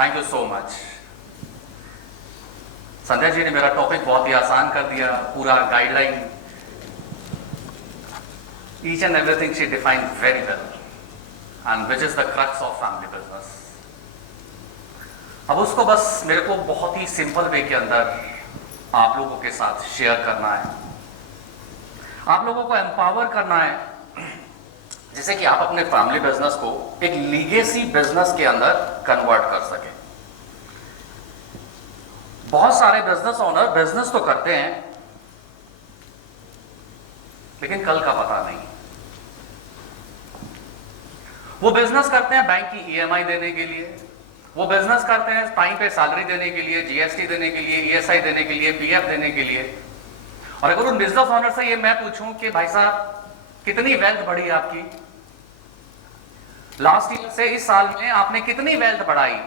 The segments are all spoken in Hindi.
Thank you so much. Sanjay ji ने मेरा टॉपिक बहुत ही आसान कर दिया, पूरा guideline, each and everything she defined very well, and which is the crux of family business. अब उसको बस मेरे को बहुत ही सिंपल वे के अंदर आप लोगों के साथ शेयर करना है, आप लोगों को एम्पावर करना है, जिससे कि आप अपने फैमिली बिजनेस को एक लीगेसी बिजनेस के अंदर कन्वर्ट कर सकें। बहुत सारे बिजनेस ओनर बिजनेस तो करते हैं, लेकिन कल का पता नहीं। वो बिजनेस करते हैं बैंक की ईएमआई देने के लिए, वो बिजनेस करते हैं टाइम पे सैलरी देने के लिए, जीएसटी देने के लिए, ईएसआई देने के लिए, पीएफ देने के लिए। और अगर उन बिजनेस ओनर से ये मैं पूछूं कि भाई साहब कितनी वेल्थ बढ़ी आपकी, लास्ट ईयर से इस साल में आपने कितनी वेल्थ बढ़ाई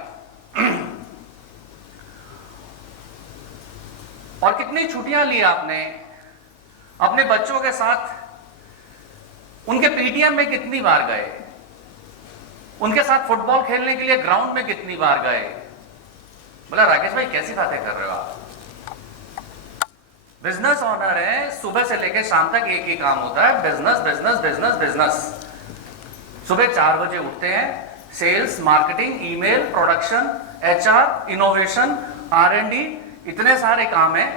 और कितनी छुट्टियां ली आपने, अपने बच्चों के साथ उनके पीटीएम में कितनी बार गए, उनके साथ फुटबॉल खेलने के लिए ग्राउंड में कितनी बार गए। बोला राकेश भाई कैसी बातें कर रहे हो आप, बिजनेस ओनर है, सुबह से लेकर शाम तक एक ही काम होता है, बिजनेस बिजनेस बिजनेस बिजनेस। सुबह 4 बजे उठते हैं, sales, marketing, email, production, HR, innovation, R and D, इतने सारे काम हैं।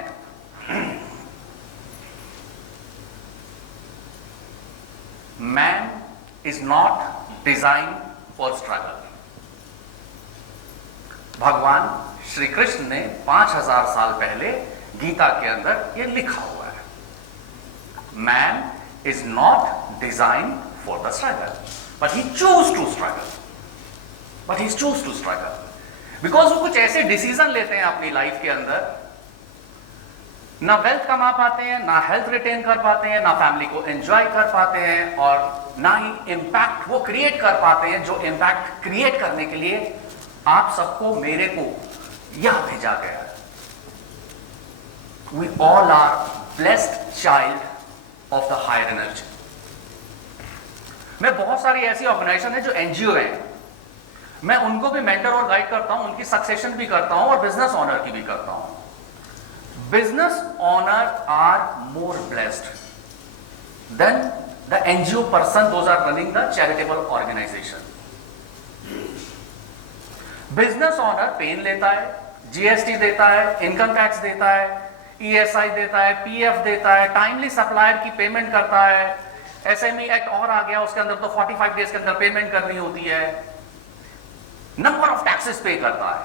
Man is not design for struggle. भगवान श्री कृष्ण ने 5000 साल पहले गीता के अंदर यह लिखा हुआ है, man is not design for the struggle, but he choose to struggle, but he choose to struggle because वो कुछ ऐसे डिसीजन लेते हैं अपनी लाइफ के अंदर, ना वेल्थ कमा पाते हैं, ना हेल्थ रिटेन कर पाते हैं, ना फैमिली को एंजॉय कर पाते हैं, और ना ही इंपैक्ट वो क्रिएट कर पाते हैं जो इंपैक्ट क्रिएट करने के लिए आप सबको, मेरे को यहां भेजा गया है। We all are blessed child of the higher energy. मैं बहुत सारी ऐसी ऑर्गेनाइजेशन है जो एनजीओ है, मैं उनको भी मेंटर और गाइड करता हूं, उनकी सक्सेशन भी करता हूं और बिजनेस ओनर की भी करता हूं। Business owner are more blessed than the NGO person those are running the charitable organisation. Business owner pain लेता है, जीएसटी देता है, इनकम टैक्स देता है, ईएसआई देता है, पीएफ देता है, टाइमली सप्लायर की पेमेंट करता है, एसएमई एक्ट और आ गया उसके अंदर तो 45 डेज के अंदर पेमेंट करनी होती है, नंबर ऑफ टैक्सेस पे करता है,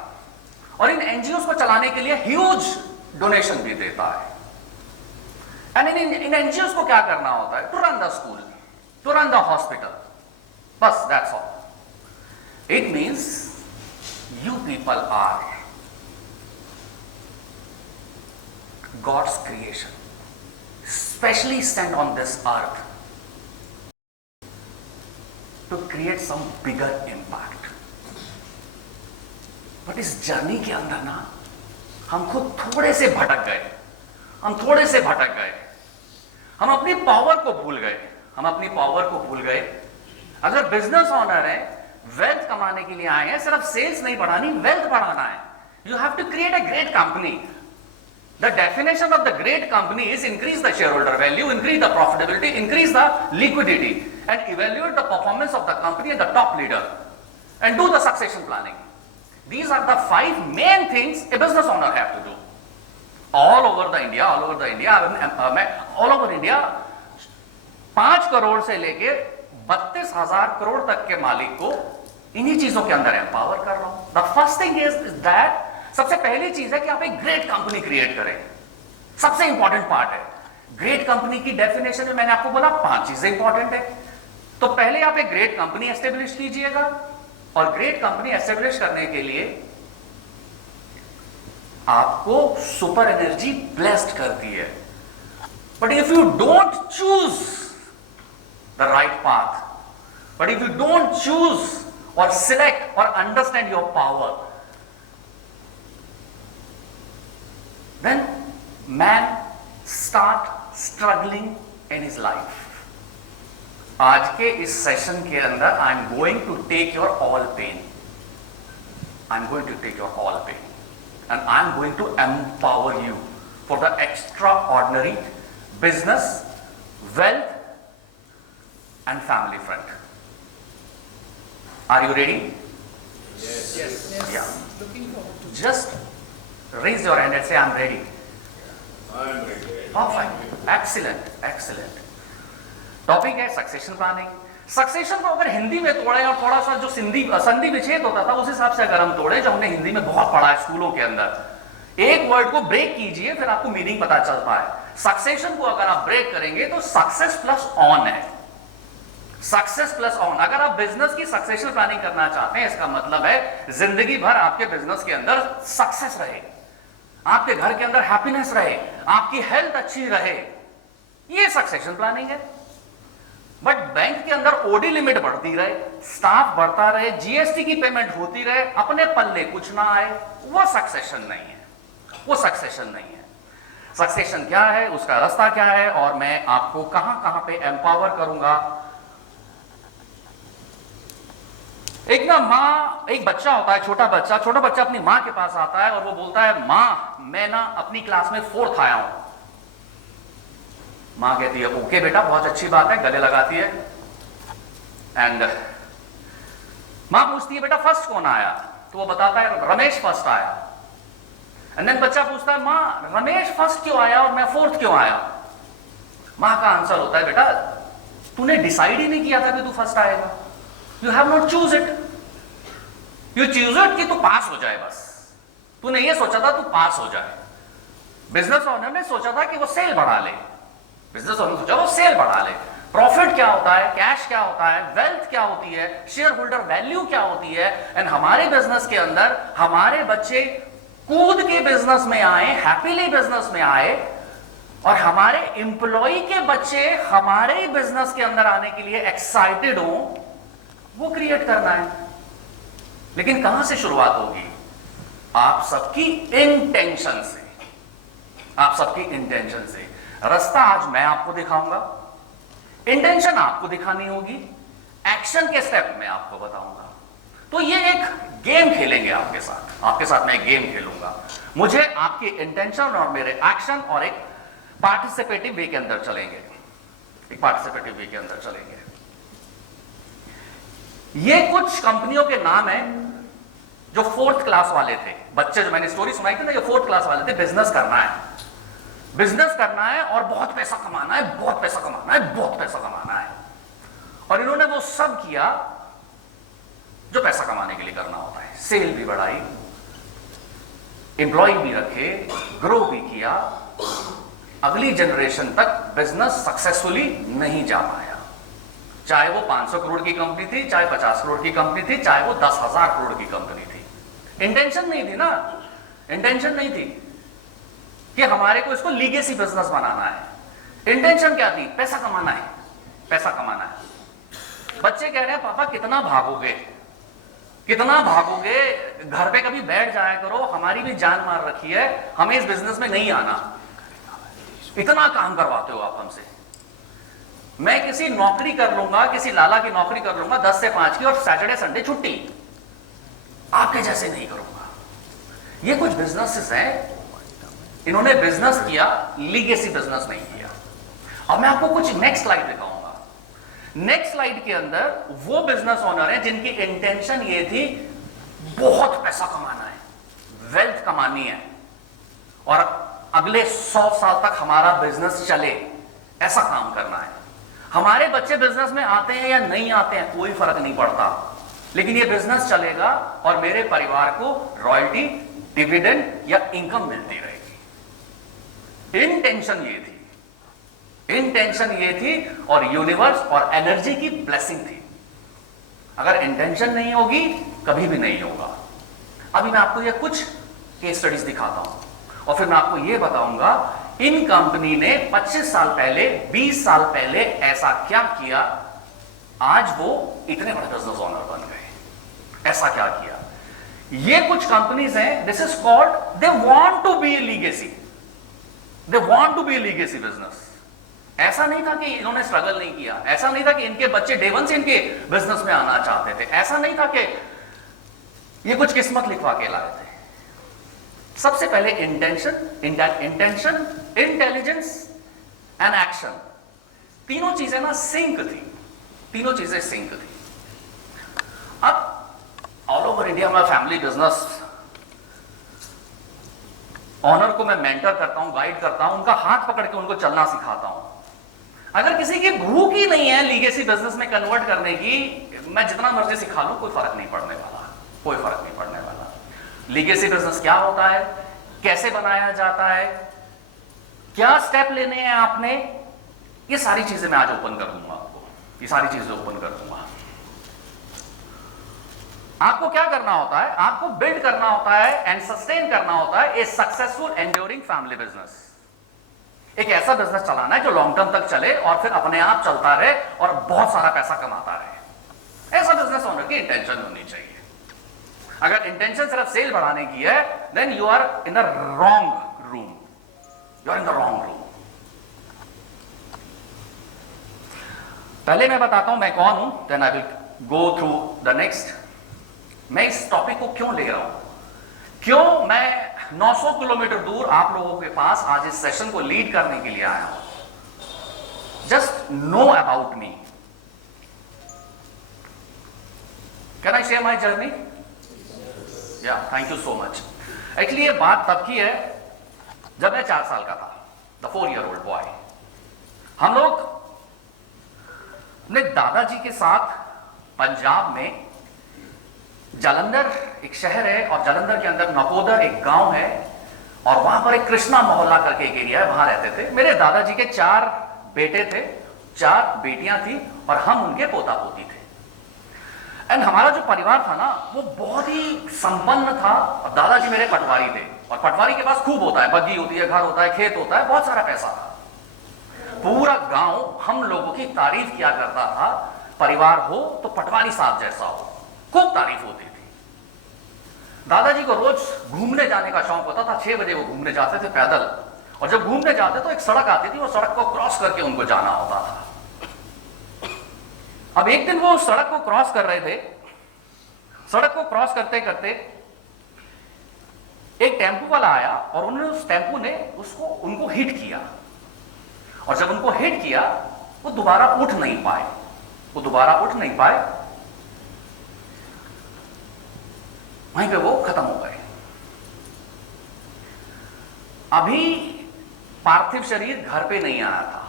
और इन एनजीओ को चलाने के लिए ह्यूज डोनेशन भी देता है। एंड इन एनजीओ को क्या करना होता है, to run the school, to run the hospital, बस that's all. It means you people are God's creation, specially sent on this earth to create some bigger impact. But इस जर्नी के अंदर ना हम खुद थोड़े से भटक गए, हम अपनी पावर को भूल गए, अगर बिजनेस ओनर है, वेल्थ कमाने के लिए आए हैं, सिर्फ सेल्स नहीं बढ़ानी, वेल्थ बढ़ाना है, you have to create a great company. The definition of the great company is increase the shareholder value, increase the profitability, increase the liquidity, and evaluate the performance of the company and the top leader, and do the succession planning. These are the 5 main things a business owner have to do. All over the India, 5 crore से लेके 32,000 करोड़ तक के मालिक को इन्हीं चीजों के अंदर एम्पावर कर रहा हूं। The first thing is that सबसे पहली चीज है कि आप एक ग्रेट कंपनी क्रिएट करें, सबसे इंपॉर्टेंट पार्ट है। ग्रेट कंपनी की डेफिनेशन में मैंने आपको बोला 5 चीजें इंपॉर्टेंट है, तो पहले आप एक ग्रेट कंपनी एस्टेब्लिश कीजिएगा, और ग्रेट कंपनी एस्टेब्लिश करने के लिए आपको सुपर एनर्जी ब्लेस्ड करती है। But if you don't choose the right path, but if you don't choose और सिलेक्ट और understand your power, then man start struggling in his life. आज के इस सेशन के अंदर I am going to take your all pain, I'm going to take your call pay and I'm going to empower you for the extraordinary business, wealth and family front. Are you ready? Yes. Yeah. Looking forward to it. Just raise your hand and say, I'm ready. I'm ready. Perfect. Excellent. Excellent. Topic है सक्सेशन प्लानिंग। सक्सेशन को अगर हिंदी में तोड़े और थोड़ा सा जो संधि विच्छेद होता था उस हिसाब से अगर हम तोड़े, जो हमने हिंदी में बहुत पढ़ा है स्कूलों के अंदर, एक वर्ड को ब्रेक कीजिए फिर आपको मीनिंग पता चल पाए। सक्सेशन को अगर आप ब्रेक करेंगे तो सक्सेस प्लस ऑन है। Success plus on. अगर आप बिजनेस की सक्सेशन प्लानिंग करना चाहते हैं, इसका मतलब है जिंदगी भर आपके बिजनेस के अंदर सक्सेस रहे, आपके घर के अंदर हैप्पीनेस रहे, आपकी हेल्थ अच्छी रहे, ये सक्सेशन प्लानिंग है। बट बैंक के अंदर ओडी लिमिट बढ़ती रहे, स्टाफ बढ़ता रहे, जीएसटी की पेमेंट होती रहे, अपने पल्ले कुछ ना आए, वो सक्सेशन नहीं है। वो सक्सेशन नहीं है। सक्सेशन क्या है, उसका रास्ता क्या है, और मैं आपको कहां कहां पे एम्पावर करूंगा। एक ना माँ, एक बच्चा होता है, छोटा बच्चा अपनी माँ के पास आता है और वो बोलता है, माँ मैं ना अपनी क्लास में 4th आया हूं। माँ कहती है ओके बेटा, बहुत अच्छी बात है, गले लगाती है। एंड माँ पूछती है बेटा फर्स्ट कौन आया, तो वो बताता है रमेश फर्स्ट आया। एंड देन बच्चा पूछता है माँ रमेश फर्स्ट क्यों आया और मैं 4th क्यों आया। माँ का आंसर होता है बेटा तूने डिसाइड ही नहीं किया था कि तू फर्स्ट आएगा, you have not choose it, you choose it कि तू पास हो जाए। बस तूने ये सोचा था तू पास हो जाए। बिजनेस ओनर ने सोचा था कि वो सेल बढ़ा ले, बिजनेस ओनर सोचा वो सेल बढ़ा ले। प्रॉफिट क्या होता है, कैश क्या होता है, वेल्थ क्या होती है, शेयर होल्डर वैल्यू क्या होती है। एंड हमारे बिजनेस के अंदर हमारे बच्चे कूद के बिजनेस में आए, हैप्पीली बिजनेस में आए, और हमारे एम्प्लॉय के बच्चे हमारे बिजनेस के अंदर आने के लिए एक्साइटेड हो, वो क्रिएट करना है। लेकिन कहां से शुरुआत होगी? आप सबकी इंटेंशन से, आप सबकी इंटेंशन से। रास्ता आज मैं आपको दिखाऊंगा, इंटेंशन आपको दिखानी होगी, एक्शन के स्टेप मैं आपको बताऊंगा। तो ये एक गेम खेलेंगे आपके साथ मैं एक गेम खेलूंगा। मुझे आपकी इंटेंशन और मेरे एक्शन और एक पार्टिसिपेटिव वे के अंदर चलेंगे, एक पार्टिसिपेटिव वे के अंदर चलेंगे। ये कुछ कंपनियों के नाम हैं जो 4th क्लास वाले थे। बच्चे जो मैंने स्टोरी सुनाई थी ना, ये 4th क्लास वाले थे। बिजनेस करना है, बिजनेस करना है और बहुत पैसा कमाना है, बहुत पैसा कमाना है, बहुत पैसा कमाना है। और इन्होंने वो सब किया जो पैसा कमाने के लिए करना होता है। सेल भी बढ़ाई, एम्प्लॉय भी रखे, ग्रो भी किया। अगली जनरेशन तक बिजनेस सक्सेसफुली नहीं जा पाया। चाहे वो 500 करोड़ की कंपनी थी, चाहे 50 करोड़ की कंपनी थी, चाहे वो 10,000 करोड़ की कंपनी थी। इंटेंशन नहीं थी ना, इंटेंशन नहीं थी कि हमारे को इसको लीगेसी बिजनेस बनाना है। इंटेंशन क्या थी? पैसा कमाना है, पैसा कमाना है। बच्चे कह रहे हैं पापा कितना भागोगे, कितना भागोगे, घर पे कभी बैठ जाया करो, हमारी भी जान मार रखी है, हमें इस बिजनेस में नहीं आना, इतना काम करवाते हो आप हमसे। मैं किसी नौकरी कर लूंगा, किसी लाला की नौकरी कर लूंगा 10 से 5 की, और सैटरडे संडे छुट्टी, आपके जैसे नहीं करूंगा। ये कुछ बिजनेसेस हैं, इन्होंने बिजनेस किया, लीगेसी बिजनेस नहीं किया। अब मैं आपको कुछ नेक्स्ट स्लाइड दिखाऊंगा। नेक्स्ट स्लाइड के अंदर वो बिजनेस ओनर हैं जिनकी इंटेंशन ये थी बहुत पैसा कमाना है, वेल्थ कमानी है, और अगले 100 साल तक हमारा बिजनेस चले, ऐसा काम करना है। हमारे बच्चे बिजनेस में आते हैं या नहीं आते हैं कोई फर्क नहीं पड़ता, लेकिन ये बिजनेस चलेगा और मेरे परिवार को रॉयल्टी, डिविडेंड या इनकम मिलती रहेगी। इंटेंशन ये थी, इंटेंशन ये थी, और यूनिवर्स और एनर्जी की ब्लेसिंग थी। अगर इंटेंशन नहीं होगी कभी भी नहीं होगा। अभी मैं आपको ये कुछ केस स्टडीज दिखाता हूं और फिर मैं आपको ये बताऊंगा इन कंपनी ने 25 साल पहले, 20 साल पहले ऐसा क्या किया, आज वो इतने बड़े बिजनेस ओनर बन गए। ऐसा क्या किया? ये कुछ कंपनीज हैं, this is called, they want to be a legacy, they want to be a legacy business. ऐसा नहीं था कि इन्होंने स्ट्रगल नहीं किया, ऐसा नहीं था कि इनके बच्चे डे 1 से इनके बिजनेस में आना चाहते थे, ऐसा नहीं था कि ये कुछ किस्मत लिखवा के लाए थे। सबसे पहले इंटेंशन, इंटेलिजेंस एंड एक्शन, तीनों चीजें ना सिंक थी, तीनों चीजें सिंक थी। अब ऑल ओवर इंडिया में फैमिली बिजनेस ऑनर को मैं मेंटर करता हूं, गाइड करता हूं, उनका हाथ पकड़ के उनको चलना सिखाता हूं। अगर किसी की भूख ही नहीं है लीगेसी बिजनेस में कन्वर्ट करने की, मैं जितना मर्जी सिखा लूं कोई फर्क नहीं पड़ने वाला, कोई फर्क नहीं पड़ने वाला। लीगेसी बिजनेस क्या होता है, कैसे बनाया जाता है, क्या स्टेप लेने हैं आपने, ये सारी चीजें मैं आज ओपन कर दूंगा आपको, ये सारी चीजें ओपन कर दूंगा। आपको क्या करना होता है, आपको बिल्ड करना होता है एंड सस्टेन करना होता है ए सक्सेसफुल एंड्योरिंग फैमिली बिजनेस। एक ऐसा बिजनेस चलाना है जो लॉन्ग टर्म तक चले और फिर अपने आप चलता रहे और बहुत सारा पैसा कमाता रहे। ऐसा बिजनेस ओनर की इंटेंशन होनी चाहिए। अगर इंटेंशन सिर्फ सेल बढ़ाने की है, then you are in the wrong room, you are in the wrong room. पहले मैं बताता हूं मैं कौन हूं, then I will go through the next. मैं इस टॉपिक को क्यों ले रहा हूं, क्यों मैं 900 किलोमीटर दूर आप लोगों के पास आज इस सेशन को लीड करने के लिए आया हूं। Just know about me. Can I share my journey? या thank you so much. Actually ये बात तब की है जब मैं 4 साल का था, द 4-year-old बॉय। हम लोग अपने दादाजी के साथ पंजाब में जालंधर एक शहर है और जालंधर के अंदर नकोदर एक गांव है और वहां पर एक कृष्णा मोहल्ला करके एक एरिया है, वहां रहते थे। मेरे दादाजी के 4 बेटे थे, 4 बेटियां थी और हम उनके पोता पोती थे। एंड हमारा जो परिवार था ना वो बहुत ही संपन्न था। और दादाजी मेरे पटवारी थे और पटवारी के पास खूब होता है, बग्गी होती है, घर होता है, खेत होता है, बहुत सारा पैसा था। पूरा गांव हम लोगों की तारीफ किया करता था, परिवार हो तो पटवारी साहब जैसा हो, खूब तारीफ होती थी। दादाजी को रोज घूमने जाने का शौक होता था। 6 बजे वो घूमने जाते थे पैदल, और जब घूमने जाते तो एक सड़क आती थी, वो सड़क को क्रॉस करके उनको जाना होता था। अब एक दिन वो सड़क को क्रॉस कर रहे थे, सड़क को क्रॉस करते करते एक टेंपू वाला आया और उन्होंने उस टेंपू ने उनको हिट किया। और जब उनको हिट किया वो दोबारा उठ नहीं पाए, वो दोबारा उठ नहीं पाए, वहीं पे वो खत्म हो गए। अभी पार्थिव शरीर घर पे नहीं आया था,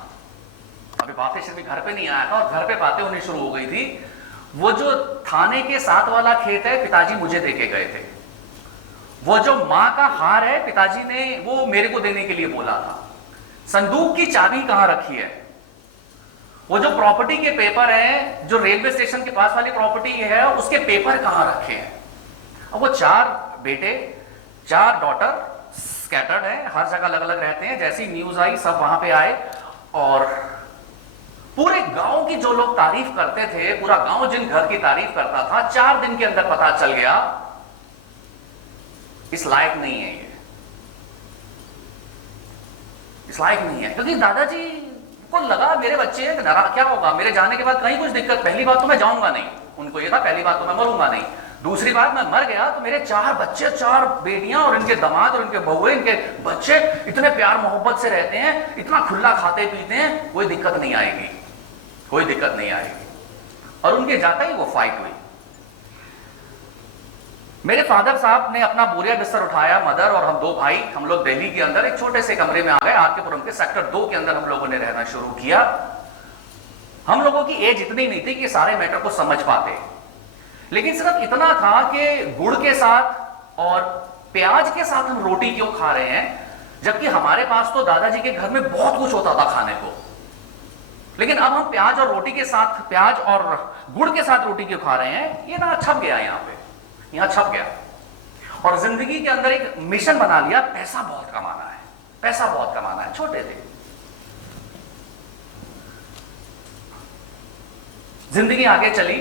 अभी पार्थिव शरीर घर पे नहीं आया था और घर पे बातें होनी शुरू हो गई थी। वो जो थाने के साथ वाला खेत है पिताजी मुझे देके गए थे, वो जो मां का हार है पिताजी ने वो मेरे को देने के लिए बोला था, संदूक की चाबी कहां रखी है, वो जो प्रॉपर्टी के पेपर है जो रेलवे स्टेशन के पास वाली प्रॉपर्टी है उसके पेपर कहां रखे हैं। अब वो 4 बेटे 4 डॉटर स्कैटर्ड है, हर जगह अलग अलग रहते हैं। जैसी न्यूज आई सब वहां पे आए और पूरे गांव की जो लोग तारीफ करते थे, पूरा गांव जिन घर की तारीफ करता था, 4 दिन के अंदर पता चल गया इस लायक नहीं है, ये इस लायक नहीं है। क्योंकि दादाजी को लगा मेरे बच्चे हैं, क्या होगा मेरे जाने के बाद कहीं कुछ दिक्कत, पहली बात तो मैं जाऊंगा नहीं, उनको ये था पहली बात तो मैं मरूंगा नहीं, दूसरी बात मैं मर गया तो मेरे 4 बच्चे 4 बेटियां और इनके दामाद और इनके बहुए इनके बच्चे इतने प्यार मोहब्बत से रहते हैं, इतना खुला खाते पीते हैं, कोई दिक्कत नहीं आएगी, कोई दिक्कत नहीं आएगी। और उनके जाते ही वो फाइट हुई। मेरे फादर साहब ने अपना बोरिया बिस्तर उठाया, मदर और हम 2 भाई, हम लोग दिल्ली के अंदर एक छोटे से कमरे में आ गए। आरकेपुरम के सेक्टर 2 के अंदर हम लोगों ने रहना शुरू किया। हम लोगों की एज इतनी नहीं थी कि सारे मैटर को समझ पाते, लेकिन सिर्फ इतना था कि गुड़ के साथ और प्याज के साथ हम रोटी क्यों खा रहे हैं, जबकि हमारे पास तो दादाजी के घर में बहुत कुछ होता था खाने को। लेकिन अब हम प्याज और रोटी के साथ, प्याज और गुड़ के साथ रोटी क्यों खा रहे हैं, ये ना छप गया, यहां छप गया। और जिंदगी के अंदर एक मिशन बना लिया, पैसा बहुत कमाना है, पैसा बहुत कमाना है। छोटे थे, जिंदगी आगे चली।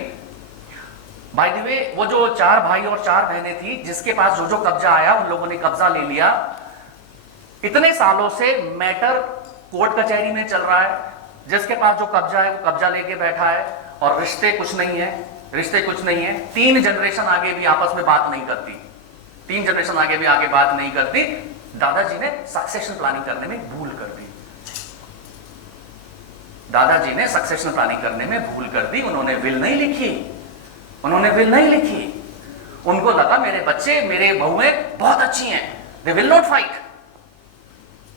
बाय द वे वो जो 4 भाई और 4 बहनें थी, जिसके पास जो कब्जा आया उन लोगों ने कब्जा ले लिया। इतने सालों से मैटर कोर्ट कचहरी में चल रहा है, जिसके पास जो कब्जा है वो कब्जा लेके बैठा है और रिश्ते कुछ नहीं है। रिश्ते कुछ नहीं है, 3 जनरेशन आगे भी आपस में बात नहीं करती, 3 जनरेशन आगे भी आगे बात नहीं करती। दादाजी ने सक्सेशन प्लानिंग करने में भूल कर दी, दादाजी ने सक्सेशन प्लानिंग करने में भूल कर दी। उन्होंने विल नहीं लिखी, उन्होंने विल नहीं लिखी। उनको लगा मेरे बच्चे, मेरे बहुएं बहुत अच्छी हैं, they will not fight,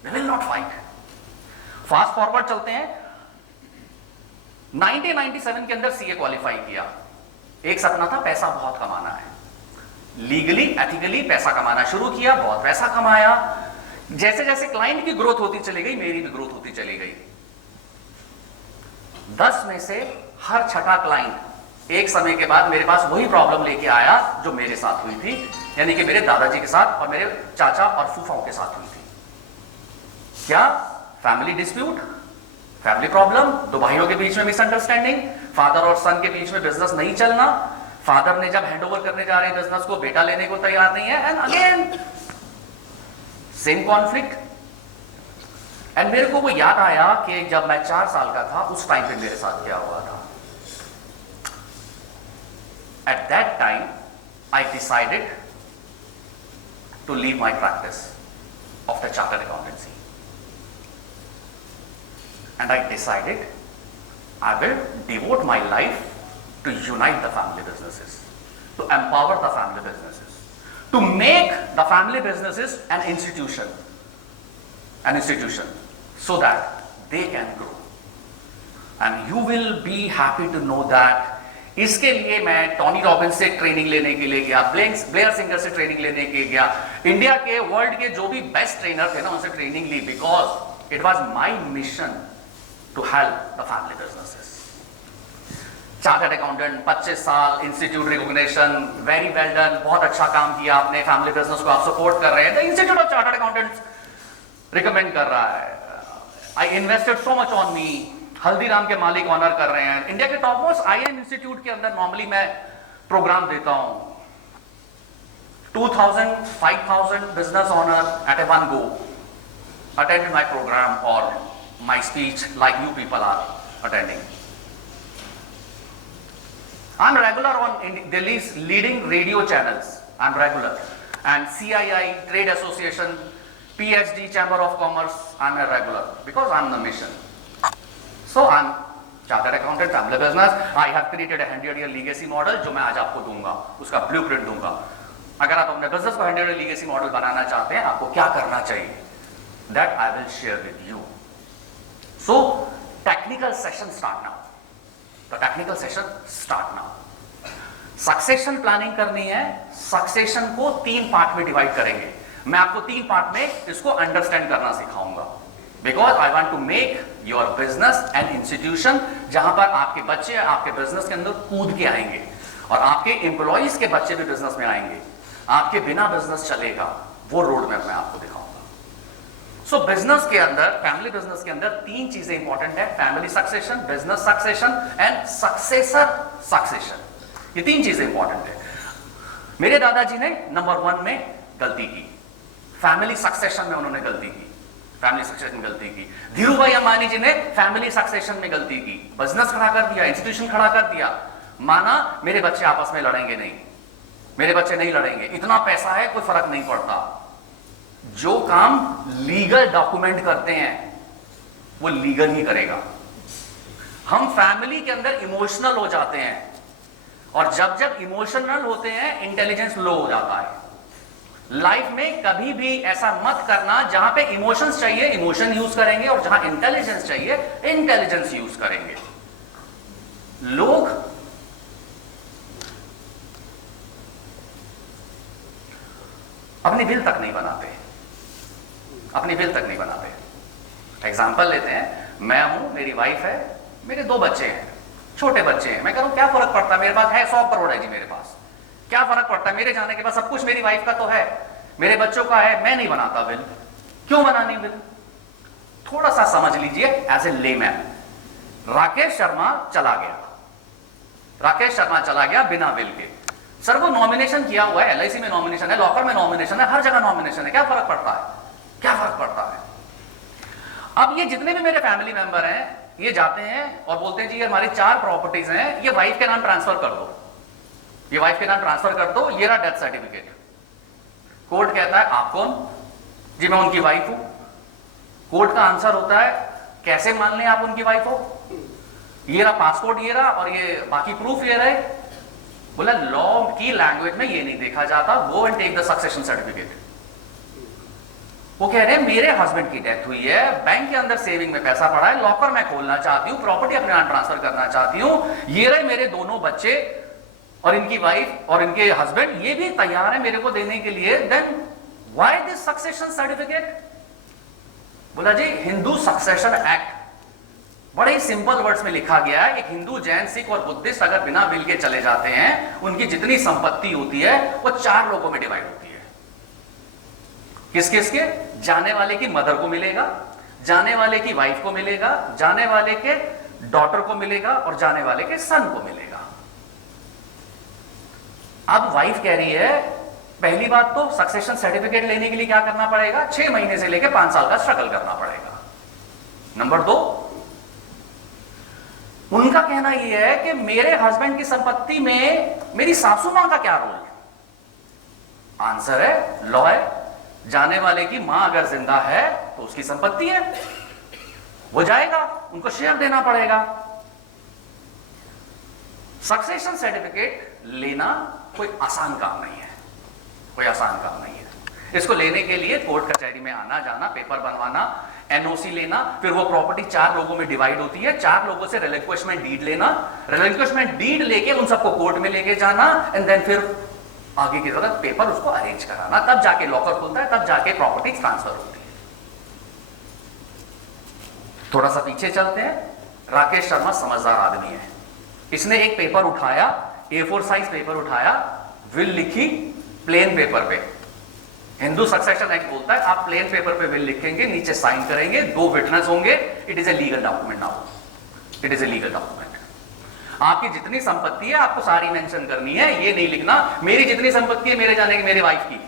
they will not fight. Fast forward चलते हैं, 1997 के अंदर सीए क्वालिफाई किया। एक सपना था पैसा बहुत कमाना है, लीगली एथिकली पैसा कमाना शुरू किया, बहुत पैसा कमाया। जैसे जैसे क्लाइंट की ग्रोथ होती चली गई, मेरी भी ग्रोथ होती चली गई। 10 में से हर छठा क्लाइंट एक समय के बाद मेरे पास वही प्रॉब्लम लेके आया जो मेरे साथ हुई थी, यानी कि मेरे दादाजी के साथ और मेरे चाचा और फूफाओं के साथ हुई थी। क्या? फैमिली डिस्प्यूट, फैमिली प्रॉब्लम, 2 भाइयों के बीच में मिसअंडरस्टैंडिंग, फादर और सन के बीच में बिजनेस नहीं चलना, फादर ने जब हैंडओवर करने जा रहे हैं बिजनेस को, बेटा लेने को तैयार नहीं है, and again same conflict. And मेरे को वो याद आया कि जब मैं 4 साल का था, उस टाइम पे मेरे साथ क्या हुआ था। At that time I decided to leave my practice of the chartered accountancy, and I decided I will devote my life to unite the family businesses, to empower the family businesses, to make the family businesses an institution so that they can grow. And you will be happy to know that इसके लिए मैं टॉनी रॉबिन्स से ट्रेनिंग लेने के लिए गया, ब्लेयर सिंगर से ट्रेनिंग लेने के गया, इंडिया के वर्ल्ड के जो भी बेस्ट ट्रेनर थे ना उनसे ट्रेनिंग ली, because it was my mission to help the family businesses. Chartered accountant 25 साल, institute recognition, very well done, बहुत अच्छा काम किया आपने, फैमिली बिजनेस को आप सपोर्ट कर रहे हैं, the institute of chartered accountants recommend कर रहा है, I invested so much on me, Haldiram के मालिक ऑनर कर रहे हैं, इंडिया के टॉप मोस्ट आईएम इंस्टीट्यूट के अंदर नॉर्मली मैं प्रोग्राम देता हूं, 2000 5000 business owner at a one go attended my programme और my speech like you people are attending. I'm regular on Delhi's leading radio channels. I'm regular. And CII, Trade Association, PhD, Chamber of Commerce, I'm a regular because I'm the mission. So I'm chartered accountant, family business. I have created a 100-year legacy model जो मैं आज आपको दूंगा, उसका blueprint दूंगा। अगर आप अपने business को 100-year legacy model बनाना चाहते हैं, आपको क्या करना चाहिए? That I will share with you. So, technical session start now. The technical session start now. Succession planning करनी है, succession को 3 पार्ट में डिवाइड करेंगे। मैं आपको 3 पार्ट में इसको अंडरस्टैंड करना सिखाऊंगा, because I want to make your business an institution जहां पर आपके बच्चे आपके बिजनेस के अंदर कूद के आएंगे और आपके एम्प्लॉइज के बच्चे भी बिजनेस में आएंगे, आपके बिना बिजनेस चलेगा, वो रोड मैप मैं आपको दिखाऊंगा। सो बिजनेस के अंदर, फैमिली बिजनेस के अंदर 3 चीजें इंपॉर्टेंट है, family succession, business succession and successor succession. ये 3 चीजें इंपॉर्टेंट है। मेरे दादाजी ने नंबर 1 में गलती की, फैमिली सक्सेशन में उन्होंने गलती की, फैमिली सक्सेशन में गलती की। धीरू भाई अंबानी जी ने फैमिली सक्सेशन में गलती की, बिजनेस खड़ा कर दिया, इंस्टीट्यूशन खड़ा कर दिया, माना मेरे बच्चे आपस में लड़ेंगे नहीं, मेरे बच्चे नहीं लड़ेंगे, इतना पैसा है कोई फर्क नहीं पड़ता। जो काम लीगल डॉक्यूमेंट करते हैं वो लीगल ही करेगा। हम फैमिली के अंदर इमोशनल हो जाते हैं और जब जब इमोशनल होते हैं इंटेलिजेंस लो हो जाता है। लाइफ में कभी भी ऐसा मत करना, जहां पे इमोशंस चाहिए इमोशन यूज करेंगे और जहां इंटेलिजेंस चाहिए इंटेलिजेंस यूज करेंगे। लोग अपनी बिल तक नहीं बनाते, अपनी बिल तक नहीं बनाते। एग्जाम्पल लेते हैं, मैं हूं, मेरी वाइफ है, मेरे 2 बच्चे हैं, छोटे बच्चे हैं। मैं कह रहा हूं क्या फर्क पड़ता है, मेरे पास है 100 करोड़ है जी, मेरे पास क्या फर्क पड़ता है, मेरे जाने के बाद सब कुछ मेरी वाइफ का तो है, मेरे बच्चों का है, मैं नहीं बनाता बिल। क्यों बनानी बिल? थोड़ा सा समझ लीजिए as a layman. Rakesh Sharma चला गया, राकेश शर्मा चला गया बिना बिल के। सर वो नॉमिनेशन किया हुआ है, एलआईसी में नॉमिनेशन है, लॉकर में नॉमिनेशन है, हर जगह नॉमिनेशन है, क्या फर्क पड़ता है, क्या फर्क पड़ता है? अब ये जितने भी मेरे फैमिली मेंबर हैं ये जाते हैं और बोलते हैं जी ये हमारी 4 प्रॉपर्टीज हैं, ये वाइफ के नाम ट्रांसफर कर दो। ये वाइफ के नाम ट्रांसफर कर दो, ये रहा डेथ सर्टिफिकेट। कोर्ट कहता है आप कौन? जी मैं उनकी वाइफ हूं। कोर्ट का आंसर होता है कैसे मान लें आप उनकी वाइफ हो? ये रहा पासपोर्ट, ये रहा, और ये बाकी प्रूफ ये रहे। बोला लॉ की लैंग्वेज में ये नहीं देखा जाता, go and take the succession certificate. वो कह रहे हैं मेरे हस्बैंड की डेथ हुई है, बैंक के अंदर सेविंग में पैसा पड़ा है, लॉकर मैं खोलना चाहती हूं, प्रॉपर्टी अपने नाम ट्रांसफर करना चाहती हूं, ये रहे मेरे दोनों बच्चे और इनकी वाइफ और इनके हस्बैंड, ये भी तैयार है मेरे को देने के लिए। Then why this succession certificate? बोला जी हिंदू सक्सेशन एक्ट, बड़े ही सिंपल वर्ड्स में लिखा गया है। एक हिंदू, जैन, सिख और बुद्धिस्ट अगर बिना विल के चले जाते हैं, उनकी जितनी संपत्ति होती है वो 4 लोगों में डिवाइड होती है। किस किस के? जाने वाले की मदर को मिलेगा, जाने वाले की वाइफ को मिलेगा, जाने वाले के डॉटर को मिलेगा और जाने वाले के सन को मिलेगा। अब वाइफ कह रही है पहली बात तो सक्सेशन सर्टिफिकेट लेने के लिए क्या करना पड़ेगा? 6 महीने से लेकर 5 साल का स्ट्रगल करना पड़ेगा। नंबर 2, उनका कहना यह है कि मेरे हस्बैंड की संपत्ति में मेरी सासू मां का क्या रोल है? आंसर है लॉ है, जाने वाले की मां अगर जिंदा है तो उसकी संपत्ति है, वो जाएगा, उनको शेयर देना पड़ेगा। सक्सेशन सर्टिफिकेट लेना कोई आसान काम नहीं है, कोई आसान काम नहीं है। इसको लेने के लिए कोर्ट कचहरी में आना जाना, पेपर बनवाना, एनओसी लेना, फिर वो प्रॉपर्टी 4 लोगों में डिवाइड होती है, 4 लोगों से रिलिंक्विशमेंट डीड लेना, रिलिंक्विशमेंट डीड लेके उन सबको कोर्ट में लेके जाना, एंड देन फिर आगे की तरफ पेपर उसको अरेंज कराना, तब जाके लॉकर खुलता है, तब जाके प्रॉपर्टी ट्रांसफर होती है। थोड़ा सा पीछे चलते हैं। राकेश शर्मा समझदार आदमी है, इसने एक पेपर उठाया, A4 साइज पेपर उठाया, विल लिखी प्लेन पेपर पे। हिंदू सक्सेशन एक्ट बोलता है आप प्लेन पेपर पे विल लिखेंगे, नीचे साइन करेंगे, 2 विटनेस होंगे, it is a legal document now, it is a legal document. आपकी जितनी संपत्ति है आपको सारी मेंशन करनी है, ये नहीं लिखना मेरी जितनी संपत्ति है मेरे जाने की, मेरे वाइफ की,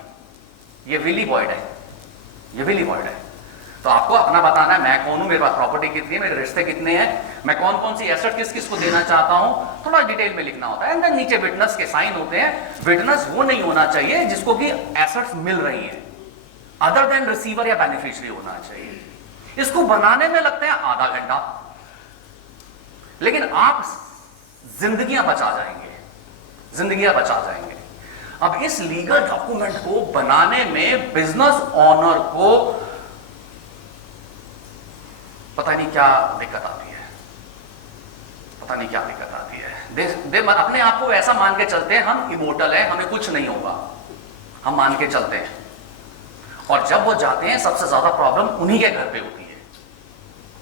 ये विल ही वॉइड है, ये विल ही वॉइड है। तो आपको अपना बताना है मैं कौन हूं, मेरे पास प्रॉपर्टी कितनी है, मेरे रिश्ते कितने हैं, मैं कौन कौन सी एसेट किस किस को देना चाहता हूं, थोड़ा डिटेल में लिखना होता है। एंड देन नीचे विटनेस के साइन होते हैं। विटनेस वो नहीं होना चाहिए जिसको कि एसेट्स मिल रही है, अदर देन रिसीवर या बेनिफिशियरी होना चाहिए। इसको बनाने में लगता है आधा घंटा, लेकिन आप जिंदगियां बचा जाएंगे, जिंदगियां बचा जाएंगे। अब इस लीगल डॉक्यूमेंट को बनाने में बिजनेस ऑनर को पता नहीं क्या दिक्कत आती है, पता नहीं क्या दिक्कत आती है। अपने आप को ऐसा मान के चलते हैं हम इमोर्टल हैं, हमें कुछ नहीं होगा, हम मान के चलते हैं। और जब वो जाते हैं सबसे ज्यादा प्रॉब्लम उन्हीं के घर पे होती है,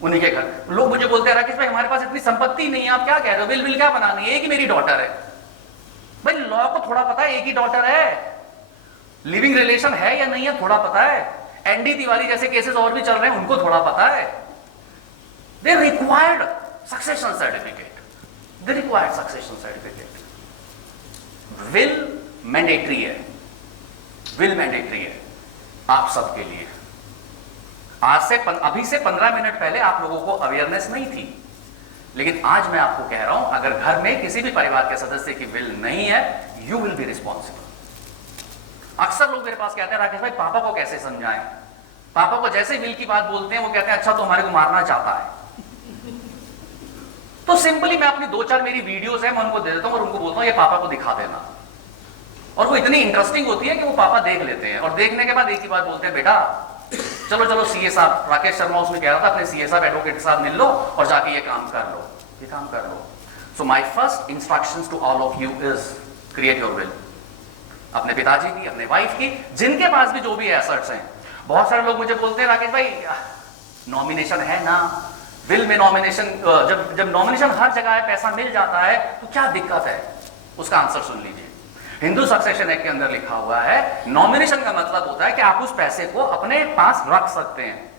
उन्हीं के घर। लोग मुझे बोलते हैं राकेश भाई हमारे पास इतनी संपत्ति नहीं है, आप क्या कह रहे हो, विल विल क्या बनानी है, एक ही मेरी डॉटर है। भाई लॉ को थोड़ा पता है, एक ही डॉटर है, लिविंग रिलेशन है या नहीं है थोड़ा पता है, एनडी तिवारी जैसे केसेस और भी चल रहे हैं उनको थोड़ा पता है। They required succession certificate. They required succession certificate. Will mandatory है, will mandatory है आप सबके लिए। अभी से 15 मिनट पहले आप लोगों को अवेयरनेस नहीं थी, लेकिन आज मैं आपको कह रहा हूं अगर घर में किसी भी परिवार के सदस्य की विल नहीं है, यू विल बी रिस्पॉन्सिबल। अक्सर लोग मेरे पास कहते हैं राकेश भाई पापा को कैसे समझाएं, पापा को जैसे विल की बात बोलते हैं वो कहते हैं अच्छा तो हमारे को मारना चाहता है। तो सिंपली मैं अपनी 2-4 मेरी वीडियोस है मैं उनको दे देता हूं और उनको बोलता हूं ये पापा को दिखा देना, और वो इतनी इंटरेस्टिंग होती है कि वो पापा देख लेते हैं, और देखने के बाद एक ही बात बोलते हैं बेटा चलो चलो सीए साहब, राकेश शर्मा उसमें कह रहा था अपने सीए साहब एडवोकेट साहब मिल लो और जाके ये काम कर लो, ये काम कर लो। So my first instructions to all of you is create your will. अपने पिताजी की, अपने वाइफ की, जिनके पास भी जो भी एसेट्स हैं। बहुत सारे लोग मुझे बोलते हैं राकेश भाई नॉमिनेशन है ना, विल में नॉमिनेशन, जब नॉमिनेशन हर जगह है पैसा मिल जाता है तो क्या दिक्कत है? उसका आंसर सुन लीजिए। हिंदू सक्सेशन एक्ट के अंदर लिखा हुआ है नॉमिनेशन का मतलब होता है कि आप उस पैसे को अपने पास रख सकते हैं,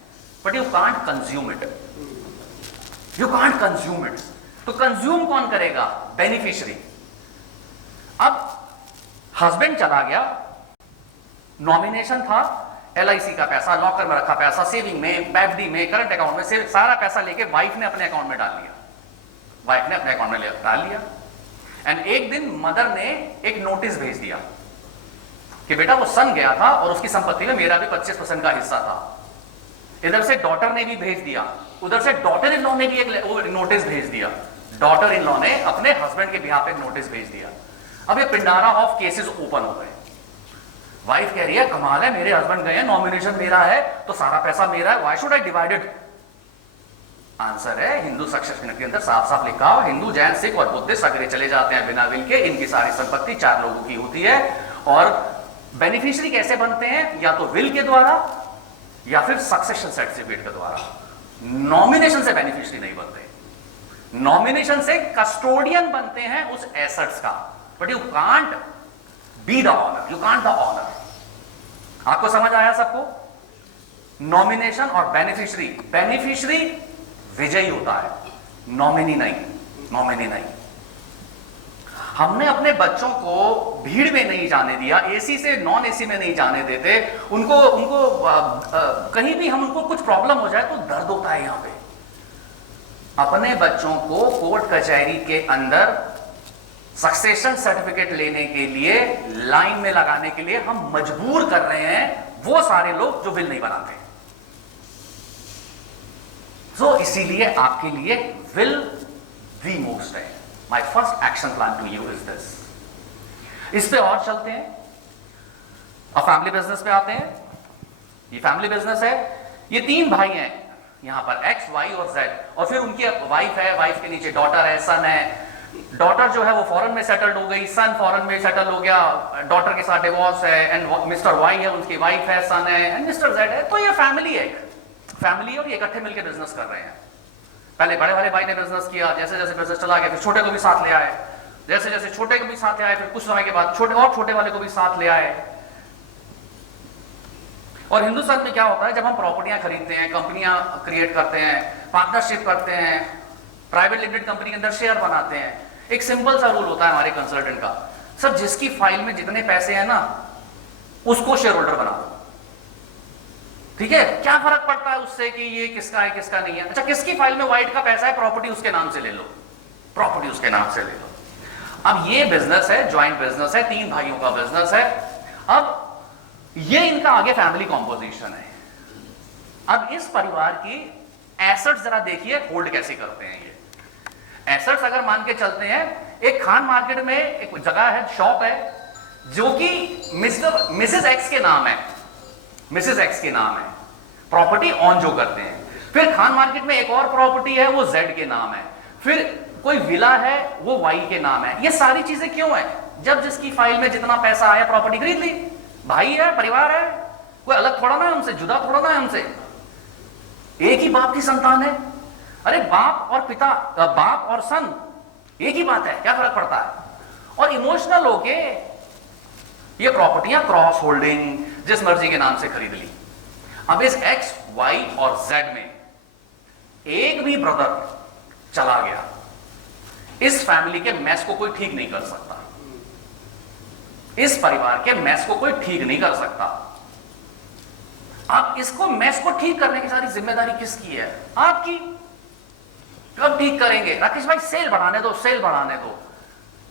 but you can't consume it, you can't consume it. तो कंज्यूम कौन करेगा? बेनिफिशियरी। अब हस्बैंड चला गया, नॉमिनेशन था, LIC का पैसा, लॉकर में रखा पैसा, सेविंग में, FD में, करंट अकाउंट में, सारा पैसा लेके वाइफ ने अपने अकाउंट में डाल लिया, वाइफ ने अपने अकाउंट में डाल लिया। एंड एक दिन मदर ने एक नोटिस भेज दिया कि बेटा वो सन गया था और उसकी संपत्ति में मेरा भी 25% का हिस्सा था। इधर से डॉटर ने भी भेज दिया, उधर से डॉटर इन लॉ ने भी एक नोटिस भेज दिया। डॉटर इन लॉ ने अपने हस्बैंड के बिहाफ पे एक नोटिस भेज दिया। अब ये पिंडारा ऑफ केसेस ओपन हो गए। वाइफ कह रही है कमाल है, मेरे हस्बैंड गए हैं, नॉमिनेशन मेरा है तो सारा पैसा मेरा है, why should I divided? Answer है हिंदू सक्सेशन के अंदर साफ साफ लिखा हो, हिंदू, जैन, सिख और बुद्धिस्ट अगर चले जाते हैं बिना विल के, इनकी सारी संपत्ति 4 लोगों की होती है। और बेनिफिशियरी कैसे बनते हैं? या तो विल के द्वारा या फिर सक्सेशन सर्टिफिकेट के द्वारा। नॉमिनेशन से बेनिफिशियरी नहीं बनते, नॉमिनेशन से कस्टोडियन बनते हैं उस एसेट्स का, but you can't be the owner, you can't the owner. आपको समझ आया सबको? नॉमिनेशन और बेनिफिशियरी, बेनिफिशियरी विजयी होता है, नॉमिनी नहीं, नॉमिनी नहीं। हमने अपने बच्चों को भीड़ में नहीं जाने दिया, एसी से नॉन एसी में नहीं जाने देते, उनको कहीं भी हम उनको कुछ प्रॉब्लम हो जाए तो दर्द होता है। यहां पे अपने बच्चों को कोर्ट कचहरी के अंदर सक्सेशन सर्टिफिकेट लेने के लिए लाइन में लगाने के लिए हम मजबूर कर रहे हैं वो सारे लोग जो बिल नहीं बनाते। सो इसीलिए आपके लिए विल वी मोस्ट है। My first action plan to you is this. इस पे और चलते हैं, अब फैमिली बिजनेस पे आते हैं। ये फैमिली बिजनेस है, ये 3 भाई हैं यहां पर, एक्स, वाई और जेड, और फिर उनकी वाइफ है, वाइफ के नीचे डॉटर है, सन है। डॉटर जो है वो फॉरेन में सेटल्ड हो गई, सन फॉरेन में सेटल हो गया, डॉटर के साथ डिवोर्स है, एंड मिस्टर वाई है, उनकी वाइफ है, सन है, एंड मिस्टर जेड है। तो ये फैमिली है, फैमिली, और ये इकट्ठे मिलकर बिजनेस कर रहे हैं। पहले बड़े वाले भाई ने बिजनेस किया, जैसे जैसे बिजनेस चला गया फिर छोटे को भी साथ ले आए, जैसे जैसे छोटे को भी साथ ले आए, फिर कुछ समय के बाद छोटे वाले को भी साथ ले आए। और हिंदुस्तान में क्या होता है, जब हम प्रॉपर्टियां खरीदते हैं, कंपनियां क्रिएट करते हैं, पार्टनरशिप करते हैं, प्राइवेट लिमिटेड कंपनी के अंदर शेयर बनाते हैं, एक सिंपल सा रूल होता है हमारे कंसल्टेंट का, सर जिसकी फाइल में जितने पैसे हैं ना उसको शेयर होल्डर बना दो। ठीक है, क्या फर्क पड़ता है उससे कि ये किसका है किसका नहीं है? अच्छा, किसकी फाइल में व्हाइट का पैसा है, प्रॉपर्टी उसके नाम से ले लो, प्रॉपर्टी उसके नाम से ले लो। अब ये बिजनेस है, ज्वाइंट बिजनेस है, 3 भाइयों का बिजनेस है। अब ये इनका आगे फैमिली कॉम्पोजिशन है। अब इस परिवार की एसेट्स जरा देखिए होल्ड कैसे करते हैं। ये एसेट्स अगर मान के चलते हैं, एक खान मार्केट में एक जगह है, शॉप है, जो कि मिसेस एक्स के नाम है, मिसेस एक्स के नाम है, प्रॉपर्टी ऑन जो करते हैं। फिर खान मार्केट में एक और प्रॉपर्टी है, वो जेड के नाम है। फिर कोई विला है, वो वाई के नाम है। ये सारी चीजें क्यों है? जब जिसकी फाइल में जितना पैसा आया प्रॉपर्टी खरीद ली। भाई है, परिवार है, कोई अलग थोड़ा ना है हमसे, जुदा थोड़ा ना है हमसे, एक ही बाप की संतान है। अरे बाप और पिता, बाप और सन एक ही बात है, क्या फर्क पड़ता है? और इमोशनल होके ये प्रॉपर्टियां क्रॉस होल्डिंग जिस मर्जी के नाम से खरीद ली। अब इस एक्स, वाई और जेड में एक भी ब्रदर चला गया, इस फैमिली के मैस को कोई ठीक नहीं कर सकता, इस परिवार के मैस को कोई ठीक नहीं कर सकता। अब इसको मैस को ठीक करने की सारी जिम्मेदारी किसकी है? आपकी। कब ठीक करेंगे? राकेश भाई सेल बढ़ाने दो, सेल बढ़ाने दो।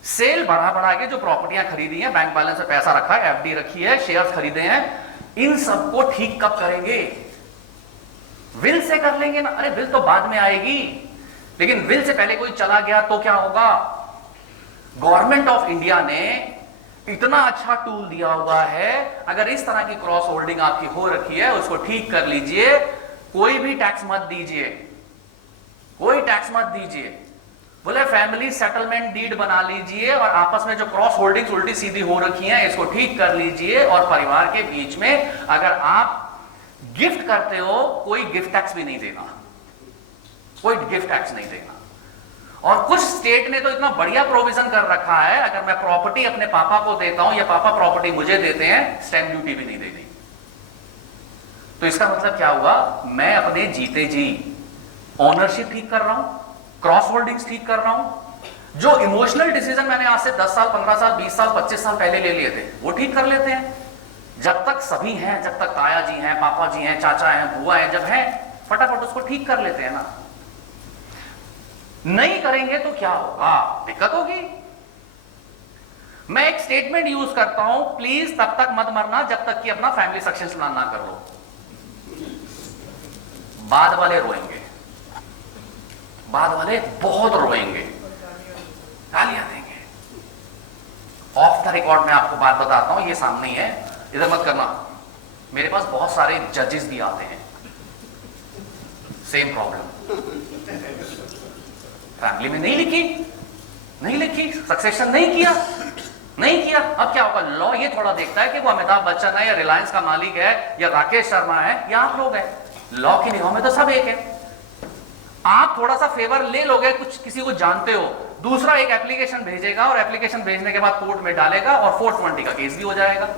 सेल बढ़ा के जो प्रॉपर्टियां खरीदी हैं, बैंक बैलेंस में पैसा रखा है, एफडी रखी है, शेयर्स खरीदे हैं, इन सबको ठीक कब करेंगे? विल से कर लेंगे ना। अरे विल तो बाद में आएगी, लेकिन विल से पहले कोई चला गया तो क्या होगा? गवर्नमेंट ऑफ इंडिया ने इतना अच्छा टूल दिया हुआ है, अगर इस तरह की क्रॉस होल्डिंग आपकी हो रखी है, उसको ठीक कर लीजिए, कोई भी टैक्स मत दीजिए, कोई टैक्स मत दीजिए। बोले फैमिली सेटलमेंट डीड बना लीजिए और आपस में जो क्रॉस होल्डिंग्स उल्टी सीधी हो रखी हैं इसको ठीक कर लीजिए। और परिवार के बीच में अगर आप गिफ्ट करते हो, कोई गिफ्ट टैक्स भी नहीं देना, कोई गिफ्ट टैक्स नहीं देना। और कुछ स्टेट ने तो इतना बढ़िया प्रोविजन कर रखा है, अगर मैं प्रॉपर्टी अपने पापा को देता हूं या पापा प्रॉपर्टी मुझे देते हैं, स्टैंप ड्यूटी भी नहीं देनी। तो इसका मतलब क्या हुआ? मैं अपने जीते जी ओनरशिप ठीक कर रहा हूं, क्रॉस होल्डिंग्स ठीक कर रहा हूं। जो इमोशनल डिसीजन मैंने आज से 10 साल, 15 साल, 20 साल, 25 साल पहले ले लिए थे, वो ठीक कर लेते हैं। जब तक सभी हैं, जब तक ताया जी हैं, पापा जी हैं, चाचा हैं, बुआ हैं, जब हैं फटाफट उसको ठीक कर लेते हैं ना। नहीं करेंगे तो क्या होगा? दिक्कत होगी। मैं एक स्टेटमेंट यूज करता हूं, प्लीज तब तक मत मरना जब तक कि अपना फैमिली सक्सेस प्लान ना कर लो। बाद वाले रोएंगे, बाद वाले बहुत रोएंगे, गालियां देंगे। ऑफ द रिकॉर्ड में आपको बात बताता हूं, ये सामने ही है, इधर मत करना। मेरे पास बहुत सारे जजेस भी आते हैं, सेम प्रॉब्लम, फैमिली में नहीं लिखी, सक्सेशन नहीं किया। अब क्या होगा? लॉ ये थोड़ा देखता है कि वो अमिताभ बच्चन है या रिलायंस का मालिक है या राकेश शर्मा है या आप लोग हैं। लॉ की निगाह में तो सब एक है। आप थोड़ा सा फेवर ले लोगे, कुछ किसी को जानते हो, दूसरा एक एप्लीकेशन भेजेगा और एप्लीकेशन भेजने के बाद कोर्ट में डालेगा और 420 का केस भी हो जाएगा।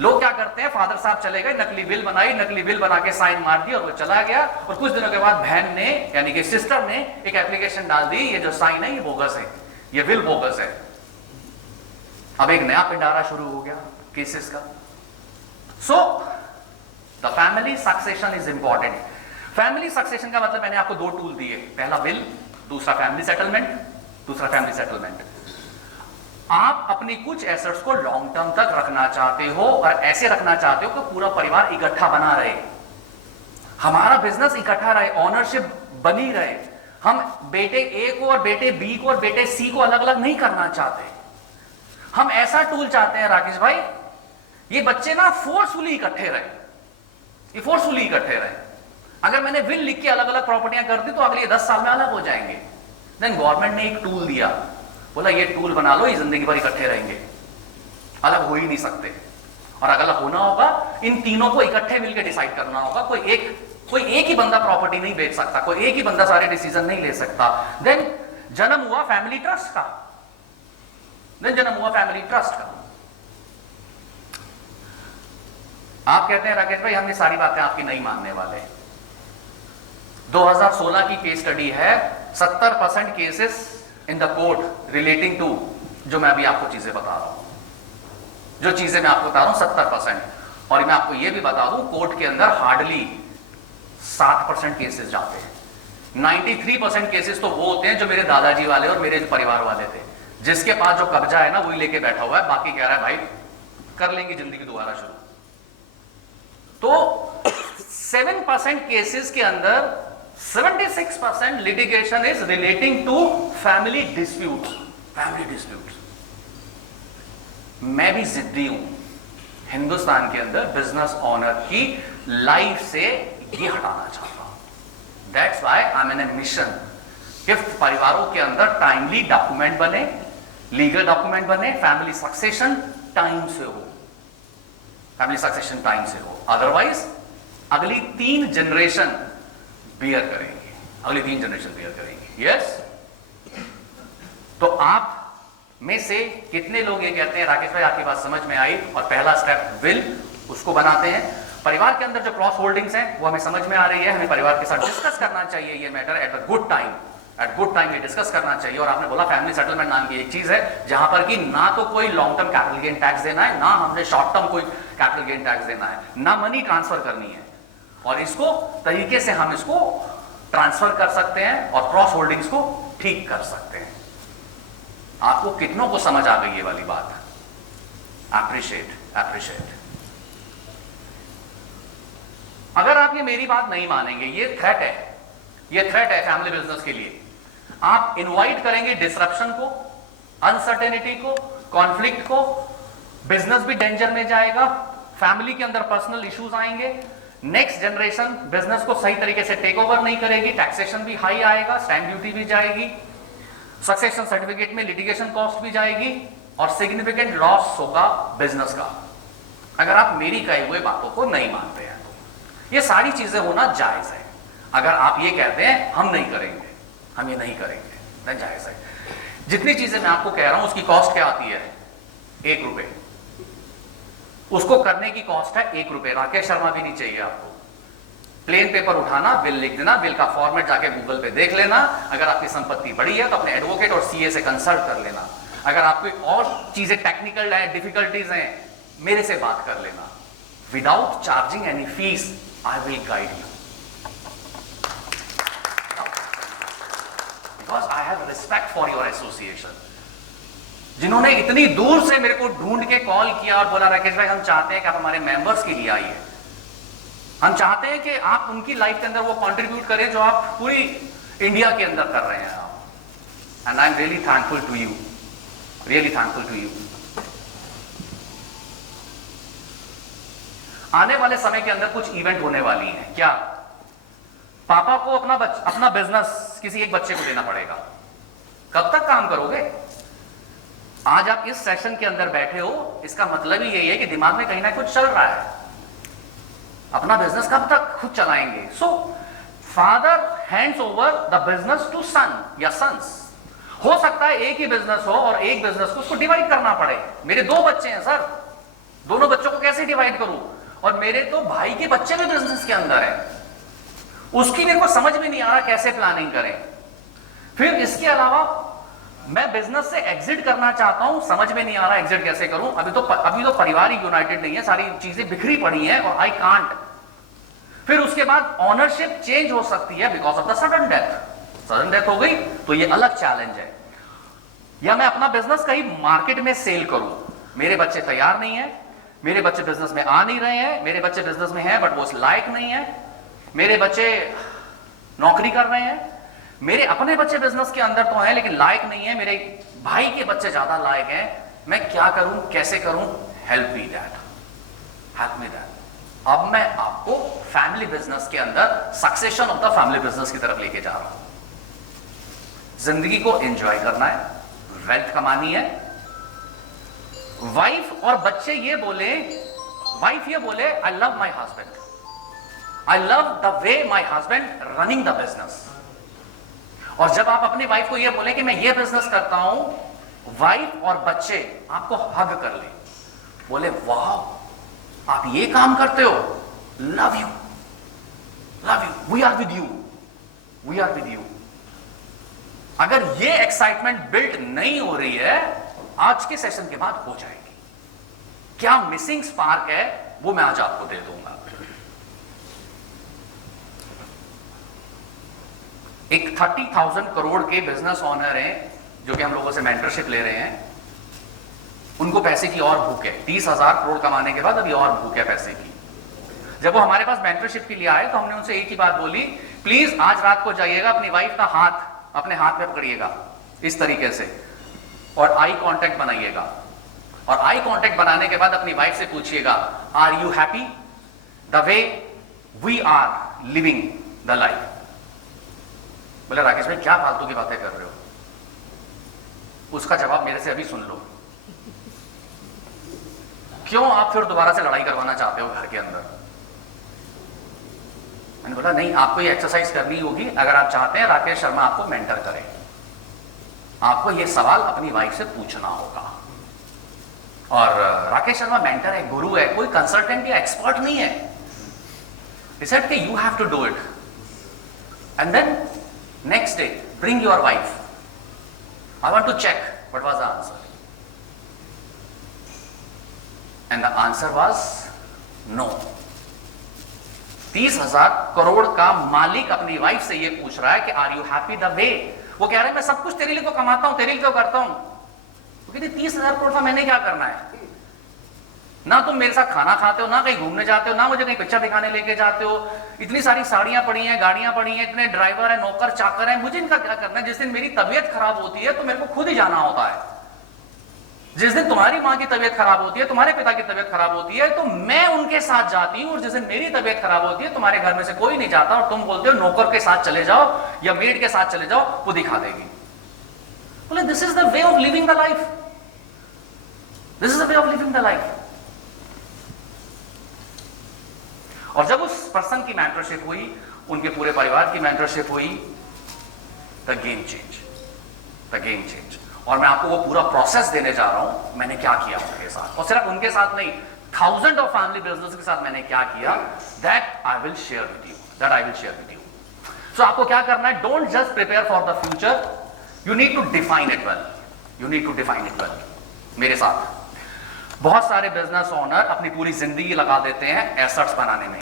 लोग क्या करते हैं, फादर साहब चले गए, नकली बिल बनाई, नकली बिल बना के साइन मार दिया और वो चला गया, और कुछ दिनों के बाद बहन ने यानी कि सिस्टर ने एक एप्लीकेशन डाल दी, ये जो साइन है ये बोगस है, ये बिल बोगस है। अब एक नया पिंडारा शुरू हो गया केसेस का। So the family succession is important. Family succession का मतलब मैंने आपको दो टूल दिए, पहला विल, दूसरा फैमिली सेटलमेंट। आप अपनी कुछ एसेट्स को लॉन्ग टर्म तक रखना चाहते हो और ऐसे रखना चाहते हो कि पूरा परिवार इकट्ठा बना रहे, हमारा बिजनेस इकट्ठा रहे, ऑनरशिप बनी रहे। हम बेटे ए को और बेटे बी को और बेटे सी को अलग अलग नहीं करना चाहते। हम ऐसा टूल चाहते हैं राकेश भाई, ये बच्चे ना फोर्सफुली इकट्ठे रहे। अगर मैंने विल लिख के अलग अलग प्रॉपर्टियां कर दी तो अगले 10 साल में अलग हो जाएंगे। देन गवर्नमेंट ने एक टूल दिया, बोला ये टूल बना लो, ये जिंदगी भर इकट्ठे रहेंगे, अलग हो ही नहीं सकते। और अगर अलग होना होगा, इन तीनों को इकट्ठे मिलकर डिसाइड करना होगा। कोई एक ही बंदा प्रॉपर्टी नहीं बेच सकता, कोई एक ही बंदा सारे डिसीजन नहीं ले सकता। देन जन्म हुआ फैमिली ट्रस्ट का। आप कहते हैं राकेश भाई हम ये सारी बातें आपकी नहीं मानने वाले। 2016 की केस स्टडी है, 70% cases in the court relating to, जो मैं अभी आपको चीजें बता रहा हूं, 70%। और मैं आपको यह भी बता दूं, कोर्ट के अंदर हार्डली 7% केसेस जाते हैं। 93% केसेस तो वो होते हैं जो मेरे दादाजी वाले और मेरे परिवार वाले थे, जिसके पास जो कब्जा है ना वही लेके बैठा हुआ है, बाकी कह रहा है भाई कर लेंगे जिंदगी दोबारा शुरू। तो 7% केसेस के अंदर 76% litigation is relating to family disputes. मैं भी जिद्दी हूं, हिंदुस्तान के अंदर बिजनेस ओनर की लाइफ से ये हटाना चाहता हूं। That's why I am in A mission कि परिवारों के अंदर टाइमली डॉक्यूमेंट बने, लीगल डॉक्यूमेंट बने, फैमिली सक्सेशन टाइम से हो, अदरवाइज अगली 3 जनरेशन बियर करेंगी। यस, तो आप में से कितने लोग ये कहते हैं राकेश भाई आपकी बात समझ में आई, और पहला स्टेप विल, उसको बनाते हैं। परिवार के अंदर जो क्रॉस होल्डिंग्स हैं वो हमें समझ में आ रही है, हमें परिवार के साथ डिस्कस करना चाहिए ये मैटर एट गुड टाइम ये डिस्कस करना चाहिए। और आपने बोला फैमिली सेटलमेंट नाम की एक चीज है जहां पर कि ना तो कोई long term capital gain tax देना है, ना हमने शॉर्ट टर्म कोई कैपिटल गेन टैक्स देना है, ना मनी ट्रांसफर करनी है, और इसको तरीके से हम इसको ट्रांसफर कर सकते हैं और क्रॉस होल्डिंग्स को ठीक कर सकते हैं। आपको कितनों को समझ आ गई ये वाली बात? एप्रिशिएट। अगर आप ये मेरी बात नहीं मानेंगे, ये थ्रेट है फैमिली बिजनेस के लिए। आप इनवाइट करेंगे डिसरप्शन को, अनसर्टेनिटी को, कॉन्फ्लिक्ट को, बिजनेस भी डेंजर में जाएगा, फैमिली के अंदर पर्सनल इश्यूज आएंगे, नेक्स्ट जनरेशन बिजनेस को सही तरीके से टेक ओवर नहीं करेगी, टैक्सेशन भी हाई आएगा, स्टैंप ड्यूटी भी जाएगी, सक्सेशन सर्टिफिकेट में लिटिगेशन कॉस्ट भी जाएगी, और सिग्निफिकेंट लॉस होगा बिजनेस का, अगर आप मेरी कही हुए बातों को नहीं मानते हैं। तो ये सारी चीजें होना जायज है। अगर आप ये कहते हैं हम ये नहीं करेंगे, नहीं जायज है। जितनी चीजें मैं आपको कह रहा हूं उसकी कॉस्ट क्या आती है? 1 रुपए। उसको करने की कॉस्ट है 1 रुपए। राकेश शर्मा भी नहीं चाहिए आपको। प्लेन पेपर उठाना, बिल लिख देना, बिल का फॉर्मेट जाके गूगल पे देख लेना। अगर आपकी संपत्ति बड़ी है तो अपने एडवोकेट और सीए से कंसल्ट कर लेना। अगर आपको और चीजें टेक्निकल है, डिफिकल्टीज हैं, मेरे से बात कर लेना। Without charging any fees I will guide you, because I have respect for your association. जिन्होंने इतनी दूर से मेरे को ढूंढ के कॉल किया और बोला राकेश भाई हम चाहते हैं कि आप हमारे मेंबर्स के लिए आइए, हम चाहते हैं कि आप उनकी लाइफ के अंदर वो कंट्रीब्यूट करें जो आप पूरी इंडिया के अंदर कर रहे हैं आप। And I am really thankful to you, really thankful to you. आने वाले समय के अंदर कुछ इवेंट होने वाली हैं। क्या? पापा को अपना बिजनेस किसी एक बच्चे को देना पड़ेगा। कब तक काम करोगे? आज आप इस सेशन के अंदर बैठे हो, इसका मतलब ही यही है कि दिमाग में कहीं ना कुछ चल रहा है। अपना बिजनेस कब तक खुद चलाएंगे? So father hands over the business to son या सन्स। हो सकता है एक ही बिजनेस हो और एक बिजनेस को उसको डिवाइड करना पड़े। मेरे 2 बच्चे हैं सर, दोनों बच्चों को कैसे डिवाइड करूं? और मेरे तो भाई के बच्चे भी बिजनेस के अंदर है, उसकी मेरे को समझ में नहीं आ रहा कैसे प्लानिंग करें। फिर इसके अलावा मैं बिजनेस से एग्जिट करना चाहता हूं, समझ में नहीं आ रहा एग्जिट कैसे करूं। अभी तो परिवार ही यूनाइटेड नहीं है, सारी चीजें बिखरी पड़ी हैं और आई कांट। फिर उसके बाद ओनरशिप चेंज हो सकती है because of the sudden death. Sudden death हो गई तो ये अलग चैलेंज है। या मैं अपना बिजनेस कहीं मार्केट में सेल करूं, मेरे बच्चे तैयार नहीं है, मेरे बच्चे बिजनेस में आ नहीं रहे हैं, मेरे बच्चे बिजनेस में हैं बट वो उस लायक नहीं है, मेरे बच्चे नौकरी कर रहे हैं, मेरे अपने बच्चे बिजनेस के अंदर तो हैं लेकिन लायक नहीं है, मेरे भाई के बच्चे ज्यादा लायक हैं, मैं क्या करूं, कैसे करूं? Help me that, help me that. अब मैं आपको फैमिली बिजनेस के अंदर succession of the family business की तरफ लेके जा रहा हूं। जिंदगी को एंजॉय करना है, वेल्थ कमानी है। वाइफ और बच्चे ये बोले, वाइफ ये बोले I love my husband, I love the way my husband running the business. और जब आप अपनी वाइफ को ये बोले कि मैं ये बिजनेस करता हूं, वाइफ और बच्चे आपको हग कर ले, बोले वाह आप ये काम करते हो, love you, love you, we are with you, we are with you. अगर ये एक्साइटमेंट बिल्ड नहीं हो रही है, आज के सेशन के बाद हो जाएगी। क्या मिसिंग स्पार्क है वो मैं आज आपको दे दूंगा। एक 30,000 करोड़ के बिजनेस ओनर हैं जो कि हम लोगों से मेंटरशिप ले रहे हैं, उनको पैसे की और भूख है। 30,000 करोड़ कमाने के बाद अभी और भूख है पैसे की। जब वो हमारे पास मेंटरशिप के लिए आए तो हमने उनसे एक ही बात बोली, प्लीज आज रात को जाइएगा, अपनी वाइफ का हाथ अपने हाथ में पकड़िएगा इस तरीके से और आई कांटेक्ट बनाइएगा, और आई कांटेक्ट बनाने के बाद अपनी वाइफ से पूछिएगा, are you happy the way we are living the life? बोले राकेश भाई क्या फालतू की बातें कर रहे हो? उसका जवाब मेरे से अभी सुन लो। क्यों आप फिर दोबारा से लड़ाई करवाना चाहते हो घर के अंदर? मैंने बोला नहीं, आपको ये एक्सरसाइज करनी होगी अगर आप चाहते हैं राकेश शर्मा आपको मेंटर करे। आपको ये सवाल अपनी वाइफ से पूछना होगा। और राकेश शर्मा मेंटर है, गुरु है, कोई कंसल्टेंट या एक्सपर्ट नहीं है। He said कि you have to do it. And then next day, bring your wife. I want to check what was the answer. And the answer was no. 30,000 crore का मालिक अपनी वाइफ से ये पूछ रहा है कि are you happy the way? वो कह रहे हैं मैं सब कुछ तेरे लिए तो कमाता हूं, तेरे लिए तो करता हूं। वो कहती 30,000 करोड़ का मैंने क्या करना है? ना तुम मेरे साथ खाना खाते हो, ना कहीं घूमने जाते हो, ना मुझे कहीं पिक्चर दिखाने लेके जाते हो। इतनी सारी साड़ियां पड़ी हैं, गाड़ियां पड़ी हैं, इतने ड्राइवर है, नौकर चाकर है, मुझे इनका क्या करना है? जिस दिन मेरी तबीयत खराब होती है तो मेरे को खुद ही जाना होता है। जिस दिन तुम्हारी माँ की तबीयत खराब होती है, तुम्हारे पिता की तबीयत खराब होती है तो मैं उनके साथ जाती हूँ, और जिस दिन मेरी तबीयत खराब होती है तुम्हारे घर में से कोई नहीं जाता, और तुम बोलते हो नौकर के साथ चले जाओ या मेड के साथ चले जाओ, वो दिखा देगी। बोले this is the way of living the life, this is the way of living the life. और जब उस पर्सन की मेंटरशिप हुई, उनके पूरे परिवार की मेंटरशिप हुई, the game change, the game change. और मैं आपको वो पूरा प्रोसेस देने जा रहा हूं, मैंने क्या किया उनके साथ, और सिर्फ उनके साथ नहीं, 1000 ऑफ फैमिली बिजनेस के साथ मैंने क्या किया, that I will share with you, that I will share with you. So आपको क्या करना है, don't just prepare for the future, you need to define it well, you need to define it well. मेरे साथ बहुत सारे बिजनेस ओनर अपनी पूरी जिंदगी लगा देते हैं एसेट्स बनाने में।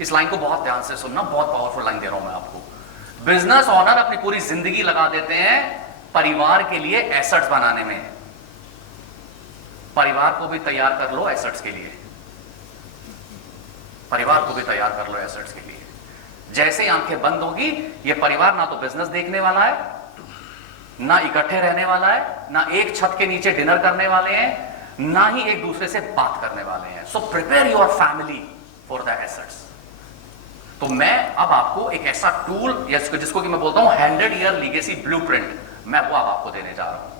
इस लाइन को बहुत ध्यान से सुनना, बहुत पावरफुल लाइन दे रहा हूं मैं आपको। बिजनेस ओनर अपनी पूरी जिंदगी लगा देते हैं परिवार के लिए एसेट्स बनाने में। परिवार को भी तैयार कर लो एसेट्स के लिए, परिवार को भी तैयार कर लो एसेट्स के लिए। जैसे ही आंखें बंद होगी, ये परिवार ना तो बिजनेस देखने वाला है, ना इकट्ठे रहने वाला है, ना एक छत के नीचे डिनर करने वाले हैं, ना ही एक दूसरे से बात करने वाले हैं। So prepare your family for the assets. तो मैं अब आपको एक ऐसा टूल जिसको कि मैं बोलता हूं 100 ईयर लीगेसी ब्लूप्रिंट, मैं वो अब आपको देने जा रहा हूं।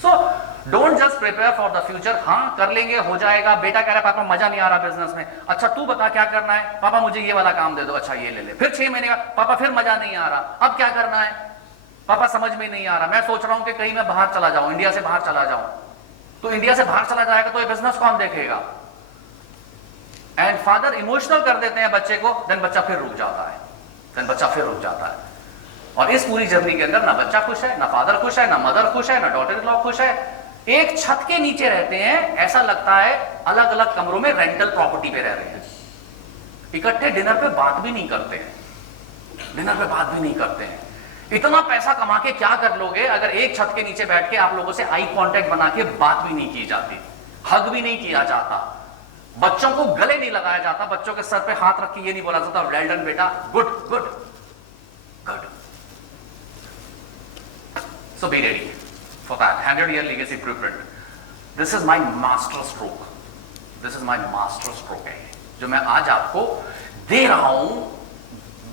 So don't just prepare for the future. हां कर लेंगे, हो जाएगा। बेटा कह रहा है पापा मजा नहीं आ रहा बिजनेस में, अच्छा तू बता क्या करना है। पापा मुझे ये वाला काम दे दो, अच्छा ये ले ले। फिर 6 महीने का, पापा फिर मजा नहीं आ रहा, अब क्या करना है पापा समझ में नहीं आ रहा। मैं सोच रहा हूं कि कहीं मैं बाहर चला जाऊं, इंडिया से बाहर चला जाऊं। तो इंडिया से बाहर चला जाएगा तो ये बिजनेस कौन देखेगा। एंड फादर इमोशनल कर देते हैं बच्चे को, देन बच्चा फिर रुक जाता है, देन बच्चा फिर रुक जाता है। और इस पूरी जर्नी के अंदर ना बच्चा खुश है, ना फादर खुश है, ना मदर खुश है, ना डॉटर इन लॉ खुश है। एक छत के नीचे रहते हैं, ऐसा लगता है अलग अलग कमरों में रेंटल प्रॉपर्टी पे रह रहे हैं। इकट्ठे डिनर पे बात भी नहीं करते हैं, डिनर पे बात भी नहीं करते हैं। इतना पैसा कमा के क्या कर लोगे अगर एक छत के नीचे बैठ के आप लोगों से आई कांटेक्ट बना के बात भी नहीं की जाती, हग भी नहीं किया जाता, बच्चों को गले नहीं लगाया जाता, बच्चों के सर पे हाथ रख के ये नहीं बोला जाता वेल डन बेटा, good good good. So be ready for that 100 year legacy blueprint. This is my master stroke, this is my master stroke है जो मैं आज आपको दे रहा हूं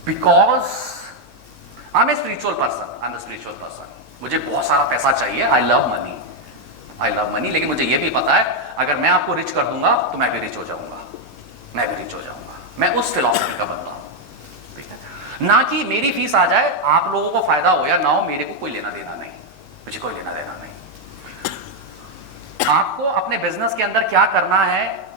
because I am a spiritual person, I am a spiritual person. मुझे बहुत सारा पैसा चाहिए, I love money, I love money. लेकिन मुझे यह भी पता है अगर मैं आपको रिच कर दूंगा तो मैं भी रिच हो जाऊंगा, मैं भी रिच हो जाऊंगा। मैं उस फिलॉसफी का बंदा हूं, ठीक है ना कि मेरी फीस आ जाए, आप लोगों को फायदा हो या ना हो, मेरे को कोई लेना देना नहीं, मुझे कोई लेना देना नहीं। आपको अपने बिजनेस के अंदर क्या करना है,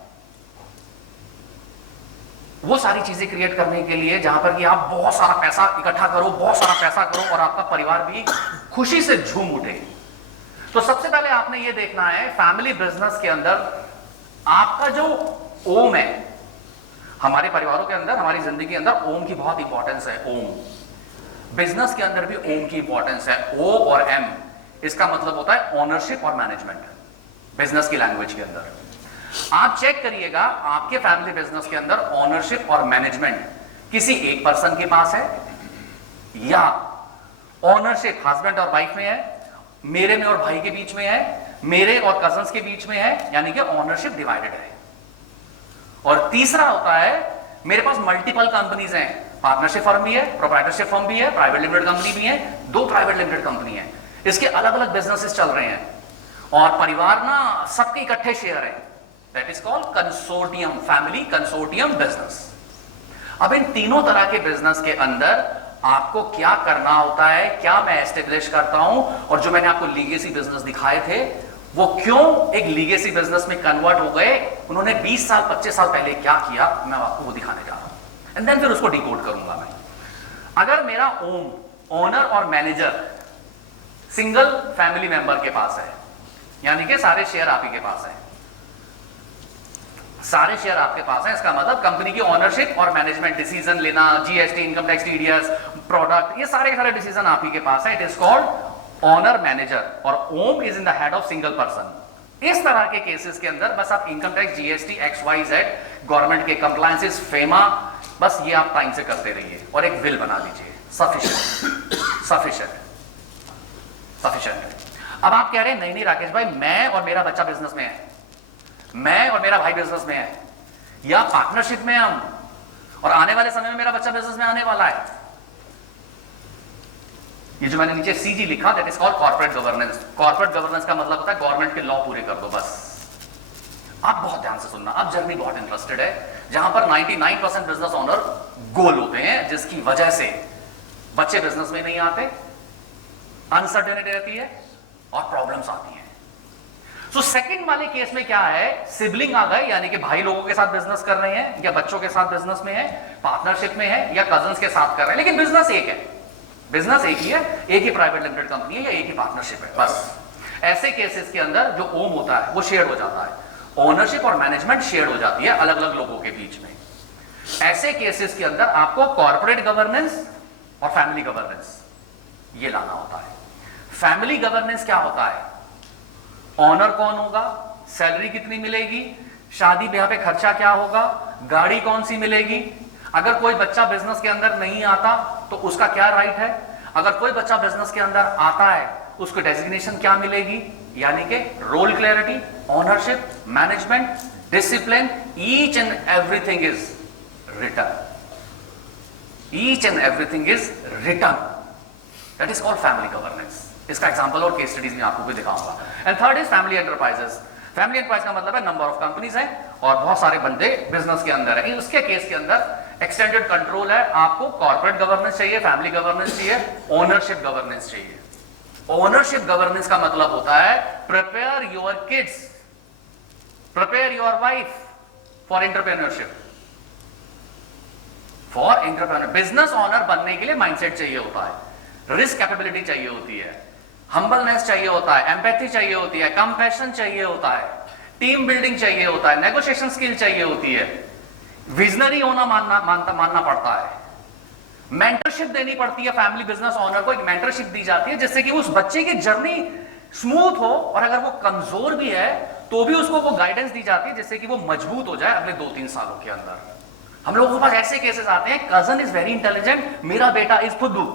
वो सारी चीजें क्रिएट करने के लिए जहां पर कि आप बहुत सारा पैसा इकट्ठा करो, बहुत सारा पैसा करो और आपका परिवार भी खुशी से झूम उठे। तो सबसे पहले आपने ये देखना है फैमिली बिजनेस के अंदर आपका जो ओम है, हमारे परिवारों के अंदर, हमारी जिंदगी के अंदर ओम की बहुत इंपॉर्टेंस है। ओम बिजनेस के अंदर भी ओम की इंपॉर्टेंस है। ओ और एम, इसका मतलब होता है ओनरशिप और मैनेजमेंट, बिजनेस की लैंग्वेज के अंदर। आप चेक करिएगा आपके फैमिली बिजनेस के अंदर ओनरशिप और मैनेजमेंट किसी एक पर्सन के पास है या ओनरशिप हस्बैंड और वाइफ में है, मेरे में और भाई के बीच में है, मेरे और कजन्स के बीच में है, यानी कि ओनरशिप डिवाइडेड है। और तीसरा होता है मेरे पास मल्टीपल कंपनीज हैं, पार्टनरशिप फर्म भी है, प्रोप्राइटरशिप फर्म भी है, प्राइवेट लिमिटेड कंपनी भी है, 2 प्राइवेट लिमिटेड कंपनी है, इसके अलग अलग बिजनेसेस चल रहे हैं और परिवार ना सबके इकट्ठे शेयर है। That is called consortium, family consortium business. अब इन तीनों तरह के बिजनेस के अंदर आपको क्या करना होता है, क्या मैं एस्टेब्लिश करता हूं, और जो मैंने आपको लीगेसी बिजनेस दिखाए थे वो क्यों एक लीगेसी बिजनेस में कन्वर्ट हो गए, उन्होंने 20 साल 25 साल पहले क्या किया, मैं आपको वो दिखाने जा रहा हूं एंड देन फिर उसको डिकोड करूंगा मैं। अगर मेरा ओम ओनर और मैनेजर सिंगल फैमिली मेंबर के पास है, यानी कि सारे शेयर आप ही के पास है, सारे शेयर आपके पास है, इसका मतलब कंपनी की ओनरशिप और मैनेजमेंट, डिसीजन लेना, GST, income tax, TDS, product, ये सारे डिसीजन आप ही के पास है। It is called owner manager और OM is in the head of single person. इस तरह के केसेस के अंदर बस आप income tax, GST, XYZ, government के कंप्लायंसेस, फेमा, बस ये आप टाइम से करते रहिए और एक बिल बना लीजिए, सफिशिएंट सफिशिएंट सफिशिएंट। अब आप कह रहे हैं नहीं नहीं राकेश भाई, मैं और मेरा बच्चा बिजनेस में है, मैं और मेरा भाई बिजनेस में है, या पार्टनरशिप में हम, और आने वाले समय में मेरा बच्चा बिजनेस में आने वाला है। ये जो मैंने नीचे सीजी लिखा, that is called corporate governance. Corporate governance का मतलब होता है गवर्नमेंट के लॉ पूरे कर दो बस। आप बहुत ध्यान से सुनना, आप जर्नी बहुत इंटरेस्टेड है, जहां पर 99% बिजनेस ओनर गोल होते हैं, जिसकी वजह से बच्चे बिजनेस में नहीं आते, अनसर्टेनिटी रहती है और प्रॉब्लम्स आती हैं। तो सेकंड वाले केस में क्या है, सिबलिंग आ गए, यानी कि भाई लोगों के साथ बिजनेस कर रहे हैं या बच्चों के साथ बिजनेस में है, पार्टनरशिप में है या कजन्स के साथ कर रहे हैं, लेकिन बिजनेस एक है, बिजनेस एक ही है, एक ही प्राइवेट लिमिटेड कंपनी है या एक ही पार्टनरशिप है बस। ऐसे केसेस के अंदर जो ओम होता है वो शेयर हो जाता है, ओनरशिप और मैनेजमेंट शेयर हो जाती है अलग अलग लोगों के बीच में। ऐसे केसेस के अंदर आपको कॉर्पोरेट गवर्नेंस और फैमिली गवर्नेंस ये लाना होता है। फैमिली गवर्नेंस क्या होता है, ऑनर कौन होगा, सैलरी कितनी मिलेगी, शादी ब्याह पे खर्चा क्या होगा, गाड़ी कौन सी मिलेगी, अगर कोई बच्चा बिजनेस के अंदर नहीं आता तो उसका क्या राइट है, अगर कोई बच्चा बिजनेस के अंदर आता है उसको डेजिग्नेशन क्या मिलेगी, यानी कि role clarity, ownership, management, discipline, each and everything is written, each and everything is written, that is called family governance. इसका एग्जांपल और केस स्टडीज में आपको भी दिखाऊंगा। And third is family enterprises. Family enterprise का मतलब है नंबर ऑफ कंपनीज हैं और बहुत सारे बंदे बिजनेस के अंदर है। उसके केस के अंदर एक्सटेंडेड कंट्रोल है, आपको कॉर्पोरेट गवर्नेंस चाहिए, फैमिली गवर्नेंस चाहिए, ओनरशिप गवर्नेंस चाहिए। ओनरशिप गवर्नेंस का मतलब होता है prepare your kids, prepare your wife for entrepreneurship, for entrepreneur. Business owner बनने के लिए माइंडसेट चाहिए होता है, रिस्क कैपेबिलिटी चाहिए होती है, हम्बलनेस चाहिए होता है, एम्पैथी चाहिए होती है, कंपैशन चाहिए होता है, टीम बिल्डिंग चाहिए होता है, नेगोशिएशन स्किल चाहिए होती है, विजनरी होना मानना पड़ता है, मेंटरशिप देनी पड़ती है। फैमिली बिजनेस ओनर को एक मेंटरशिप दी जाती है जिससे कि उस बच्चे की जर्नी स्मूथ हो, और अगर वो कमजोर भी है तो भी उसको वो गाइडेंस दी जाती है जिससे कि वो मजबूत हो जाए अगले 2-3 सालों के अंदर। हम लोगों के पास ऐसे केसेस आते हैं, कजन इज वेरी इंटेलिजेंट, मेरा बेटा इज फुद्दू,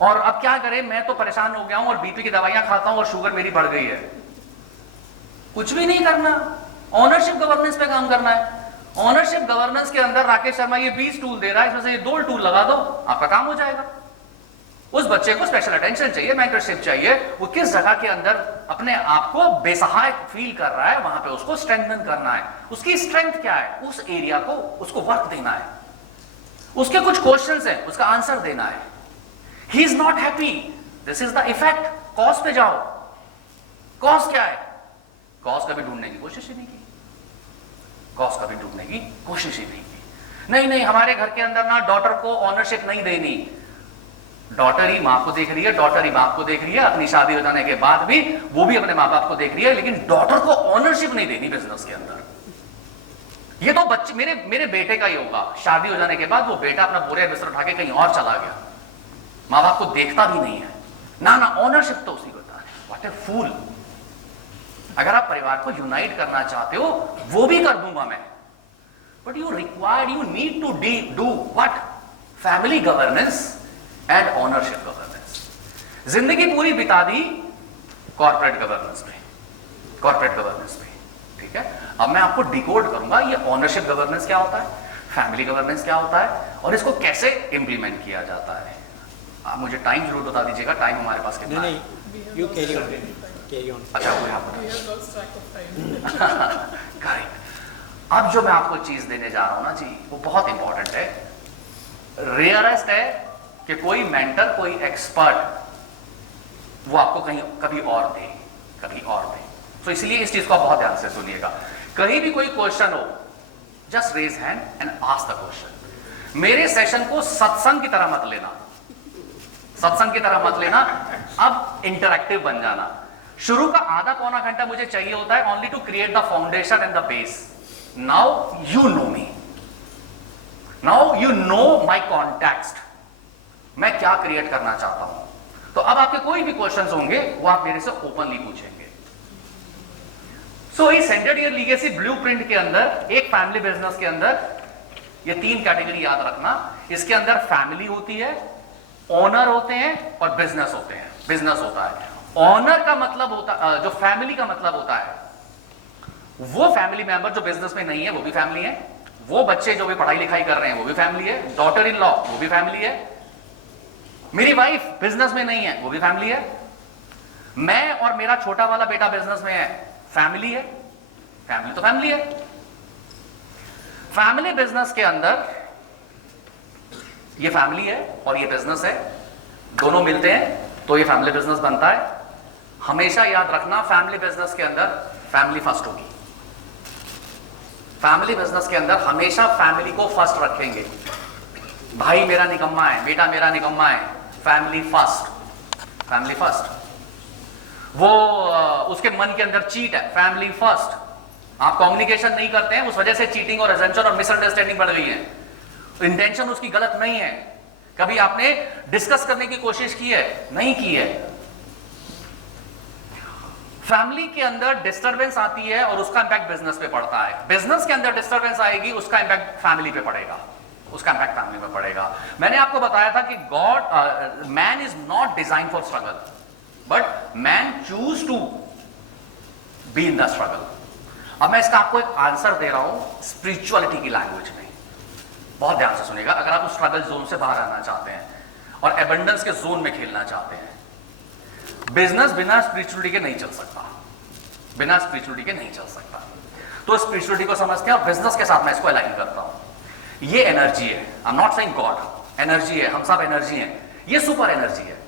और अब क्या करें, मैं तो परेशान हो गया हूं और बीपी की दवाइयां खाता हूं और शुगर मेरी बढ़ गई है। कुछ भी नहीं करना, ओनरशिप गवर्नेंस पे काम करना है। ओनरशिप गवर्नेंस के अंदर राकेश शर्मा ये 20 टूल दे रहा है, इसमें से ये 2 टूल लगा दो, आपका काम हो जाएगा। उस बच्चे को स्पेशल अटेंशन चाहिए, मेंटरशिप चाहिए, वो किस जगह के अंदर अपने आप को बेसहाय फील कर रहा है, वहां पे उसको स्ट्रेंथन करना है। उसकी स्ट्रेंथ क्या है, उस एरिया को उसको वर्क देना है। उसके कुछ क्वेश्चंस हैं, उसका आंसर देना है। ही is not happy, this is the effect. Cause पे जाओ, कॉज क्या है, कॉज कभी ढूंढने की कोशिश ही नहीं की, कॉज कभी ढूंढने की कोशिश ही नहीं की। नहीं, हमारे घर के अंदर ना डॉटर को ऑनरशिप नहीं देनी। डॉटर ही मां को देख रही है, डॉटर ही बाप को देख रही है, अपनी शादी हो जाने के बाद भी वो भी अपने मां बाप को देख रही है, लेकिन डॉटर को ऑनरशिप नहीं देनी बिजनेस के अंदर। ये तो बच्चे मेरे बेटे का ही होगा, शादी हो जाने के बाद वो बेटा अपना बोरे बिस्तर उठा के कहीं और चला गया, मां बाप को देखता भी नहीं है। ना, ऑनरशिप तो उसी को होता है। व्हाट ए फूल। अगर आप परिवार को यूनाइट करना चाहते हो वो भी कर दूंगा मैं, but you need to do what, family governance and ownership governance. जिंदगी पूरी बिता दी कॉर्पोरेट गवर्नेंस में, ठीक है। अब मैं आपको डिकोड करूंगा ये ओनरशिप गवर्नेंस क्या होता है, फैमिली गवर्नेंस क्या होता है, और इसको कैसे इंप्लीमेंट किया जाता है। आप मुझे टाइम जरूर बता दीजिएगा, टाइम हमारे पास कितना है? You carry on. अच्छा, वो यहाँ We have lost track of time. Correct. अब जो मैं आपको चीज देने जा रहा हूं ना जी, वो बहुत इंपॉर्टेंट है। रेयरेस्ट है कि कोई मेंटर, कोई एक्सपर्ट वो आपको कभी और दे। तो इसलिए इस चीज को आप बहुत ध्यान से सुनिएगा। कहीं भी कोई क्वेश्चन हो, just raise hand and ask the question. मेरे सेशन को सत्संग की तरह मत लेना, अब इंटरैक्टिव बन जाना। शुरू का आधा पौना घंटा मुझे चाहिए होता है only to create the foundation and the base. Now you know me, now you know my context, मैं क्या क्रिएट करना चाहता हूं। तो अब आपके कोई भी क्वेश्चंस होंगे वो आप मेरे से ओपनली पूछेंगे। सो इस सेंटर्ड ईयर लीगेसी ब्लूप्रिंट के अंदर, एक फैमिली बिजनेस के अंदर ये 3 कैटेगरी याद रखना। इसके अंदर फैमिली होती है, ओनर होते हैं और बिजनेस होता है। ओनर का मतलब होता, जो फैमिली का मतलब होता है, वो फैमिली मेंबर जो बिजनेस में नहीं है वो भी फैमिली है, वो बच्चे जो भी पढ़ाई लिखाई कर रहे हैं वो भी फैमिली है, डॉटर इन लॉ वो भी फैमिली है, मेरी वाइफ बिजनेस में नहीं है वो भी फैमिली है, मैं और मेरा छोटा वाला बेटा बिजनेस में है, फैमिली है। फैमिली तो फैमिली है। फैमिली बिजनेस के अंदर ये फैमिली है और ये बिजनेस है, दोनों मिलते हैं तो ये फैमिली बिजनेस बनता है। हमेशा याद रखना, फैमिली बिजनेस के अंदर फैमिली फर्स्ट होगी। फैमिली बिजनेस के अंदर हमेशा फैमिली को फर्स्ट रखेंगे। भाई मेरा निकम्मा है, बेटा मेरा निकम्मा है, फैमिली फर्स्ट। वो उसके मन के अंदर चीट है, फैमिली फर्स्ट। आप कम्युनिकेशन नहीं करते हैं, उस वजह से चीटिंग और एजम्पशन और मिसअंडरस्टैंडिंग बढ़ गई है। इंटेंशन उसकी गलत नहीं है, कभी आपने डिस्कस करने की कोशिश की है, नहीं की है। फैमिली के अंदर डिस्टरबेंस आती है और उसका इंपैक्ट बिजनेस पे पड़ता है। बिजनेस के अंदर डिस्टरबेंस आएगी, उसका इंपैक्ट फैमिली पे पड़ेगा, उसका इंपैक्ट फैमिली में पड़ेगा। मैंने आपको बताया था कि God man is not design for struggle, but man choose to be in the struggle. अब मैं इसका आपको एक आंसर दे रहा हूं स्पिरिचुअलिटी की लैंग्वेज में, बहुत ध्यान से सुनिएगा। अगर आप उस स्ट्रगल जोन से बाहर आना चाहते हैं और एबंडेंस के जोन में खेलना चाहते हैं, बिजनेस बिना स्पिरिचुअलिटी के नहीं चल सकता, बिना स्पिरिचुअलिटी के नहीं चल सकता। तो स्पिरिचुअलिटी को समझते हैं और बिजनेस के साथ मैं इसको अलाइन करता हूं। ये एनर्जी है, I am not saying God, energy है, हम सब एनर्जी हैं, ये सुपर एनर्जी है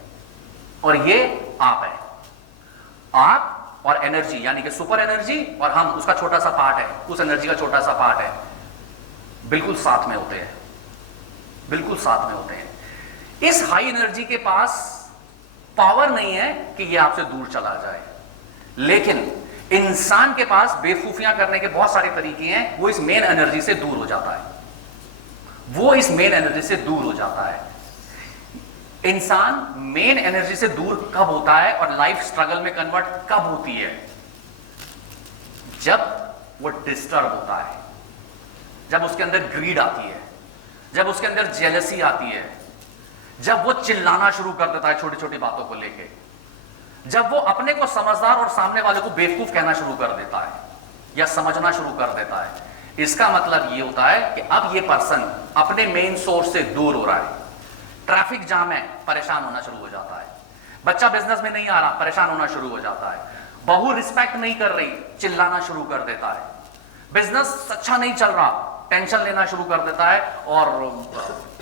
और ये आप है। आप और एनर्जी यानी कि सुपर एनर्जी और हम उसका छोटा सा पार्ट है, उस एनर्जी का छोटा सा पार्ट है, बिल्कुल साथ में होते हैं, बिल्कुल साथ में होते हैं। इस हाई एनर्जी के पास पावर नहीं है कि ये आपसे दूर चला जाए, लेकिन इंसान के पास बेवकूफियां करने के बहुत सारे तरीके हैं। वो इस मेन एनर्जी से दूर हो जाता है, वो इस मेन एनर्जी से दूर हो जाता है। इंसान मेन एनर्जी से दूर कब होता है और लाइफ स्ट्रगल में कन्वर्ट कब होती है? जब वो डिस्टर्ब होता है, जब उसके अंदर ग्रीड आती है, जब उसके अंदर जेलसी आती है, जब वो चिल्लाना शुरू कर देता है छोटी छोटी बातों को लेके, जब वो अपने को समझदार और सामने वाले को बेवकूफ कहना शुरू कर देता है या समझना शुरू कर देता है। इसका मतलब ये होता है कि अब ये पर्सन अपने मेन सोर्स से दूर हो रहा है। ट्रैफिक जाम है, परेशान होना शुरू हो जाता है। बच्चा बिजनेस में नहीं आ रहा, परेशान होना शुरू हो जाता है। बहू रिस्पेक्ट नहीं कर रही, चिल्लाना शुरू कर देता है। बिजनेस अच्छा नहीं चल रहा, टेंशन लेना शुरू कर देता है और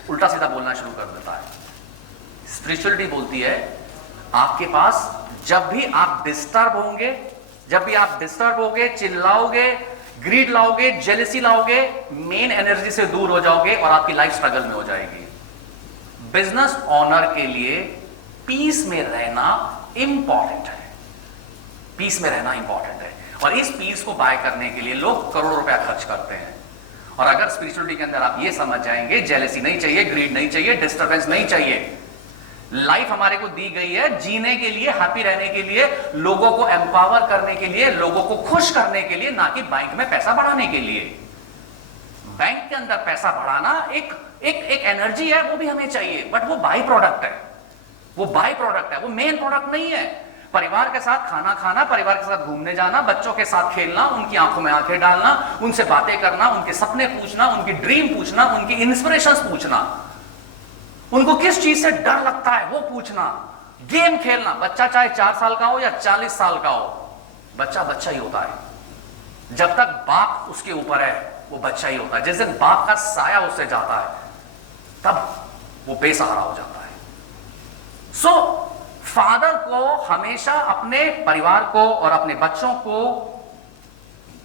उल्टा सीधा बोलना शुरू कर देता है। स्पिरिचुअलिटी बोलती है आपके पास जब भी आप डिस्टर्ब होंगे, जब भी आप डिस्टर्ब होगे, चिल्लाओगे, ग्रीड लाओगे, जेलसी लाओगे, मेन एनर्जी से दूर हो जाओगे और आपकी लाइफ स्ट्रगल में हो जाएगी। बिजनेस ऑनर के लिए पीस में रहना इंपॉर्टेंट है, पीस में रहना इंपॉर्टेंट है। और इस पीस को बाय करने के लिए लोग करोड़ों रुपया खर्च करते हैं। और अगर स्पिरिचुअलिटी के अंदर आप ये समझ जाएंगे, जेलसी नहीं चाहिए, ग्रीड नहीं चाहिए, डिस्टर्बेंस नहीं चाहिए। लाइफ हमारे को दी गई है जीने के लिए, हैप्पी रहने के लिए, लोगों को एम्पावर करने के लिए, लोगों को खुश करने के लिए, ना कि बैंक में पैसा बढ़ाने के लिए। बैंक के अंदर पैसा बढ़ाना एक एक एक एनर्जी है, वो भी हमें चाहिए, बट वो बाई प्रोडक्ट है, वो बाई प्रोडक्ट है, वो मेन प्रोडक्ट नहीं है। परिवार के साथ खाना खाना, परिवार के साथ घूमने जाना, बच्चों के साथ खेलना, उनकी आंखों में आंखें डालना, उनसे बातें करना, उनके सपने पूछना, उनकी ड्रीम पूछना, उनकी इंस्पिरेशंस पूछना, उनको किस चीज से डर लगता है वो पूछना, गेम खेलना। बच्चा चाहे 4 साल का हो या 40 साल का हो, बच्चा बच्चा ही होता है। जब तक बाप उसके ऊपर है वो बच्चा ही होता है। जिस दिन बाप का साया उससे जाता है तब वो बेसहारा हो जाता है। सो फादर को हमेशा अपने परिवार को और अपने बच्चों को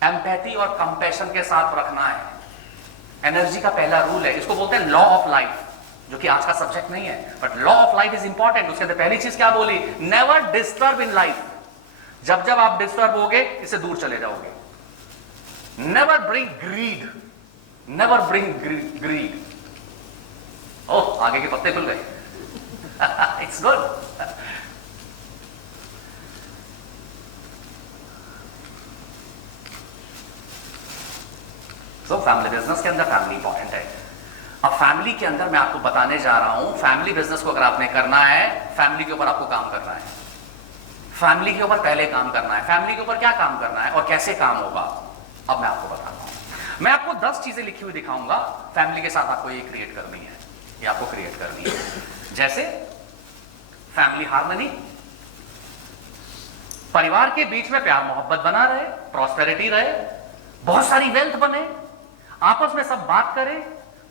एम्पैथी और कंपैशन के साथ रखना है। एनर्जी का पहला रूल है, इसको बोलते हैं लॉ ऑफ लाइफ, जो कि आज का सब्जेक्ट नहीं है, but law of life is important. उसके अंदर पहली चीज क्या बोली? Never disturb in life. जब जब आप डिस्टर्ब होगे इससे दूर चले जाओगे। Never bring greed, never bring greed. ओह, आगे के पत्ते खुल गए। It's good. तो फैमिली बिजनेस के अंदर फैमिली इंपॉर्टेंट है। अब फैमिली के अंदर मैं आपको बताने जा रहा हूं, फैमिली बिजनेस को अगर आपने करना है, फैमिली के ऊपर आपको काम करना है। फैमिली के ऊपर पहले काम करना है। फैमिली के ऊपर क्या काम करना है और कैसे काम होगा, अब मैं आपको बताता हूं। मैं आपको 10 चीजें लिखी हुई दिखाऊंगा, फैमिली के साथ आपको ये क्रिएट करनी है, ये आपको क्रिएट करनी है। जैसे फैमिली हार्मनी, परिवार के बीच में प्यार मोहब्बत बना रहे, प्रॉस्पेरिटी रहे, बहुत सारी वेल्थ बने, आपस में सब बात करें,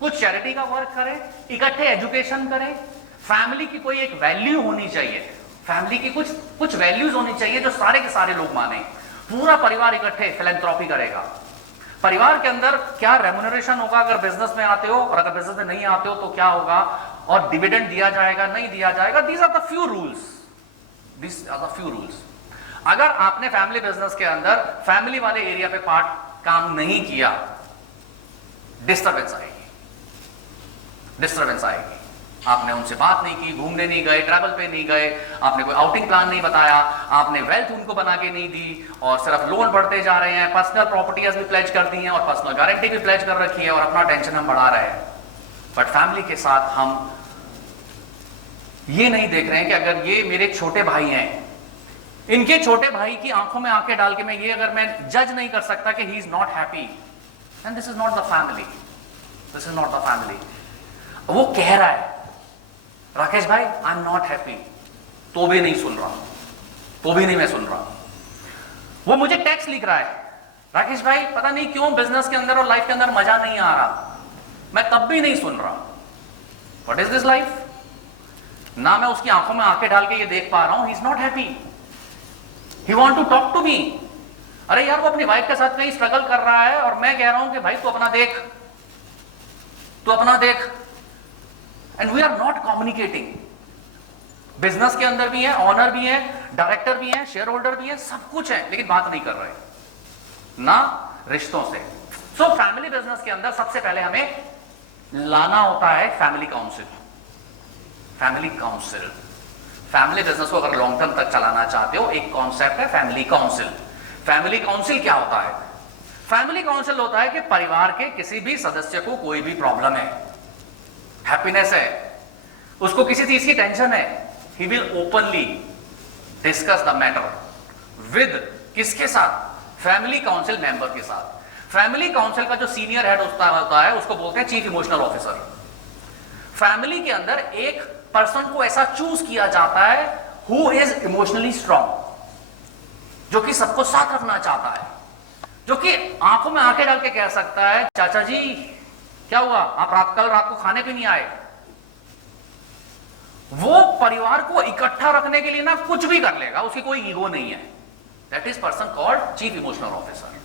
कुछ चैरिटी का वर्क करें, इकट्ठे एजुकेशन करें। फैमिली की कोई एक वैल्यू होनी चाहिए, फैमिली की कुछ वैल्यूज होनी चाहिए जो सारे के सारे लोग माने। पूरा परिवार इकट्ठे फिलैंथ्रोपी करेगा। परिवार के अंदर क्या रेम्युनरेशन होगा अगर बिजनेस में आते हो, और अगर बिजनेस में नहीं आते हो तो क्या होगा, और डिविडेंड दिया जाएगा नहीं दिया जाएगा। These are the few rules, this are the few rules. अगर आपने फैमिली बिजनेस के अंदर फैमिली वाले एरिया पे पार्ट काम नहीं किया, डिस्टर्बेंस आएगी, डिस्टर्बेंस आएगी। आपने उनसे बात नहीं की, घूमने नहीं गए, ट्रैवल पे नहीं गए, आपने कोई आउटिंग प्लान नहीं बताया, आपने वेल्थ उनको बना के नहीं दी, और सिर्फ लोन बढ़ते जा रहे हैं, पर्सनल प्रॉपर्टीज भी प्लेज कर दी हैं और पर्सनल गारंटी भी प्लेज कर रखी है, और अपना टेंशन हम बढ़ा रहे हैं। बट फैमिली के साथ हम ये नहीं देख रहे हैं कि अगर ये मेरे छोटे भाई हैं, इनके छोटे भाई की आंखों में आंखें डाल के मैं ये अगर मैं जज नहीं कर सकता कि ही is not happy, and this is not the family, this is not the family. वो कह रहा है राकेश भाई आई एम नॉट हैप्पी, तो भी नहीं सुन रहा, तो भी नहीं मैं सुन रहा। वो मुझे टेक्स्ट लिख रहा है, राकेश भाई पता नहीं क्यों बिजनेस के अंदर और लाइफ के अंदर मजा नहीं आ रहा, मैं तब भी नहीं सुन रहा। What is this life? ना मैं उसकी आंखों में आंखें डाल के ये देख पा रहा हूं, he is not happy, he want to talk to me. अरे यार वो अपनी वाइफ के साथ कहीं स्ट्रगल कर रहा है और मैं कह रहा हूं कि भाई तू अपना देख, तू अपना देख, and we are not communicating. Business के अंदर भी है, ऑनर भी है, डायरेक्टर भी है, शेयर होल्डर भी है, सब कुछ है, लेकिन बात नहीं कर रहे ना रिश्तों से। सो फैमिली बिजनेस के अंदर सबसे पहले हमें लाना होता है family council. Family council, family business को अगर लॉन्ग टर्म तक चलाना चाहते हो, एक कॉन्सेप्ट है फैमिली काउंसिल। फैमिली काउंसिल क्या होता है? फैमिली काउंसिल होता है कि परिवार के किसी भी सदस्य को कोई भी प्रॉब्लम है, हैप्पीनेस है, उसको किसी चीज की टेंशन है, he will openly discuss the matter with किसके साथ? फैमिली काउंसिल मेंबर के साथ। फैमिली काउंसिल का जो सीनियर हेड होता है उसको बोलते हैं चीफ इमोशनल ऑफिसर। फैमिली के अंदर एक पर्सन को ऐसा चूज किया जाता है हु इज इमोशनली स्ट्रांग, जो कि सबको साथ रखना चाहता है, जो कि आंखों में आंखें डाल के कह सकता है चाचा जी क्या हुआ, आप कल रात को खाने पे नहीं आए। वो परिवार को इकट्ठा रखने के लिए ना कुछ भी कर लेगा, उसकी कोई ईगो नहीं है। That is person called chief emotional officer.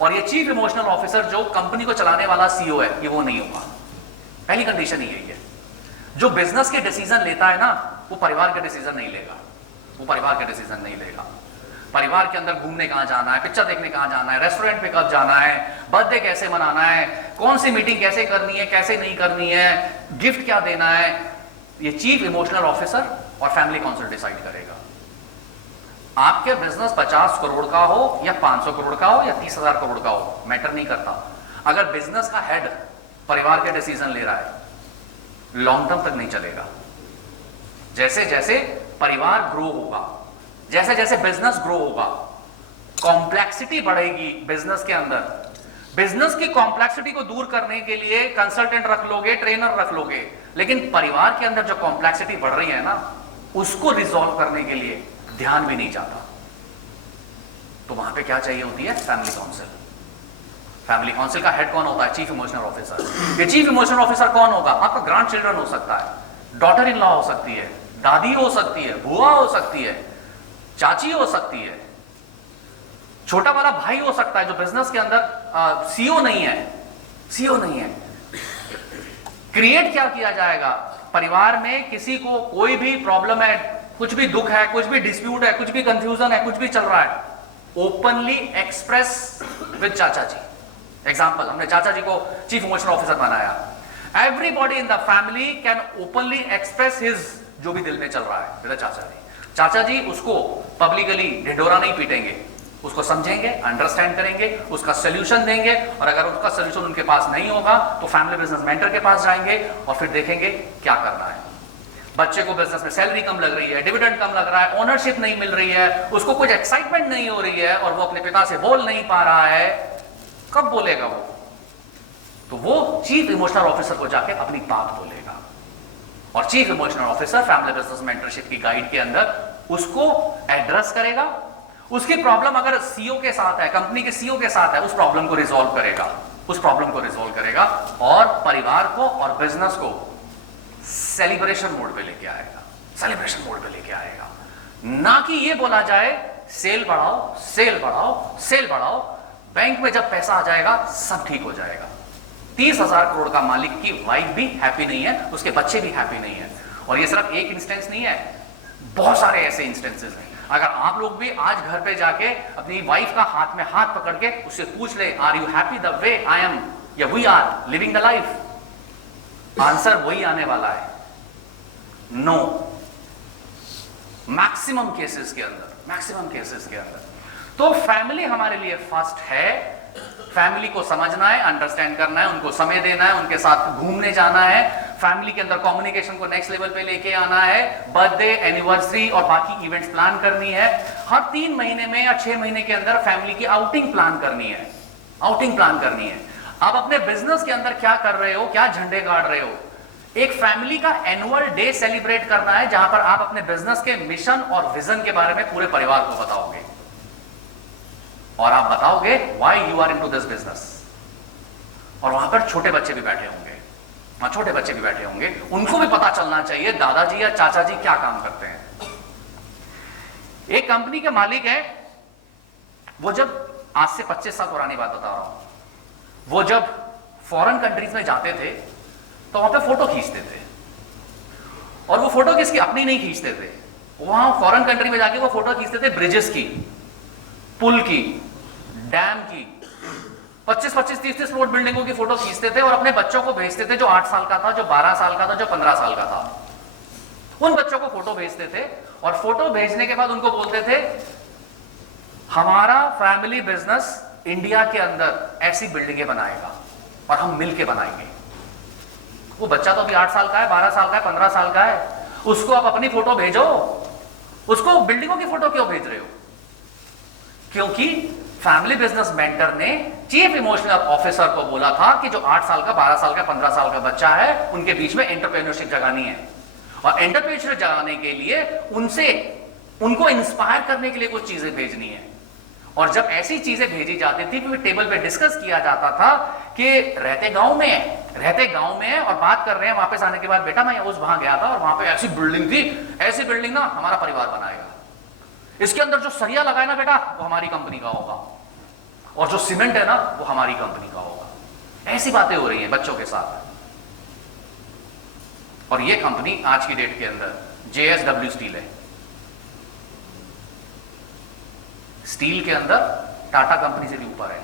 और ये चीफ इमोशनल ऑफिसर जो कंपनी को चलाने वाला सीईओ है, ये वो नहीं होगा। पहली कंडीशन ही यही है। जो बिजनेस के डिसीजन लेता है ना, वो परिवार के डिसीजन नहीं लेगा, वो परिवार के डिसीजन नहीं लेगा। परिवार के अंदर घूमने कहां जाना है, पिक्चर देखने कहां जाना है, रेस्टोरेंट पे कब जाना है, बर्थडे कैसे मनाना है, कौन सी मीटिंग कैसे करनी है, कैसे नहीं करनी है, गिफ्ट क्या देना है, ये चीफ इमोशनल ऑफिसर और फैमिली काउंसिल डिसाइड करेगा। आपके बिजनेस 50 करोड़ का हो या 500 करोड़ का हो या 30,000 करोड़ का हो, मैटर नहीं करता। अगर बिजनेस का हेड परिवार के डिसीजन ले रहा है, लॉन्ग टर्म तक नहीं चलेगा। जैसे जैसे परिवार ग्रो होगा, जैसे जैसे बिजनेस ग्रो होगा, कॉम्प्लेक्सिटी बढ़ेगी बिजनेस के अंदर। बिजनेस की कॉम्प्लेक्सिटी को दूर करने के लिए कंसल्टेंट रख लोगे, ट्रेनर रख लोगे, लेकिन परिवार के अंदर जो कॉम्प्लेक्सिटी बढ़ रही है ना, उसको रिजॉल्व करने के लिए ध्यान भी नहीं जाता। तो वहां पे क्या चाहिए होती है? Family council. फैमिली काउंसिल का हेड कौन होता है? Chief emotional officer. ये चीफ इमोशनल ऑफिसर कौन होगा? आपका ग्रैंड चिल्ड्रन हो सकता है, डॉटर इन लॉ हो सकती है, दादी हो सकती है, बुआ हो सकती है, चाची हो सकती है, छोटा वाला भाई हो सकता है जो बिजनेस के अंदर सीईओ नहीं है, सीईओ नहीं है। क्रिएट क्या किया जाएगा? परिवार में किसी को कोई भी प्रॉब्लम है, कुछ भी दुख है, कुछ भी डिस्प्यूट है, कुछ भी कंफ्यूजन है, कुछ भी चल रहा है, ओपनली एक्सप्रेस विद चाचा जी। एग्जाम्पल, हमने चाचा जी को चीफ इमोशनल ऑफिसर बनाया। Everybody in the family can openly express his जो भी दिल में चल रहा है विद चाचा जी। चाचा जी उसको पब्लिकली ढिंढोरा नहीं पीटेंगे, उसको समझेंगे, अंडरस्टैंड करेंगे, उसका सोल्यूशन देंगे, और अगर उसका सोल्यूशन उनके पास नहीं होगा तो फैमिली बिजनेस मेंटर के पास जाएंगे और फिर देखेंगे क्या करना है। बच्चे को बिजनेस में सैलरी कम लग रही है, डिविडेंड कम लग रहा है, ओनरशिप नहीं मिल रही है, उसको कुछ एक्साइटमेंट नहीं हो रही है और वो अपने पिता से बोल नहीं पा रहा है, कब बोलेगा वो? तो वो चीफ इमोशनल ऑफिसर को जाके अपनी बात बोलेगा, और chief emotional officer family business mentorship की गाइड के अंदर उसको एड्रेस करेगा। उसकी प्रॉब्लम अगर सीईओ के साथ है, कंपनी के सीईओ के साथ है, उस प्रॉब्लम को रिजॉल्व करेगा, उस प्रॉब्लम को रिजॉल्व करेगा, और परिवार को और बिजनेस को सेलिब्रेशन मोड पे लेके आएगा, सेलिब्रेशन मोड पे लेके आएगा। ना कि ये बोला जाए सेल बढ़ाओ, सेल बढ़ाओ, सेल बढ़ाओ, बैंक में जब पैसा आ जाएगा सब ठीक हो जाएगा। 30,000 करोड़ का मालिक की वाइफ भी हैप्पी नहीं है, उसके बच्चे भी हैप्पी नहीं है। और ये सिर्फ एक इंस्टेंस नहीं है, बहुत सारे ऐसे इंस्टेंसेस हैं। अगर आप लोग भी आज घर पे जाके अपनी वाइफ का हाथ में हाथ पकड़ के उससे पूछ ले, are you happy the way I am या we are living the life, answer वही आने वाला है, नो, मैक्सिमम केसेस के अंदर। तो फैमिली हमारे लिए फर्स्ट है। फैमिली को समझना है, अंडरस्टैंड करना है, उनको समय देना है, उनके साथ घूमने जाना है, फैमिली के अंदर कम्युनिकेशन को नेक्स्ट लेवल पे लेके आना है, बर्थडे, एनिवर्सरी और बाकी इवेंट्स प्लान करनी है। हर 3 महीने में या 6 महीने के अंदर फैमिली की आउटिंग प्लान करनी है। आप अपने बिजनेस के अंदर क्या कर रहे हो, क्या झंडे गाड़ रहे हो? एक फैमिली का एनुअल डे सेलिब्रेट करना है, जहां पर आप अपने बिजनेस के मिशन और विजन के बारे में पूरे परिवार को बताओगे और आप बताओगे why you are into this business. और वहां पर छोटे बच्चे भी बैठे होंगे, उनको भी पता चलना चाहिए दादाजी या चाचा जी क्या काम करते हैं। एक कंपनी के मालिक है, वो जब आज से 25 साल पुरानी बात बता रहा हूं, वो जब फॉरेन कंट्रीज में जाते थे तो वहां पे फोटो खींचते थे, और वो फोटो किसकी? अपनी नहीं खींचते थे। वहां फॉरेन कंट्री में जाके वो फोटो खींचते थे ब्रिजेस की, पुल की, डैम की, 25-25, 30-30 फ्लोर बिल्डिंगों की फोटो खींचते थे और अपने बच्चों को भेजते थे, जो 8 साल का था, जो 12 साल का था, जो 15 साल का था। उन बच्चों को फोटो भेजते थे और फोटो भेजने के बाद उनको बोलते थे हमारा फैमिली बिजनेस इंडिया के अंदर ऐसी बिल्डिंगें बनाएगा और हम मिलके बनाएंगे। वो बच्चा तो अभी 8 साल का है, 12 साल का है, 15 साल का है, उसको आप अपनी फोटो भेजो, उसको बिल्डिंगों की फोटो क्यों भेज रहे हो? क्योंकि फैमिली बिजनेस मेंटर ने चीफ इमोशनल ऑफिसर को बोला था कि जो 8 साल का, 12 साल का, 15 साल का बच्चा है, उनके बीच में एंटरप्रेन्योरशिप जगानी है, और एंटरप्रेन्योरशिप जगाने के लिए उनको इंस्पायर करने के लिए कुछ चीजें भेजनी है। और जब ऐसी चीजें भेजी जाती थी, फिर टेबल पे डिस्कस किया जाता था कि रहते गांव में है और बात कर रहे हैं, वापस आने के बाद बेटा मैं वहां गया था और वहां पे ऐसी बिल्डिंग थी, ऐसी बिल्डिंग ना हमारा परिवार बनाएगा, इसके अंदर जो सरिया लगाए ना बेटा वो हमारी कंपनी का होगा, और जो सीमेंट है ना वो हमारी कंपनी का होगा। ऐसी बातें हो रही हैं बच्चों के साथ। और ये कंपनी आज की डेट के अंदर JSW स्टील है। स्टील के अंदर टाटा कंपनी से भी ऊपर है।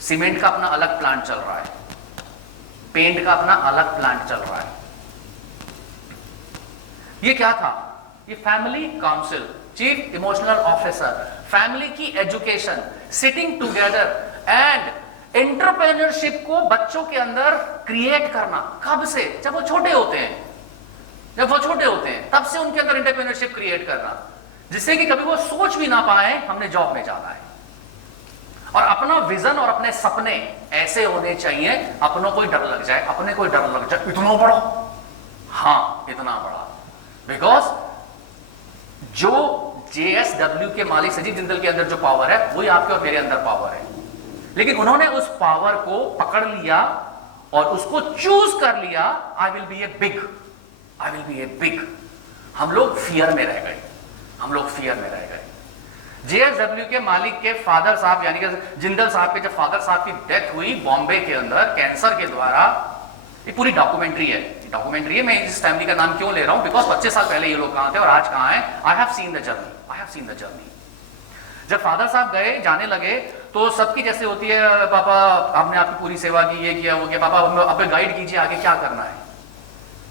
सीमेंट का अपना अलग प्लांट चल रहा है, पेंट का अपना अलग प्लांट चल रहा है। ये क्या था? ये family council, chief emotional officer, family की education, sitting together and entrepreneurship को बच्चों के अंदर क्रिएट करना। कब से? जब वो छोटे होते हैं, तब से उनके अंदर एंटरप्रेन्योरशिप क्रिएट करना, जिससे कि कभी वो सोच भी ना पाए हमने जॉब में जाना है। और अपना विजन और अपने सपने ऐसे होने चाहिए, अपनों को डर लग जाए, इतना बड़ा, हाँ इतना बड़ा। बिकॉज जो JSW के मालिक सजीव जिंदल के अंदर जो पावर है वही आपके और मेरे अंदर पावर है, लेकिन उन्होंने उस पावर को पकड़ लिया और उसको चूज कर लिया। I will be a big. हम लोग फियर में रह गए। JSW के मालिक के फादर साहब यानी कि जिंदल साहब के जब फादर साहब की डेथ हुई बॉम्बे के अंदर कैंसर के द्वारा, ये पूरी डॉक्यूमेंट्री है। मैं इस फैमिली का नाम क्यों ले रहा हूं? बिकॉज 25 साल पहले ये लोग कहां थे और आज कहां हैं। I have seen the journey. जब फादर साहब गए, जाने लगे, तो सबकी जैसे होती है, पापा हमने आपकी पूरी सेवा की, ये किया, वो किया, पापा हमें गाइड कीजिए आगे क्या करना है,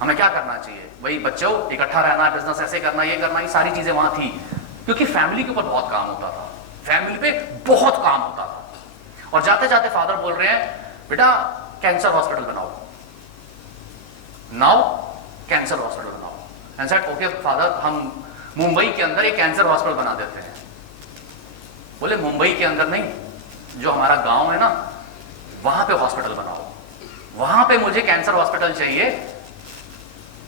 हमें क्या करना चाहिए। वही बच्चों इकट्ठा रहना, बिजनेस ऐसे करना, ये करना, ये सारी चीजें वहां थी, क्योंकि फैमिली के ऊपर बहुत काम होता था, फैमिली पे बहुत काम होता था। और जाते जाते फादर बोल रहे हैं बेटा कैंसर हॉस्पिटल बनाओ, एंड सेड ओके फादर, हम मुंबई के अंदर एक कैंसर हॉस्पिटल बना देते हैं। बोले मुंबई के अंदर नहीं, जो हमारा गांव है ना वहां पे हॉस्पिटल बनाओ, वहां पे मुझे कैंसर हॉस्पिटल चाहिए,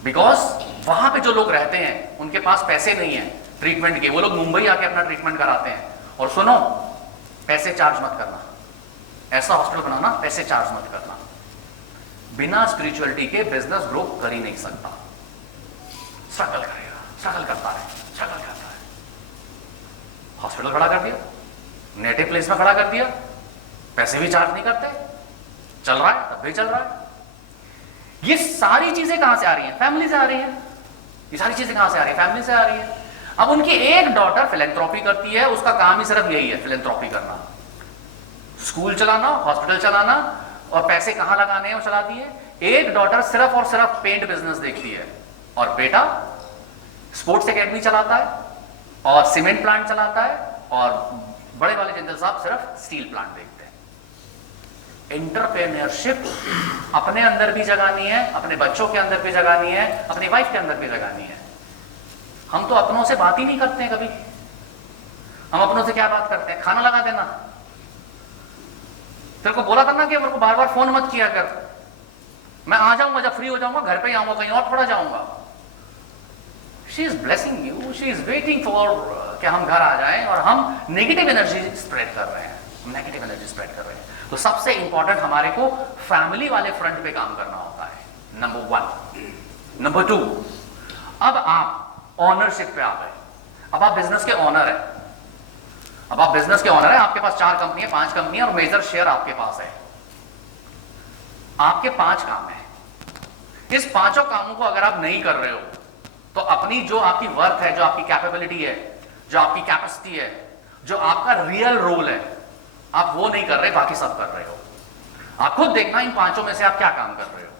बिकॉज वहां पे जो लोग रहते हैं उनके पास पैसे नहीं है ट्रीटमेंट के, वो लोग मुंबई आके अपना ट्रीटमेंट कराते हैं। और सुनो, पैसे चार्ज मत करना, ऐसा हॉस्पिटल बनाना पैसे चार्ज मत करना। बिना स्पिरिचुअलिटी के बिजनेस ग्रो कर ही नहीं सकता। स्ट्रगल करता है। हॉस्पिटल खड़ा कर दिया, नेटिव प्लेस में खड़ा कर दिया, पैसे भी चार्ज नहीं करते, चल रहा है, तब भी चल रहा है। ये सारी चीजें कहां से आ रही हैं? फैमिली से आ रही हैं। ये सारी चीजें कहां से आ रही है? फैमिली से आ रही है। अब उनकी एक डॉटर फिलैंथ्रोपी करती है, उसका काम ही सिर्फ यही है, फिलैंथ्रोपी करना, स्कूल चलाना, हॉस्पिटल चलाना, और पैसे कहां लगाने हैं वो चलाती है। एक डॉटर सिर्फ और सिर्फ पेंट बिजनेस देखती है और बेटा स्पोर्ट्स एकेडमी चलाता है और सीमेंट प्लांट चलाता है और बड़े वाले जिंदल साहब सिर्फ स्टील प्लांट देखते हैं। एंटरप्रेन्योरशिप अपने अंदर भी जगानी है, अपने बच्चों के अंदर भी जगानी है, अपनी वाइफ के अंदर भी जगानी है। हम तो अपनों से बात ही नहीं करते हैं कभी। हम अपनों से क्या बात करते हैं? खाना लगा देना। तेरे को बोला था ना कि मेरे को बार बार फोन मत किया कर, मैं आ जाऊंगा जब फ्री हो जाऊंगा, घर पे ही आऊंगा, कहीं और थोड़ा जाऊंगा। She is blessing you, she is waiting for कि हम घर आ जाएं और हम नेगेटिव एनर्जी स्प्रेड कर रहे हैं, नेगेटिव एनर्जी स्प्रेड कर रहे हैं। तो सबसे इंपॉर्टेंट हमारे को फैमिली वाले फ्रंट पे काम करना होता है, नंबर 1। नंबर 2, अब आप ऑनरशिप पे आ गए। अब आप बिजनेस के ऑनर हैं। अब आप बिजनेस के ऑनर हैं, आपके पास 4 कंपनी है, 5 कंपनी है और मेजर शेयर आपके पास है। आपके 5 काम है। इस 5 कामों को अगर आप नहीं कर रहे हो तो अपनी जो आपकी वर्थ है, जो आपकी कैपेबिलिटी है, जो आपकी कैपेसिटी है, जो आपका रियल रोल है, आप वो नहीं कर रहे, बाकी सब कर रहे हो। आप खुद देखना इन 5 में से आप क्या काम कर रहे हो।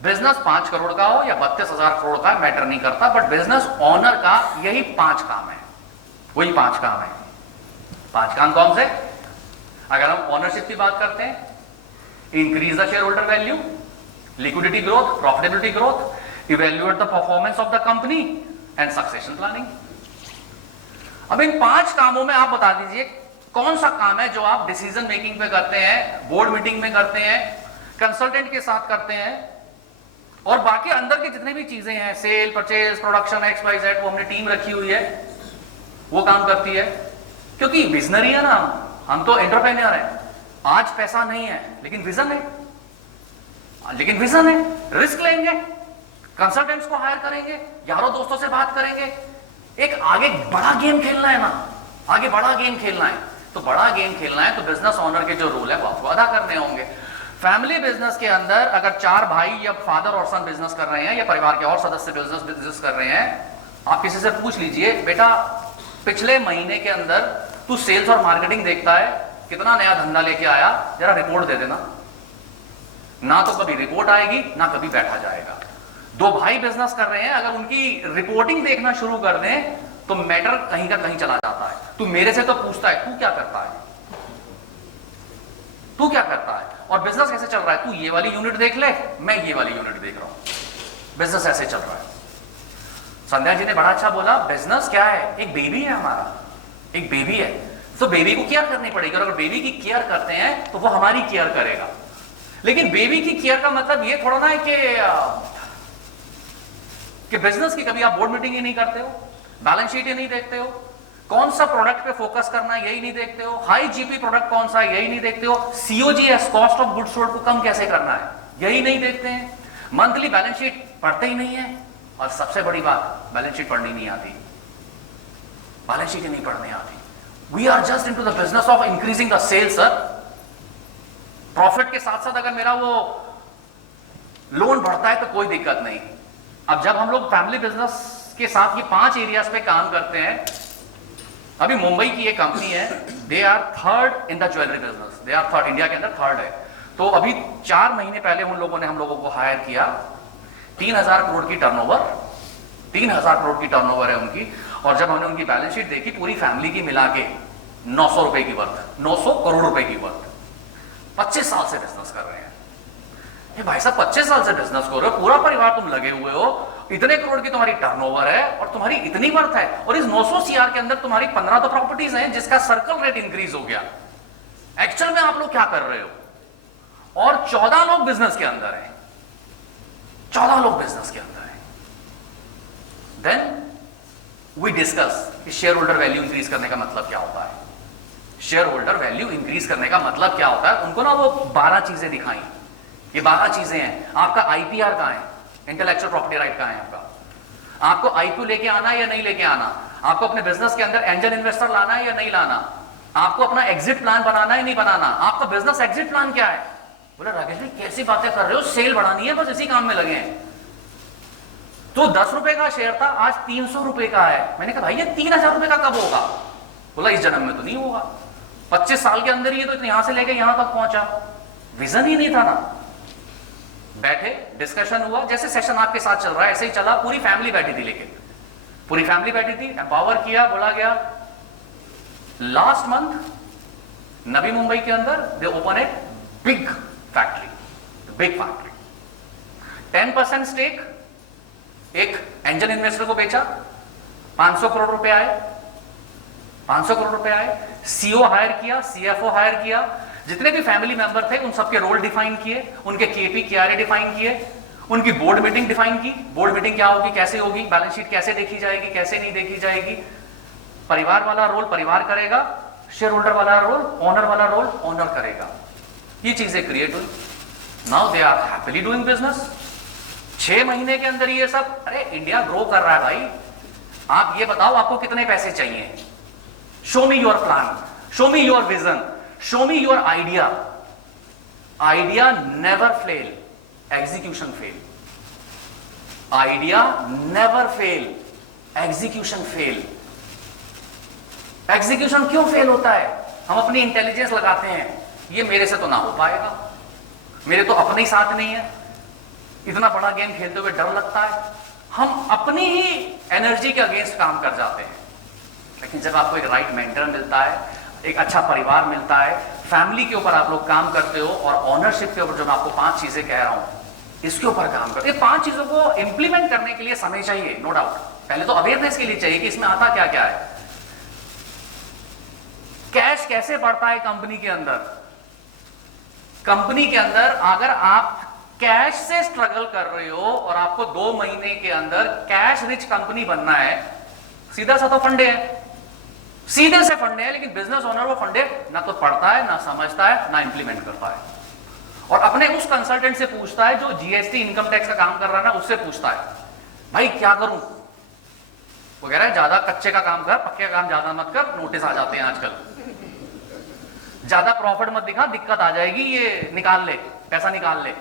बिजनेस 5 करोड़ का हो या 32,000 करोड़ का, मैटर नहीं करता, बट बिजनेस ओनर का यही 5 काम है, वही 5 काम है। 5 काम कौन से? अगर हम ओनरशिप की बात करते हैं, increase the share holder value, liquidity growth, profitability growth, evaluate the performance of the company and succession planning. अब इन 5 कामों में आप बता दीजिए कौन सा काम है जो आप डिसीजन मेकिंग पे करते हैं, बोर्ड मीटिंग में करते हैं, कंसल्टेंट के साथ करते हैं, और बाकी अंदर की जितनी भी चीजें हैं, सेल, परचेज, प्रोडक्शन, XYZ, वो हमने टीम रखी हुई है, वो काम करती है। क्योंकि विजनरी है ना, हम तो एंटरप्रेन्योर हैं। आज पैसा नहीं है लेकिन विजन है, लेकिन विजन है। रिस्क लेंगे, कंसल्टेंट्स को हायर करेंगे, यारों दोस्तों से बात करेंगे। एक आगे बड़ा गेम खेलना है ना, आगे बड़ा गेम खेलना है। तो बड़ा गेम खेलना है तो बिजनेस ओनर के जो रोल है वो आपको अदा करने होंगे। फैमिली बिजनेस के अंदर अगर 4 भाई या फादर और सन बिजनेस कर रहे हैं या परिवार के और सदस्य बिजनेस कर रहे हैं, आप किसी से पूछ लीजिए, बेटा पिछले महीने के अंदर तू सेल्स और मार्केटिंग देखता है, कितना नया धंधा लेके आया, जरा रिपोर्ट दे देना। ना तो कभी रिपोर्ट आएगी ना कभी बैठा जाएगा। 2 भाई बिजनेस कर रहे हैं, अगर उनकी रिपोर्टिंग देखना शुरू कर दें तो मैटर कहीं का कहीं चला जाता है। तू मेरे से तो पूछता है तू क्या करता है, तू क्या करता है और बिजनेस कैसे चल रहा है, तू ये वाली यूनिट देख ले, मैं ये वाली यूनिट देख रहा हूं, बिजनेस ऐसे चल रहा है। संध्या जी ने बड़ा अच्छा बोला, बिजनेस क्या है? एक बेबी है हमारा, एक बेबी है। तो बेबी को केयर करनी पड़ेगी, और अगर बेबी की केयर करते हैं तो वो हमारी केयर करेगा। लेकिन बेबी की केयर का मतलब ये थोड़ा ना है कि बिजनेस की कभी आप बोर्ड मीटिंग ही नहीं करते हो, बैलेंस शीट ही नहीं देखते हो, कौन सा प्रोडक्ट पे फोकस करना है यही नहीं देखते हो, हाई जीपी प्रोडक्ट कौन सा है यही नहीं देखते हो, COGS cost of goods sold को कम कैसे करना है यही नहीं देखते हैं, मंथली बैलेंस शीट पढ़ते ही नहीं है, और सबसे बड़ी बात बैलेंस शीट पढ़नी नहीं आती, बैलेंस शीट ही नहीं पढ़नी आती। We are just into the business of increasing the sales sir. Profit के साथ साथ अगर मेरा वो लोन बढ़ता है तो कोई दिक्कत नहीं। अब जब हम लोग फैमिली बिजनेस के साथ ये 5 एरियाज पे काम करते हैं, अभी मुंबई की एक कंपनी है, they are 3rd in the jewellery business, they are 3rd, India के अंदर 3rd है। तो अभी 4 महीने पहले उन लोगों ने हम लोगों को हायर किया, 3,000 करोड़ की टर्नओवर, 3,000 करोड़ की टर्नओवर है उनकी। और जब हमने उनकी बैलेंस शीट देखी, पूरी फैमिली की मिला के 900 रुपए की वर्थ, 900 करोड़ रुपए की वर्थ, 25 साल से बिजनेस कर रहे हैं। ये भाई साहब 25 साल से बिजनेस कर रहे हो, पूरा परिवार तुम लगे हुए हो, इतने करोड़ की तुम्हारी टर्नओवर है और तुम्हारी इतनी वर्थ है, और इस 900 CR के अंदर तुम्हारी 15 तो प्रॉपर्टीज हैं जिसका सर्कल रेट इंक्रीज हो गया। एक्चुअल में आप लोग क्या कर रहे हो? और 14 लोग बिजनेस के अंदर हैं, 14 लोग बिजनेस के अंदर हैं। देन वी डिस्कस कि शेयर होल्डर वैल्यू इंक्रीज करने का मतलब क्या होता है। शेयर होल्डर वैल्यू इंक्रीज करने का मतलब क्या होता है? उनको ना वो 12 चीजें दिखाई, ये 12 चीजें हैं। आपका IPR कहां है, इंटेलेक्चुअल प्रॉपर्टी राइट कहां है आपका? आपको IPO लेके आना है या नहीं लेके आना? आपको अपने बिजनेस के अंदर एंजल इन्वेस्टर लाना है या नहीं लाना? आपको अपना एग्जिट प्लान बनाना है नहीं बनाना? आपका बिजनेस एग्जिट प्लान क्या है? बोले राकेश भाई कैसी बातें कर रहे हो, सेल बढ़ानी है, बस इसी काम में लगे हैं। तो 10 रुपए का शेयर था, आज 300 रुपए का है। मैंने कहा भाई ये 3,000 रुपए का कब होगा? बोला इस जन्म में तो नहीं होगा, 25 साल के अंदर ये तो यहां से लेके यहां तक पहुंचा, विजन ही नहीं था ना। बैठे, डिस्कशन हुआ, जैसे सेशन आपके साथ चल रहा है ऐसे ही चला, पूरी फैमिली बैठी थी, लेकिन पूरी फैमिली बैठी थी, एम्पावर किया, बोला गया लास्ट मंथ नवी मुंबई के अंदर they open a big factory, 10% stake एक एंजल इन्वेस्टर को बेचा, 500 करोड़ रुपए आए, 500 करोड़ रुपए आए, सीओ हायर किया, सीएफओ हायर किया, जितने भी फैमिली मेंबर थे उन सबके रोल डिफाइन किए, उनके केपी क्यारे डिफाइन किए, उनकी बोर्ड मीटिंग डिफाइन की, बोर्ड मीटिंग क्या होगी, कैसे होगी, बैलेंस शीट कैसे देखी जाएगी, कैसे नहीं देखी जाएगी, परिवार वाला रोल परिवार करेगा, शेयर होल्डर वाला रोल ओनर वाला रोल ओनर करेगा, ये चीजें क्रिएट हुई। Now they are happily doing business. 6 महीने के अंदर ये सब, अरे इंडिया ग्रो कर रहा है भाई, आप ये बताओ आपको कितने पैसे चाहिए, show me your plan, show me your vision, show me your idea. Idea never fail, execution fail, idea never fail, execution fail. Execution क्यों फेल होता है? हम अपनी इंटेलिजेंस लगाते हैं, ये मेरे से तो ना हो पाएगा, मेरे तो अपने ही साथ नहीं है, इतना बड़ा गेम खेलते हुए डर लगता है, हम अपनी ही एनर्जी के अगेंस्ट काम कर जाते हैं। लेकिन जब आपको एक राइट मेंटर मिलता है, एक अच्छा परिवार मिलता है, फैमिली के ऊपर आप लोग काम करते हो, और ऑनरशिप के ऊपर जो मैं आपको 5 चीजें कह रहा हूं इसके ऊपर काम करते, ये 5 चीजों को इंप्लीमेंट करने के लिए समय चाहिए, नो डाउट। पहले तो अवेयरनेस के लिए चाहिए कि इसमें आता क्या क्या है, कैश कैसे बढ़ता है कंपनी के अंदर। कंपनी के अंदर अगर आप कैश से स्ट्रगल कर रहे हो और आपको 2 महीने के अंदर कैश रिच कंपनी बनना है, सीधा सा तो फंडे है, सीधे से फंडे है, लेकिन बिजनेस ओनर वो फंडे ना तो पढ़ता है, ना समझता है, ना इंप्लीमेंट करता है, और अपने उस कंसल्टेंट से पूछता है जो जीएसटी इनकम टैक्स का काम कर रहा है ना, उससे पूछता है भाई क्या करूं, वो कह रहा है ज्यादा कच्चे का काम कर, पक्के का काम ज्यादा मत कर, नोटिस आ जाते हैं आजकल, ज्यादा प्रॉफिट मत दिखा, दिक्कत आ जाएगी, ये निकाल ले, पैसा निकाल ले।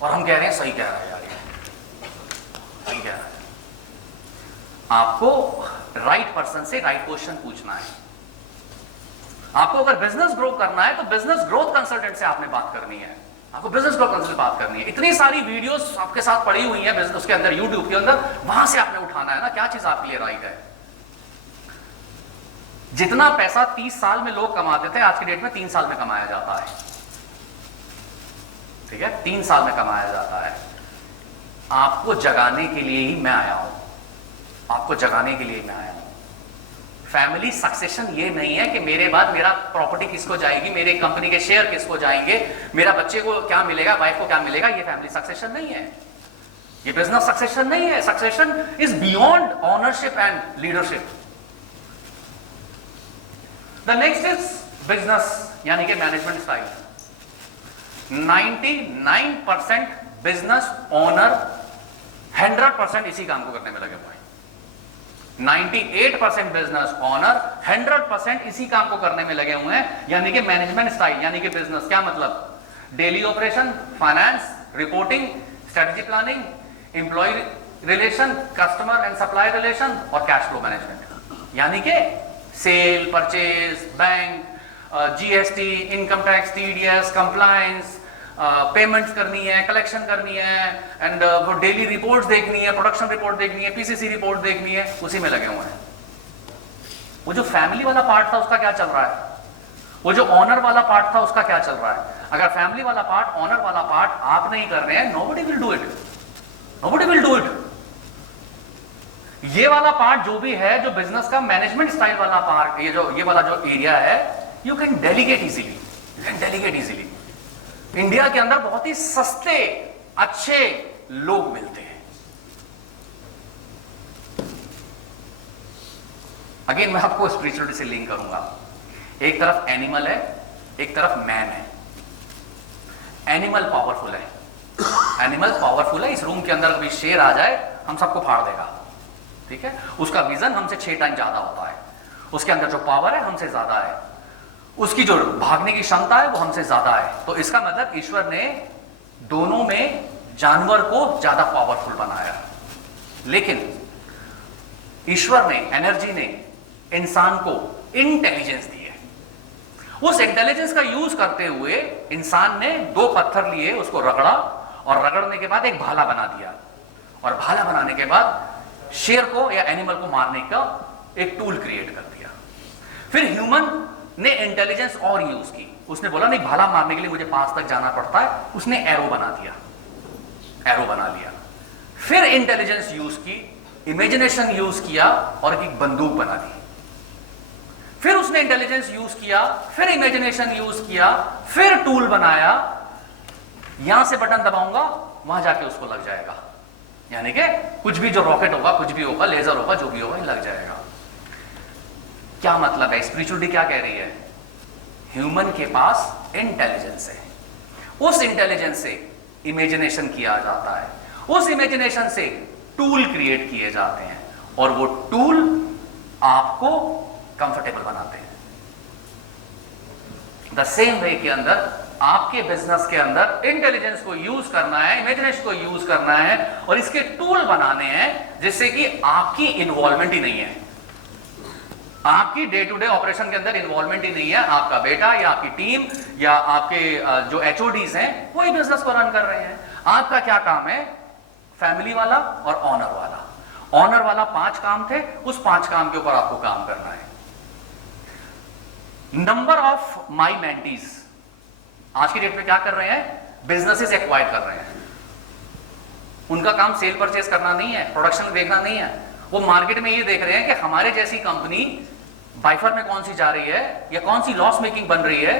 और हम कह रहे हैं सही कह रहा है यार, सही कह रहा है। आपको राइट पर्सन से राइट क्वेश्चन पूछना है। आपको अगर बिजनेस ग्रो करना है तो बिजनेस ग्रोथ कंसल्टेंट से आपने बात करनी है, आपको बिजनेस ग्रोथ कंसल्टेंट बात करनी है। इतनी सारी वीडियोस आपके साथ पड़ी हुई है बिजनेस के अंदर, यूट्यूब के अंदर, वहां से आपने उठाना है ना क्या चीज आपके लिए राइट है। जितना पैसा 30 साल में लोग कमाते थे, आज की डेट में 3 साल में कमाया जाता है, ठीक है, 3 साल में कमाया जाता है। आपको जगाने के लिए ही मैं आया हूं, आपको जगाने के लिए मैं आया हूं। फैमिली सक्सेशन ये नहीं है कि मेरे बाद मेरा प्रॉपर्टी किसको जाएगी, मेरे कंपनी के शेयर किसको जाएंगे, मेरा बच्चे को क्या मिलेगा, वाइफ को क्या मिलेगा, ये फैमिली सक्सेशन नहीं है, ये बिजनेस सक्सेशन नहीं है। Succession is beyond ownership and leadership. The next is business यानी कि मैनेजमेंट स्टाइल। 99% बिजनेस ओनर 100% इसी काम को करने में लगे हुए हैं। 98% बिजनेस ओनर 100% इसी काम को करने में लगे हुए हैं, यानी कि मैनेजमेंट स्टाइल, यानी कि बिजनेस क्या मतलब, daily operation, finance, reporting, strategy planning, employ relation, customer and supply relation और कैश फ्लो मैनेजमेंट, यानी कि sale, purchase, bank, GST, income tax, TDS, compliance, payments करनी है, कलेक्शन करनी है, एंड वो डेली रिपोर्ट्स देखनी है, प्रोडक्शन रिपोर्ट देखनी है, पीसीसी रिपोर्ट देखनी है, उसी में लगे हुए हैं। वो जो फैमिली वाला पार्ट था उसका क्या चल रहा है, वो जो ऑनर वाला पार्ट था उसका क्या चल रहा है। अगर फैमिली वाला पार्ट, ऑनर वाला पार्ट आप नहीं कर रहे हैं, nobody will do it, nobody will do it. ये वाला पार्ट जो भी है, जो बिजनेस का मैनेजमेंट स्टाइल वाला पार्ट, ये वाला जो एरिया है, you can delegate easily, you can delegate easily. India के अंदर बहुत ही सस्ते अच्छे लोग मिलते हैं। अगेन मैं आपको स्पिरिचुअलिटी से लिंक करूंगा। एक तरफ एनिमल है, एक तरफ मैन है। एनिमल पावरफुल है, एनिमल पावरफुल है। इस रूम के अंदर कभी शेर आ जाए हम सबको फाड़ देगा, ठीक है। उसका विजन हमसे 6 टाइम ज्यादा होता है, उसके अंदर जो पावर है हमसे ज्यादा है, उसकी जो भागने की क्षमता है वो हमसे ज्यादा है। तो इसका मतलब ईश्वर ने दोनों में जानवर को ज्यादा पावरफुल बनाया, लेकिन ईश्वर ने, एनर्जी ने इंसान को इंटेलिजेंस दी है, उस इंटेलिजेंस का यूज करते हुए इंसान ने 2 पत्थर लिए, उसको रगड़ा और रगड़ने के बाद एक भाला बना दिया, और भाला बनाने के बाद शेर को या एनिमल को मारने का एक टूल क्रिएट कर दिया। फिर ह्यूमन ने इंटेलिजेंस और यूज की, उसने बोला नहीं, भाला मारने के लिए मुझे 5 तक जाना पड़ता है, उसने एरो बना दिया, एरो बना लिया। फिर इंटेलिजेंस यूज की, इमेजिनेशन यूज किया और एक बंदूक बना दी। फिर उसने इंटेलिजेंस यूज किया, फिर इमेजिनेशन यूज किया, फिर टूल बनाया, यहां से बटन दबाऊंगा वहां जाके उसको लग जाएगा, यानी कि कुछ भी जो रॉकेट होगा, कुछ भी होगा, लेजर होगा, जो भी होगा, लग जाएगा। क्या मतलब है? स्पिरिचुअलिटी क्या कह रही है? ह्यूमन के पास इंटेलिजेंस है, उस इंटेलिजेंस से इमेजिनेशन किया जाता है, उस इमेजिनेशन से टूल क्रिएट किए जाते हैं, और वो टूल आपको कंफर्टेबल बनाते हैं। द सेम वे के अंदर आपके बिजनेस के अंदर इंटेलिजेंस को यूज करना है, इमेजिनेशन को यूज करना है, और इसके टूल बनाने हैं जिससे कि आपकी इन्वॉल्वमेंट ही नहीं है, आपकी डे टू डे ऑपरेशन के अंदर इन्वॉल्वमेंट ही नहीं है। आपका बेटा या आपकी टीम या आपके जो एचओडीज हैं वही बिजनेस को रन कर रहे हैं। आपका क्या काम है? फैमिली वाला और ऑनर वाला। ऑनर वाला 5 काम थे, उस 5 काम के ऊपर आपको काम करना है। नंबर ऑफ माई मेंटीज आज की डेट में क्या कर रहे हैं? बिजनेसेस एक्वायर कर रहे हैं। उनका काम सेल परचेज करना नहीं है, प्रोडक्शन देखना नहीं है, वो मार्केट में ये देख रहे हैं कि हमारे जैसी कंपनी बाइफर में कौन सी जा रही है या कौन सी लॉस मेकिंग बन रही है,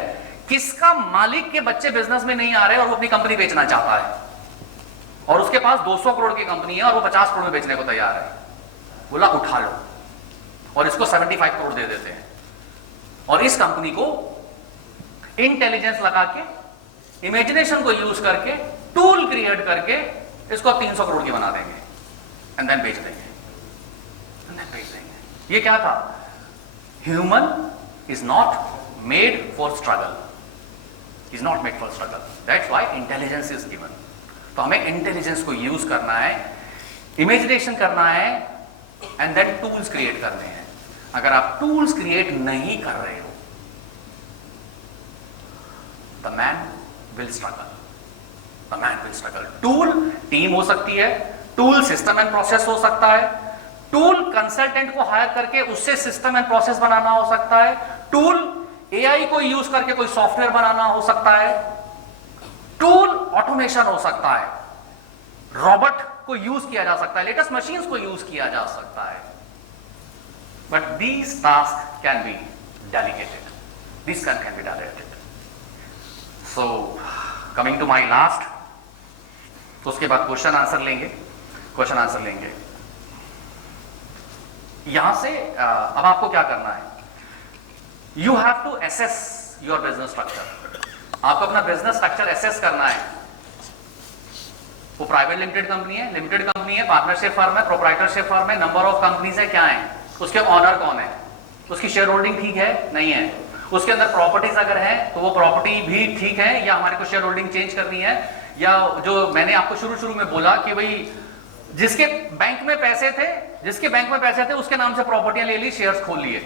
किसका मालिक के बच्चे बिजनेस में नहीं आ रहे और वो अपनी कंपनी बेचना चाहता है, और उसके पास 200 करोड़ की कंपनी है और वो 50 करोड़ में बेचने को तैयार है। बोला उठा लो, और इसको 75 करोड़ दे देते हैं, और इस कंपनी को इंटेलिजेंस लगा के, इमेजिनेशन को यूज करके, टूल क्रिएट करके इसको अब 300 करोड़ की बना देंगे, एंड देन बेच देंगे, ये क्या था? Human is not made for struggle, is not made for struggle, that's why intelligence is given. तो हमें इंटेलिजेंस को यूज करना है, इमेजिनेशन करना है, एंड देन टूल्स क्रिएट करने हैं। अगर आप टूल्स क्रिएट नहीं कर रहे हो, the man will struggle, the man will struggle. Tool team हो सकती है, टूल सिस्टम एंड प्रोसेस हो सकता है, टूल कंसल्टेंट को हायर करके उससे सिस्टम एंड प्रोसेस बनाना हो सकता है, टूल एआई को यूज करके कोई सॉफ्टवेयर बनाना हो सकता है, टूल ऑटोमेशन हो सकता है, रोबोट को यूज किया जा सकता है, लेटेस्ट मशीन्स को यूज किया जा सकता है, but these task can be delegated, this can be delegated. So coming to my last, तो उसके बाद क्वेश्चन आंसर लेंगे। यहां से अब आपको क्या करना है? You have to assess your business structure. आपको अपना बिजनेस स्ट्रक्चर एसेस करना है। वो प्राइवेट लिमिटेड कंपनी है, लिमिटेड कंपनी है, पार्टनरशिप फर्म है, प्रोप्राइटरशिप फर्म है, नंबर ऑफ कंपनीज है, क्या है, उसके ऑनर कौन है, उसकी शेयर होल्डिंग ठीक है नहीं है, उसके अंदर प्रॉपर्टीज अगर है तो वो प्रॉपर्टी भी ठीक है या हमारे को शेयर होल्डिंग चेंज करनी है, या जो मैंने आपको शुरू में बोला कि भाई जिसके बैंक में पैसे थे उसके नाम से प्रॉपर्टियां ले ली, शेयर्स खोल लिए।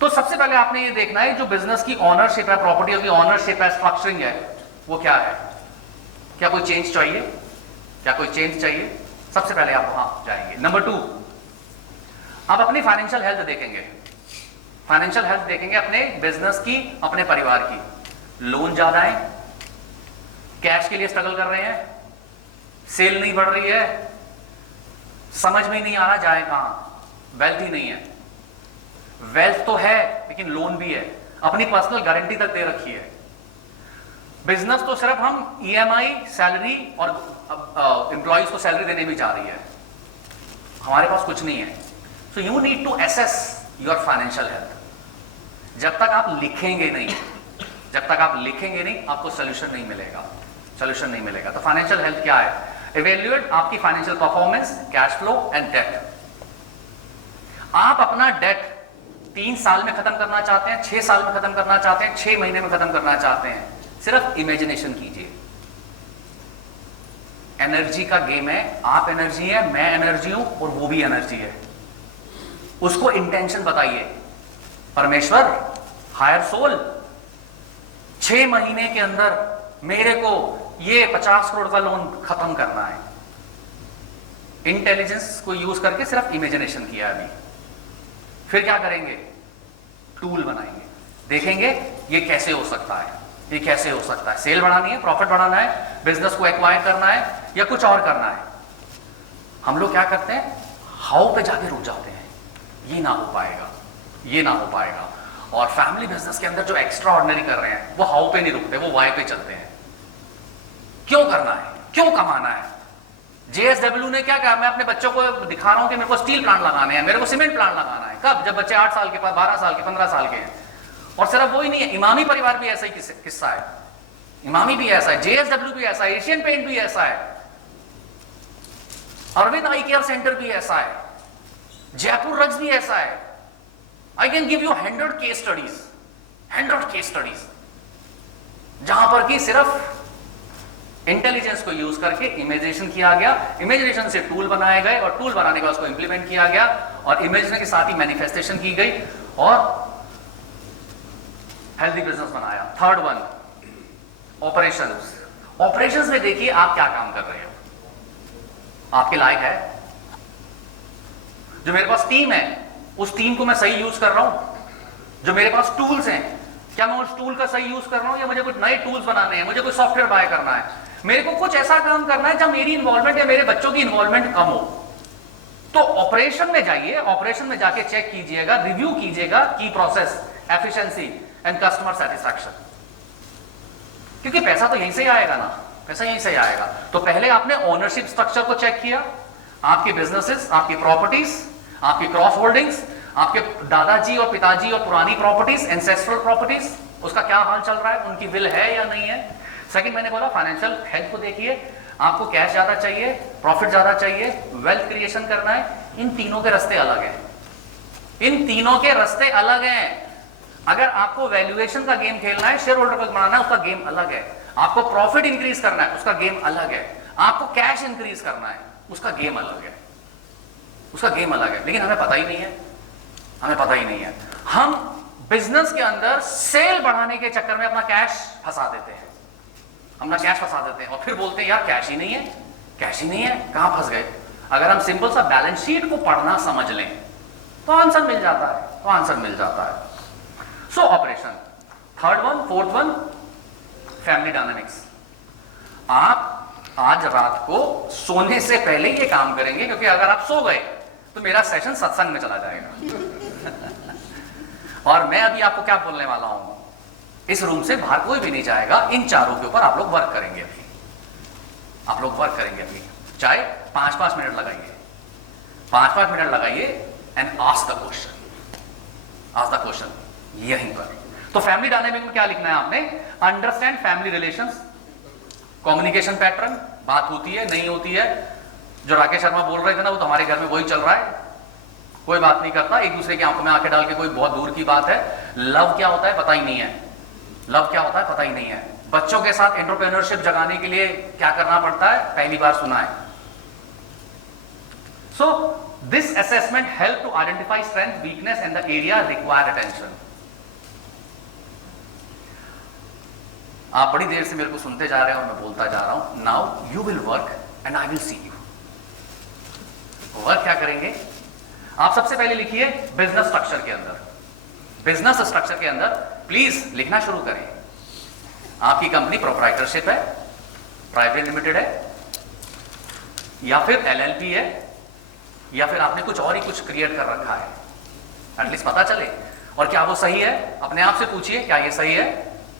तो सबसे पहले आपने ये देखना है जो बिजनेस की ऑनरशिप है, प्रॉपर्टी की ऑनरशिप है, स्ट्रक्चरिंग है, वो क्या है, क्या कोई चेंज चाहिए? सबसे पहले आप वहां जाएंगे। नंबर 2, आप अपनी फाइनेंशियल हेल्थ देखेंगे, अपने बिजनेस की, अपने परिवार की। लोन ज्यादा है, कैश के लिए स्ट्रगल कर रहे हैं, सेल नहीं बढ़ रही है, समझ में नहीं आ रहा जाए कहां, वेल्थ ही नहीं है, वेल्थ तो है लेकिन लोन भी है, अपनी पर्सनल गारंटी तक दे रखी है। बिजनेस तो सिर्फ हम ईएमआई, सैलरी और एम्प्लॉइज को सैलरी देने में जा रही है, हमारे पास कुछ नहीं है। So you need to assess your financial health. जब तक आप लिखेंगे नहीं, आपको सोल्यूशन नहीं मिलेगा। तो फाइनेंशियल हेल्थ क्या है? इवेल्युएट आपकी financial performance, cash flow and debt. आप अपना डेट 3 साल में खत्म करना चाहते हैं, 6 साल में खत्म करना चाहते हैं, 6 महीने में खत्म करना चाहते हैं, सिर्फ इमेजिनेशन कीजिए। एनर्जी का गेम है, आप एनर्जी है, मैं एनर्जी हूं और वो भी एनर्जी है। उसको इंटेंशन बताइए, परमेश्वर हायर सोल 6 महीने के अंदर मेरे को ये 50 करोड़ का लोन खत्म करना है। इंटेलिजेंस को यूज करके सिर्फ इमेजिनेशन किया अभी। फिर क्या करेंगे? टूल बनाएंगे, देखेंगे ये कैसे हो सकता है, ये कैसे हो सकता है। सेल बढ़ानी है, प्रॉफिट बढ़ाना है, बिजनेस को एक्वायर करना है या कुछ और करना है। हम लोग क्या करते हैं? हाउ पे जाके रुक जाते हैं, ये ना हो पाएगा, ये ना हो पाएगा। और फैमिली बिजनेस के अंदर जो एक्स्ट्रा ऑर्डिनरी कर रहे हैं वो हाउ पे नहीं रुकते, वो वाई पे चलते हैं। क्यों करना है, क्यों कमाना है? जेएसडब्ल्यू ने क्या कहा? मैं अपने बच्चों को दिखा रहा हूं कि मेरे को स्टील प्लांट लगाने हैं, मेरे को सीमेंट प्लांट लगाना है। कब? जब बच्चे 8 साल के, 12 साल के, 15 साल के हैं। और सिर्फ वही नहीं है, इमामी परिवार भी ऐसा ही किस्सा है। इमामी भी ऐसा है, जेएसडब्ल्यू भी ऐसा है, एशियन पेंट भी ऐसा है, अरविंद आई केयर सेंटर भी ऐसा है, जयपुर रग्स भी ऐसा है। I can give you 100 case studies, 100 case studies, जहां पर कि सिर्फ इंटेलिजेंस को यूज करके इमेजिनेशन किया गया, इमेजिनेशन से टूल बनाए गए और टूल बनाने के बाद उसको इंप्लीमेंट किया गया और इमेजिनेशन के साथ ही मैनिफेस्टेशन की गई और हेल्दी बिजनेस बनाया। Third one, operations. ऑपरेशंस में देखिए आप क्या काम कर रहे हो, आपके लायक है? जो मेरे पास टीम है उस टीम को मैं सही यूज कर रहा हूं? जो मेरे पास टूल्स हैं, क्या मैं उस टूल का सही यूज कर रहा हूं या मुझे कुछ नए टूल्स बनाने हैं, मुझे कोई सॉफ्टवेयर बाय करना है, मेरे को कुछ ऐसा काम करना है जहां मेरी इन्वॉल्वमेंट या मेरे बच्चों की इन्वॉल्वमेंट कम हो? तो ऑपरेशन में जाइए, ऑपरेशन में जाके चेक कीजिएगा, रिव्यू कीजिएगा की process, efficiency and customer satisfaction. क्योंकि पैसा तो यहीं से ही आएगा ना, पैसा यहीं से ही आएगा। तो पहले आपने ओनरशिप स्ट्रक्चर को चेक किया, आपकी बिजनेसेस, आपकी प्रॉपर्टीज, आपकी क्रॉस होल्डिंग्स, आपके दादाजी और पिताजी और पुरानी प्रॉपर्टीज, एंसेस्ट्रल प्रॉपर्टीज, उसका क्या हाल चल रहा है, उनकी विल है या नहीं है। सेकंड, मैंने बोला फाइनेंशियल हेल्थ को देखिए, आपको कैश ज्यादा चाहिए, प्रॉफिट ज्यादा चाहिए, वेल्थ क्रिएशन करना है। इन तीनों के रास्ते अलग हैं, इन तीनों के रास्ते अलग हैं। अगर आपको वैल्यूएशन का गेम खेलना है, शेयर होल्डर को बनाना है, उसका गेम अलग है। आपको प्रॉफिट इंक्रीज करना है, उसका गेम अलग है। आपको कैश इंक्रीज करना है, उसका गेम अलग है, उसका गेम अलग है। लेकिन हमें पता ही नहीं है, हमें पता ही नहीं है। हम बिजनेस के अंदर सेल बढ़ाने के चक्कर में अपना कैश फंसा देते हैं, अपना कैश फंसा देते हैं और फिर बोलते हैं यार कैश ही नहीं है, कैश ही नहीं है। कहां फंस गए? अगर हम सिंपल सा बैलेंस शीट को पढ़ना समझ लें तो आंसर मिल जाता है, तो आंसर मिल जाता है। सो operation, third one, fourth one, family dynamics. आप आज रात को सोने से पहले ये काम करेंगे, क्योंकि अगर आप सो गए तो मेरा सेशन सत्संग में चला जाएगा। और मैं अभी आपको क्या बोलने वाला हूं, इस रूम से बाहर कोई भी नहीं जाएगा। इन चारों के ऊपर आप लोग वर्क करेंगे अभी, आप लोग वर्क करेंगे अभी। चाहे 5-5 मिनट लगाइए, 5-5 मिनट लगाइए and ask the question, ask the question यहीं पर। तो फैमिली डायनामिक में क्या लिखना है आपने? Understand family relations, communication pattern, बात होती है नहीं होती है। जो राकेश शर्मा बोल रहे थे ना, वो तो हमारे घर में वही चल रहा है। कोई बात नहीं करता, एक दूसरे की आंखों में आंखें डाल के कोई बहुत दूर की बात है। लव क्या होता है पता ही नहीं है, लव क्या होता है पता ही नहीं है। बच्चों के साथ एंटरप्रेन्योरशिप जगाने के लिए क्या करना पड़ता है, पहली बार सुना है। So this assessment help to identify strength, weakness and the area required attention. आप बड़ी देर से मेरे को सुनते जा रहे हैं और मैं बोलता जा रहा हूं। Now you will work and I will see you. Work क्या करेंगे? आप सबसे पहले लिखिए बिजनेस स्ट्रक्चर के अंदर, बिजनेस स्ट्रक्चर के अंदर प्लीज लिखना शुरू करें। आपकी कंपनी प्रोप्राइटरशिप है, प्राइवेट लिमिटेड है, या फिर एलएलपी है, या फिर आपने कुछ और ही कुछ क्रिएट कर रखा है, एटलीस्ट पता चले। और क्या वो सही है? अपने आप से पूछिए क्या ये सही है,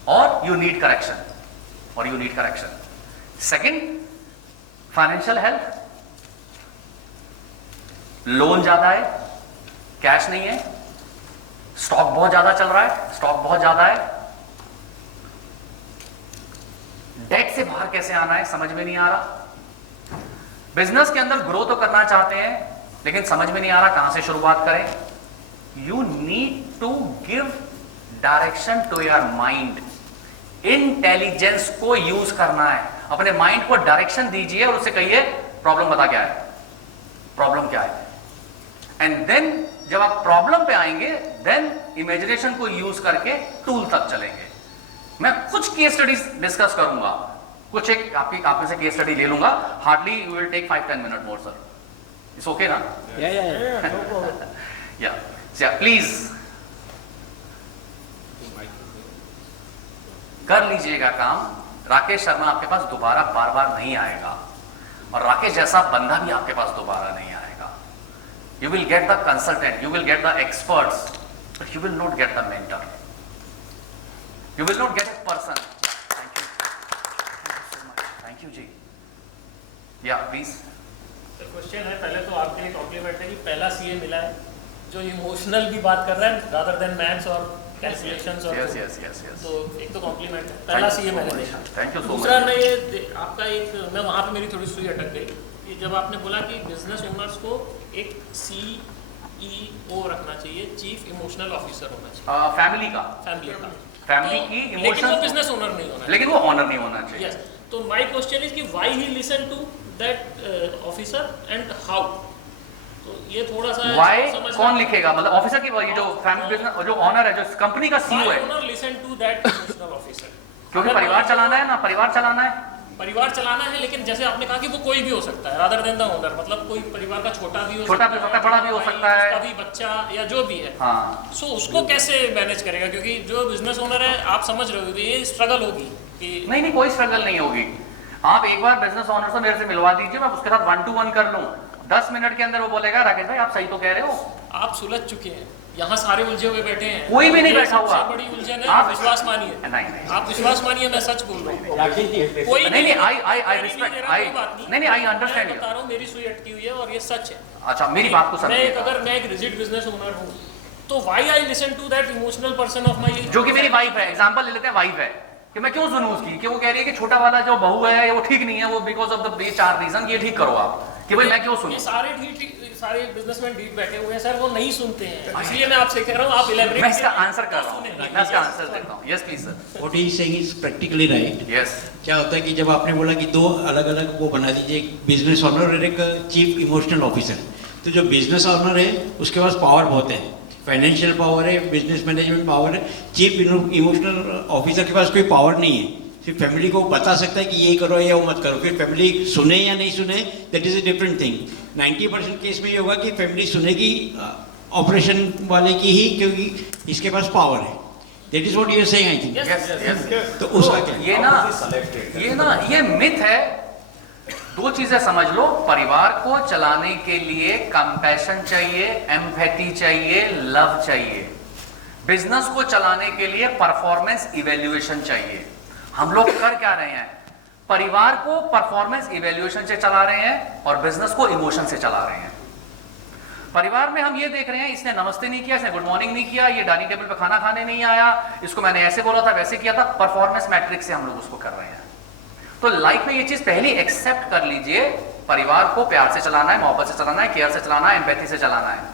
और यू नीड करेक्शन, और you need correction. Second, financial health, loan ज्यादा है, कैश नहीं है, स्टॉक बहुत ज्यादा चल रहा है, स्टॉक बहुत ज्यादा है, डेट से बाहर कैसे आना है समझ में नहीं आ रहा। बिजनेस के अंदर ग्रो तो करना चाहते हैं लेकिन समझ में नहीं आ रहा कहां से शुरुआत करें। You need to give direction to your mind. Intelligence को यूज करना है, अपने माइंड को डायरेक्शन दीजिए और उससे कहिए प्रॉब्लम बता क्या है, प्रॉब्लम क्या है। एंड देन जब आप प्रॉब्लम पे आएंगे देन इमेजिनेशन को यूज करके टूल तक चलेंगे। मैं कुछ केस स्टडीज डिस्कस करूंगा, कुछ एक आप में से केस स्टडी ले लूंगा, hardly you will take 5-10 minute more sir, it's okay ना? Yeah, no problem. या प्लीज कर लीजिएगा काम। राकेश शर्मा आपके पास दोबारा बार बार नहीं आएगा, और राकेश जैसा बंदा भी आपके पास दोबारा नहीं आएगा। You will get the consultant, you will get the experts, but you will not get the mentor, you will not get a person. Thank you ji. Yeah please. Question है, पहले तो आपके लिए कॉम्प्लीमेंट है कि पहला सीए मिला है जो इमोशनल भी बात कर रहा है रादर देन मैथ्स और कैलकुलेशंस और यस यस यस यस, तो एक तो कॉम्प्लीमेंट है, पहला सीए मैंने देखा। थैंक यू सो दूसरा मच। मैं ये आपका एक, मैं वहाँ पे मेरी थोड़ी सुई अटक गई कि जब आपने बोला कि बिजनेस ओनर्स को एक CEO रखना चाहिए, चीफ इमोशनल ऑफिसर होना चाहिए फैमिली का, फैमिली का, फैमिली की लेकिन वो इमोशन, बिजनेस ओनर नहीं होना लेकिन वो ऑनर नहीं होना चाहिए। यस। तो माय क्वेश्चन इज कि why he listen to that officer and how, तो ये थोड़ा सा वाई समझना- कौन लिखेगा, मतलब ऑफिसर की, ये जो फैमिली बिजनेस जो ऑनर है, जो कंपनी का सीईओ Why है, owner listen to that emotional officer? क्योंकि अगर परिवार चलाना है ना, परिवार चलाना है। परिवार चलाना है, लेकिन जैसे आपने कहा कि वो कोई भी हो सकता है रादर देन द ओनर, मतलब कोई परिवार का छोटा भी हो छोटा भी हो सकता है, बड़ा भी हो भाई, सकता है। उसका भी बच्चा या जो भी है, हाँ, सो उसको कैसे मैनेज करेगा? क्योंकि जो बिजनेस ओनर है, आप समझ रहे हो कि ये स्ट्रगल होगी कि नहीं नहीं, कोई स्ट्रगल नहीं होगी। आप एक बार बिजनेस ओनर से मेरे से मिलवा दीजिए, मैं उसके साथ 1-to-1 कर लूं, 10 मिनट के अंदर वो बोलेगा राकेश भाई आप सही तो कह रहे हो। आप सुलझ चुके हैं, यहाँ सारे उलझे हुए बैठे हैं, कोई भी नहीं ये बैठा हुआ। सबसे बड़ी उलझन है, आप- विश्वास मानिए, नहीं नहीं आप विश्वास मानिए, मैं सच बोल रहा हूँ। राकेश जी, कोई नहीं नहीं, आई नहीं रिस्पेक्ट, दे रहा, आई कोई बात नहीं नहीं, आई अंडरस्टैंड मैं यू। बता रहा हूँ, मेरी सुई अटकी हुई है और ये सच है। अच्छा, मेरी बात को मैं समझिए, अगर मैं एक रिजिड बिजनेस ओनर हूँ, तो why I listen to that emotional person of my, जो कि मेरी वाइफ है, एग्जांपल ले लेते हैं, वाइफ है, कि मैं क्यों सुनूं उसकी, कि वो कह रही है कि छोटा वाला जो बहू है वो ठीक नहीं है, वो बिकॉज ऑफ द 4 रीजन, ये ठीक करो आप, कि भाई मैं क्यों सुनूं। ये सारे बिजनेसमैन डीप बैठे हुए हैं सर, वो नहीं सुनते हैं, इसलिए मैं आपसे कह रहा हूँ आप इलैबोरेट। मैं इसका आंसर कर रहा हूँ, मैं इसका आंसर देता हूँ। Yes please sir. What he is saying is practically right. Yes, क्या होता है कि जब आपने बोला कि 2 अलग अलग वो बना दीजिए, एक बिजनेस ऑनर और एक चीफ इमोशनल ऑफिसर, तो जो बिजनेस ऑनर है उसके पास पावर बहुत है, फाइनेंशियल पावर है, बिजनेस मैनेजमेंट पावर है। चीफ इमोशनल ऑफिसर के पास कोई पावर नहीं है, सिर्फ फैमिली को बता सकता है कि ये करो या वो मत करो, फिर फैमिली सुने या नहीं सुने that is a different thing. 90% case में ये होगा कि फैमिली सुनेगी ऑपरेशन वाले की ही, क्योंकि इसके पास पावर है। That is what you are saying I think. Yes yes. तो उसका क्या? ये ना ये मिथ है। 2 चीजें समझ लो, परिवार को चलाने के लिए कंपैशन चाहिए, एम्पैथी चाहिए, लव चाहिए। बिजनेस को चलाने के लिए परफॉर्मेंस इवैल्यूएशन चाहिए। हम लोग कर क्या रहे हैं? परिवार को परफॉर्मेंस इवैल्यूएशन से चला रहे हैं और बिजनेस को इमोशन से चला रहे हैं। परिवार में हम ये देख रहे हैं, इसने नमस्ते नहीं किया, इसने गुड मॉर्निंग नहीं किया, ये डाइनिंग टेबल पे खाना खाने नहीं आया, इसको मैंने ऐसे बोला था, वैसे किया था। परफॉर्मेंस मैट्रिक्स से हम लोग उसको कर रहे हैं। तो लाइफ में ये चीज पहले एक्सेप्ट कर लीजिए, परिवार को प्यार से चलाना है, मोहब्बत से चलाना है, केयर से चलाना है, एम्पैथी से चलाना है।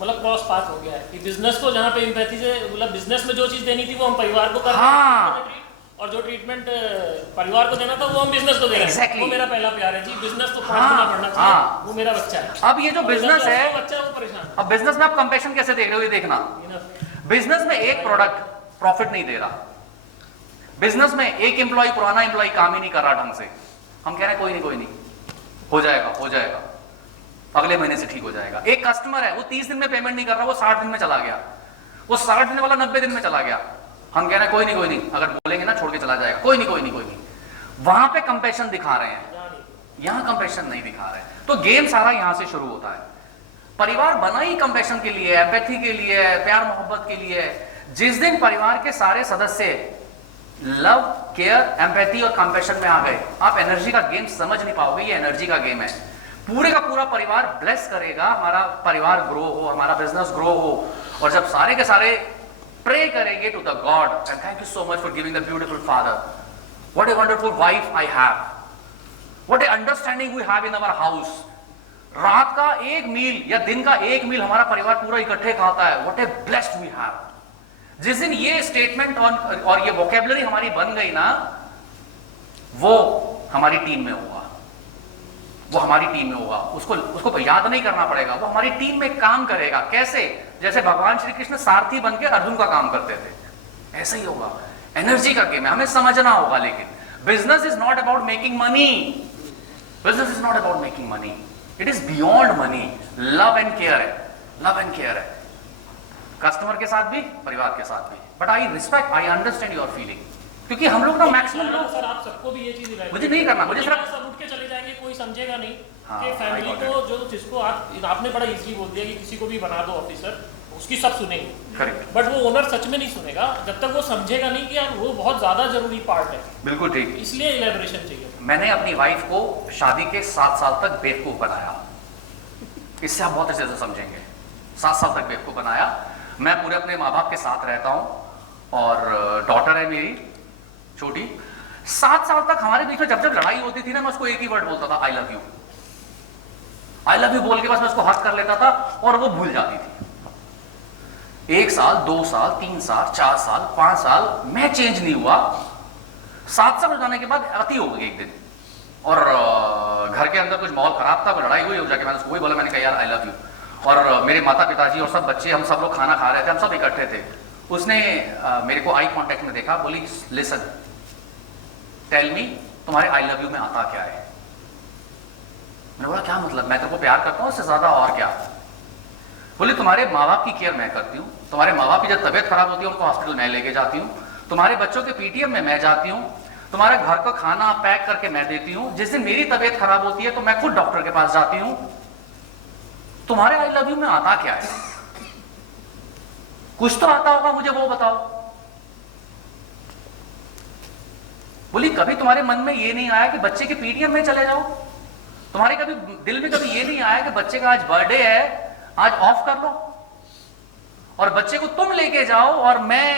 मतलब क्रॉस पाथ हो गया है कि बिजनेस को जहाँ पे एम्पैथी से, मतलब बिजनेस में जो चीज देनी थी वो हम परिवार को कर रहे हाँ। हैं, और जो ट्रीटमेंट परिवार को देना था वो हम बिजनेस को दे रहे हैं। Exactly. वो मेरा पहला प्यार है जी, बिजनेस तो हाँ, पढ़ना पड़ना चाहिए, हाँ। वो मेरा बच्चा है। अब ये जो और बिजनेस जो है, बच्चा है वो परेशान है। अब बिजनेस में आप कंपैशन कैसे देख रहे हो, ये देखना। बिजनेस में एक प्रोडक्ट प्रॉफिट नहीं दे रहा, बिजनेस में एक एम्प्लॉय, पुराना एम्प्लॉय काम ही नहीं कर रहा ढंग से, हम कह रहे हैं कोई नहीं हो जाएगा, अगले महीने से ठीक हो जाएगा। एक कस्टमर है, वो 30 दिन में पेमेंट नहीं कर रहा, वो 60 दिन में चला गया, वो 60 दिन वाला 90 दिन में चला गया, हम कह रहे हैं कोई नहीं, अगर बोलेंगे ना छोड़ के चला जाएगा, कोई नहीं। वहां पे कंपैशन दिखा रहे हैं, यहां कंपैशन नहीं दिखा रहे हैं। तो गेम सारा यहां से शुरू होता है। परिवार बना ही कंपैशन के लिए, एम्पैथी के लिए, प्यार मोहब्बत के लिए। जिस दिन परिवार के सारे सदस्य लव, केयर, एम्पैथी और कंपैशन में आ गए, आप एनर्जी का गेम समझ नहीं पाओगे। ये एनर्जी का गेम है। पूरे का पूरा परिवार ब्लेस करेगा, हमारा परिवार ग्रो हो, हमारा बिजनेस ग्रो हो। और जब सारे के सारे प्रे करेंगे to the God, and thank you so much for giving the beautiful father, what a wonderful wife I have, what a understanding we have in our house. रात का एक मील या दिन का एक मील हमारा परिवार पूरा इकट्ठे खाता है, what a blessed we have. जिस दिन ये स्टेटमेंट और ये वोकेबलरी हमारी बन गई ना, वो हमारी टीम में होगा। वो हमारी टीम में होगा, उसको तो याद नहीं करना पड़ेगा, वो हमारी टीम में काम करेगा। कैसे? जैसे भगवान श्री कृष्ण सारथी बनके अर्जुन का काम करते थे, ऐसा ही होगा। एनर्जी का गेम है, हमें समझना होगा। लेकिन business is not about making money, business is not about making money, it is beyond money. Love and care है, लव एंड केयर है, कस्टमर के साथ भी, परिवार के साथ भी। But I respect, I understand your feeling, क्योंकि हम लोग ना मैक्सिमम लोग, सर आप सबको भी ये चीज मुझे नहीं करना, मुझे सिर्फ सब उठ के चले जाएंगे, कोई समझेगा नहीं हाँ, कि I फैमिली got को जो जिसको आपने बड़ा इजी बोल दिया कि किसी को भी बना दो ऑफिसर, उसकी सब सुनेंगे, करेक्ट। बट वो ओनर सच में नहीं सुनेगा जब तक वो समझेगा नहीं कि यार वो बहुत ज्यादा जरूरी पार्ट है। बिल्कुल ठीक। इसलिए इलेबोरेशन चाहिए। मैंने अपनी वाइफ को शादी के 7 साल तक बेवकूफ बनाया, इससे आप बहुत अच्छे से समझेंगे। 7 साल तक बेवकूफ बनाया। मैं पूरे अपने माँ बाप के साथ रहता हूँ और डॉटर है मेरी छोटी। 7 साल तक हमारे बीच में जब जब लड़ाई होती थी ना, मैं उसको एक ही वर्ड बोलता था, I love you. I love you बोल के बस मैं उसको हक कर लेता था और वो भूल जाती थी। 1 साल, 2 साल, 3 साल, 4 साल, 5 साल मैं चेंज नहीं हुआ। 7 साल हो जाने के बाद अति हो गई एक दिन, और घर के अंदर कुछ माहौल खराब था, लड़ाई हुई, जाके मैंने उसको वही बोला, मैंने कहा यार आई लव यू। और मेरे माता पिताजी और सब बच्चे, हम सब लोग खाना खा रहे थे, हम सब इकट्ठे थे। उसने मेरे को आई कांटेक्ट में देखा, बोली लिसन टेल मी, तुम्हारे आई लव यू में आता क्या है? मैंने बोला क्या मतलब, मैं तेरे को प्यार करता हूँ, उससे ज्यादा और क्या? बोली तुम्हारे माँ बाप की केयर मैं करती हूँ, तुम्हारे माँ बाप की जब तबियत खराब होती है उनको हॉस्पिटल मैं लेके जाती हूँ, तुम्हारे बच्चों के पीटीएम में मैं जाती हूँ, तुम्हारे घर का खाना पैक करके मैं देती हूँ, जिस दिन मेरी तबियत खराब होती है तो मैं खुद डॉक्टर के पास जाती हूँ। तुम्हारे आई लव यू में आता क्या है? कुछ तो आता होगा, मुझे वो बताओ। बोली कभी तुम्हारे मन में ये नहीं आया कि बच्चे के पीटीएम में चले जाओ? तुम्हारे कभी दिल में कभी ये नहीं आया कि बच्चे का आज बर्थडे है, आज ऑफ कर लो और बच्चे को तुम लेके जाओ और मैं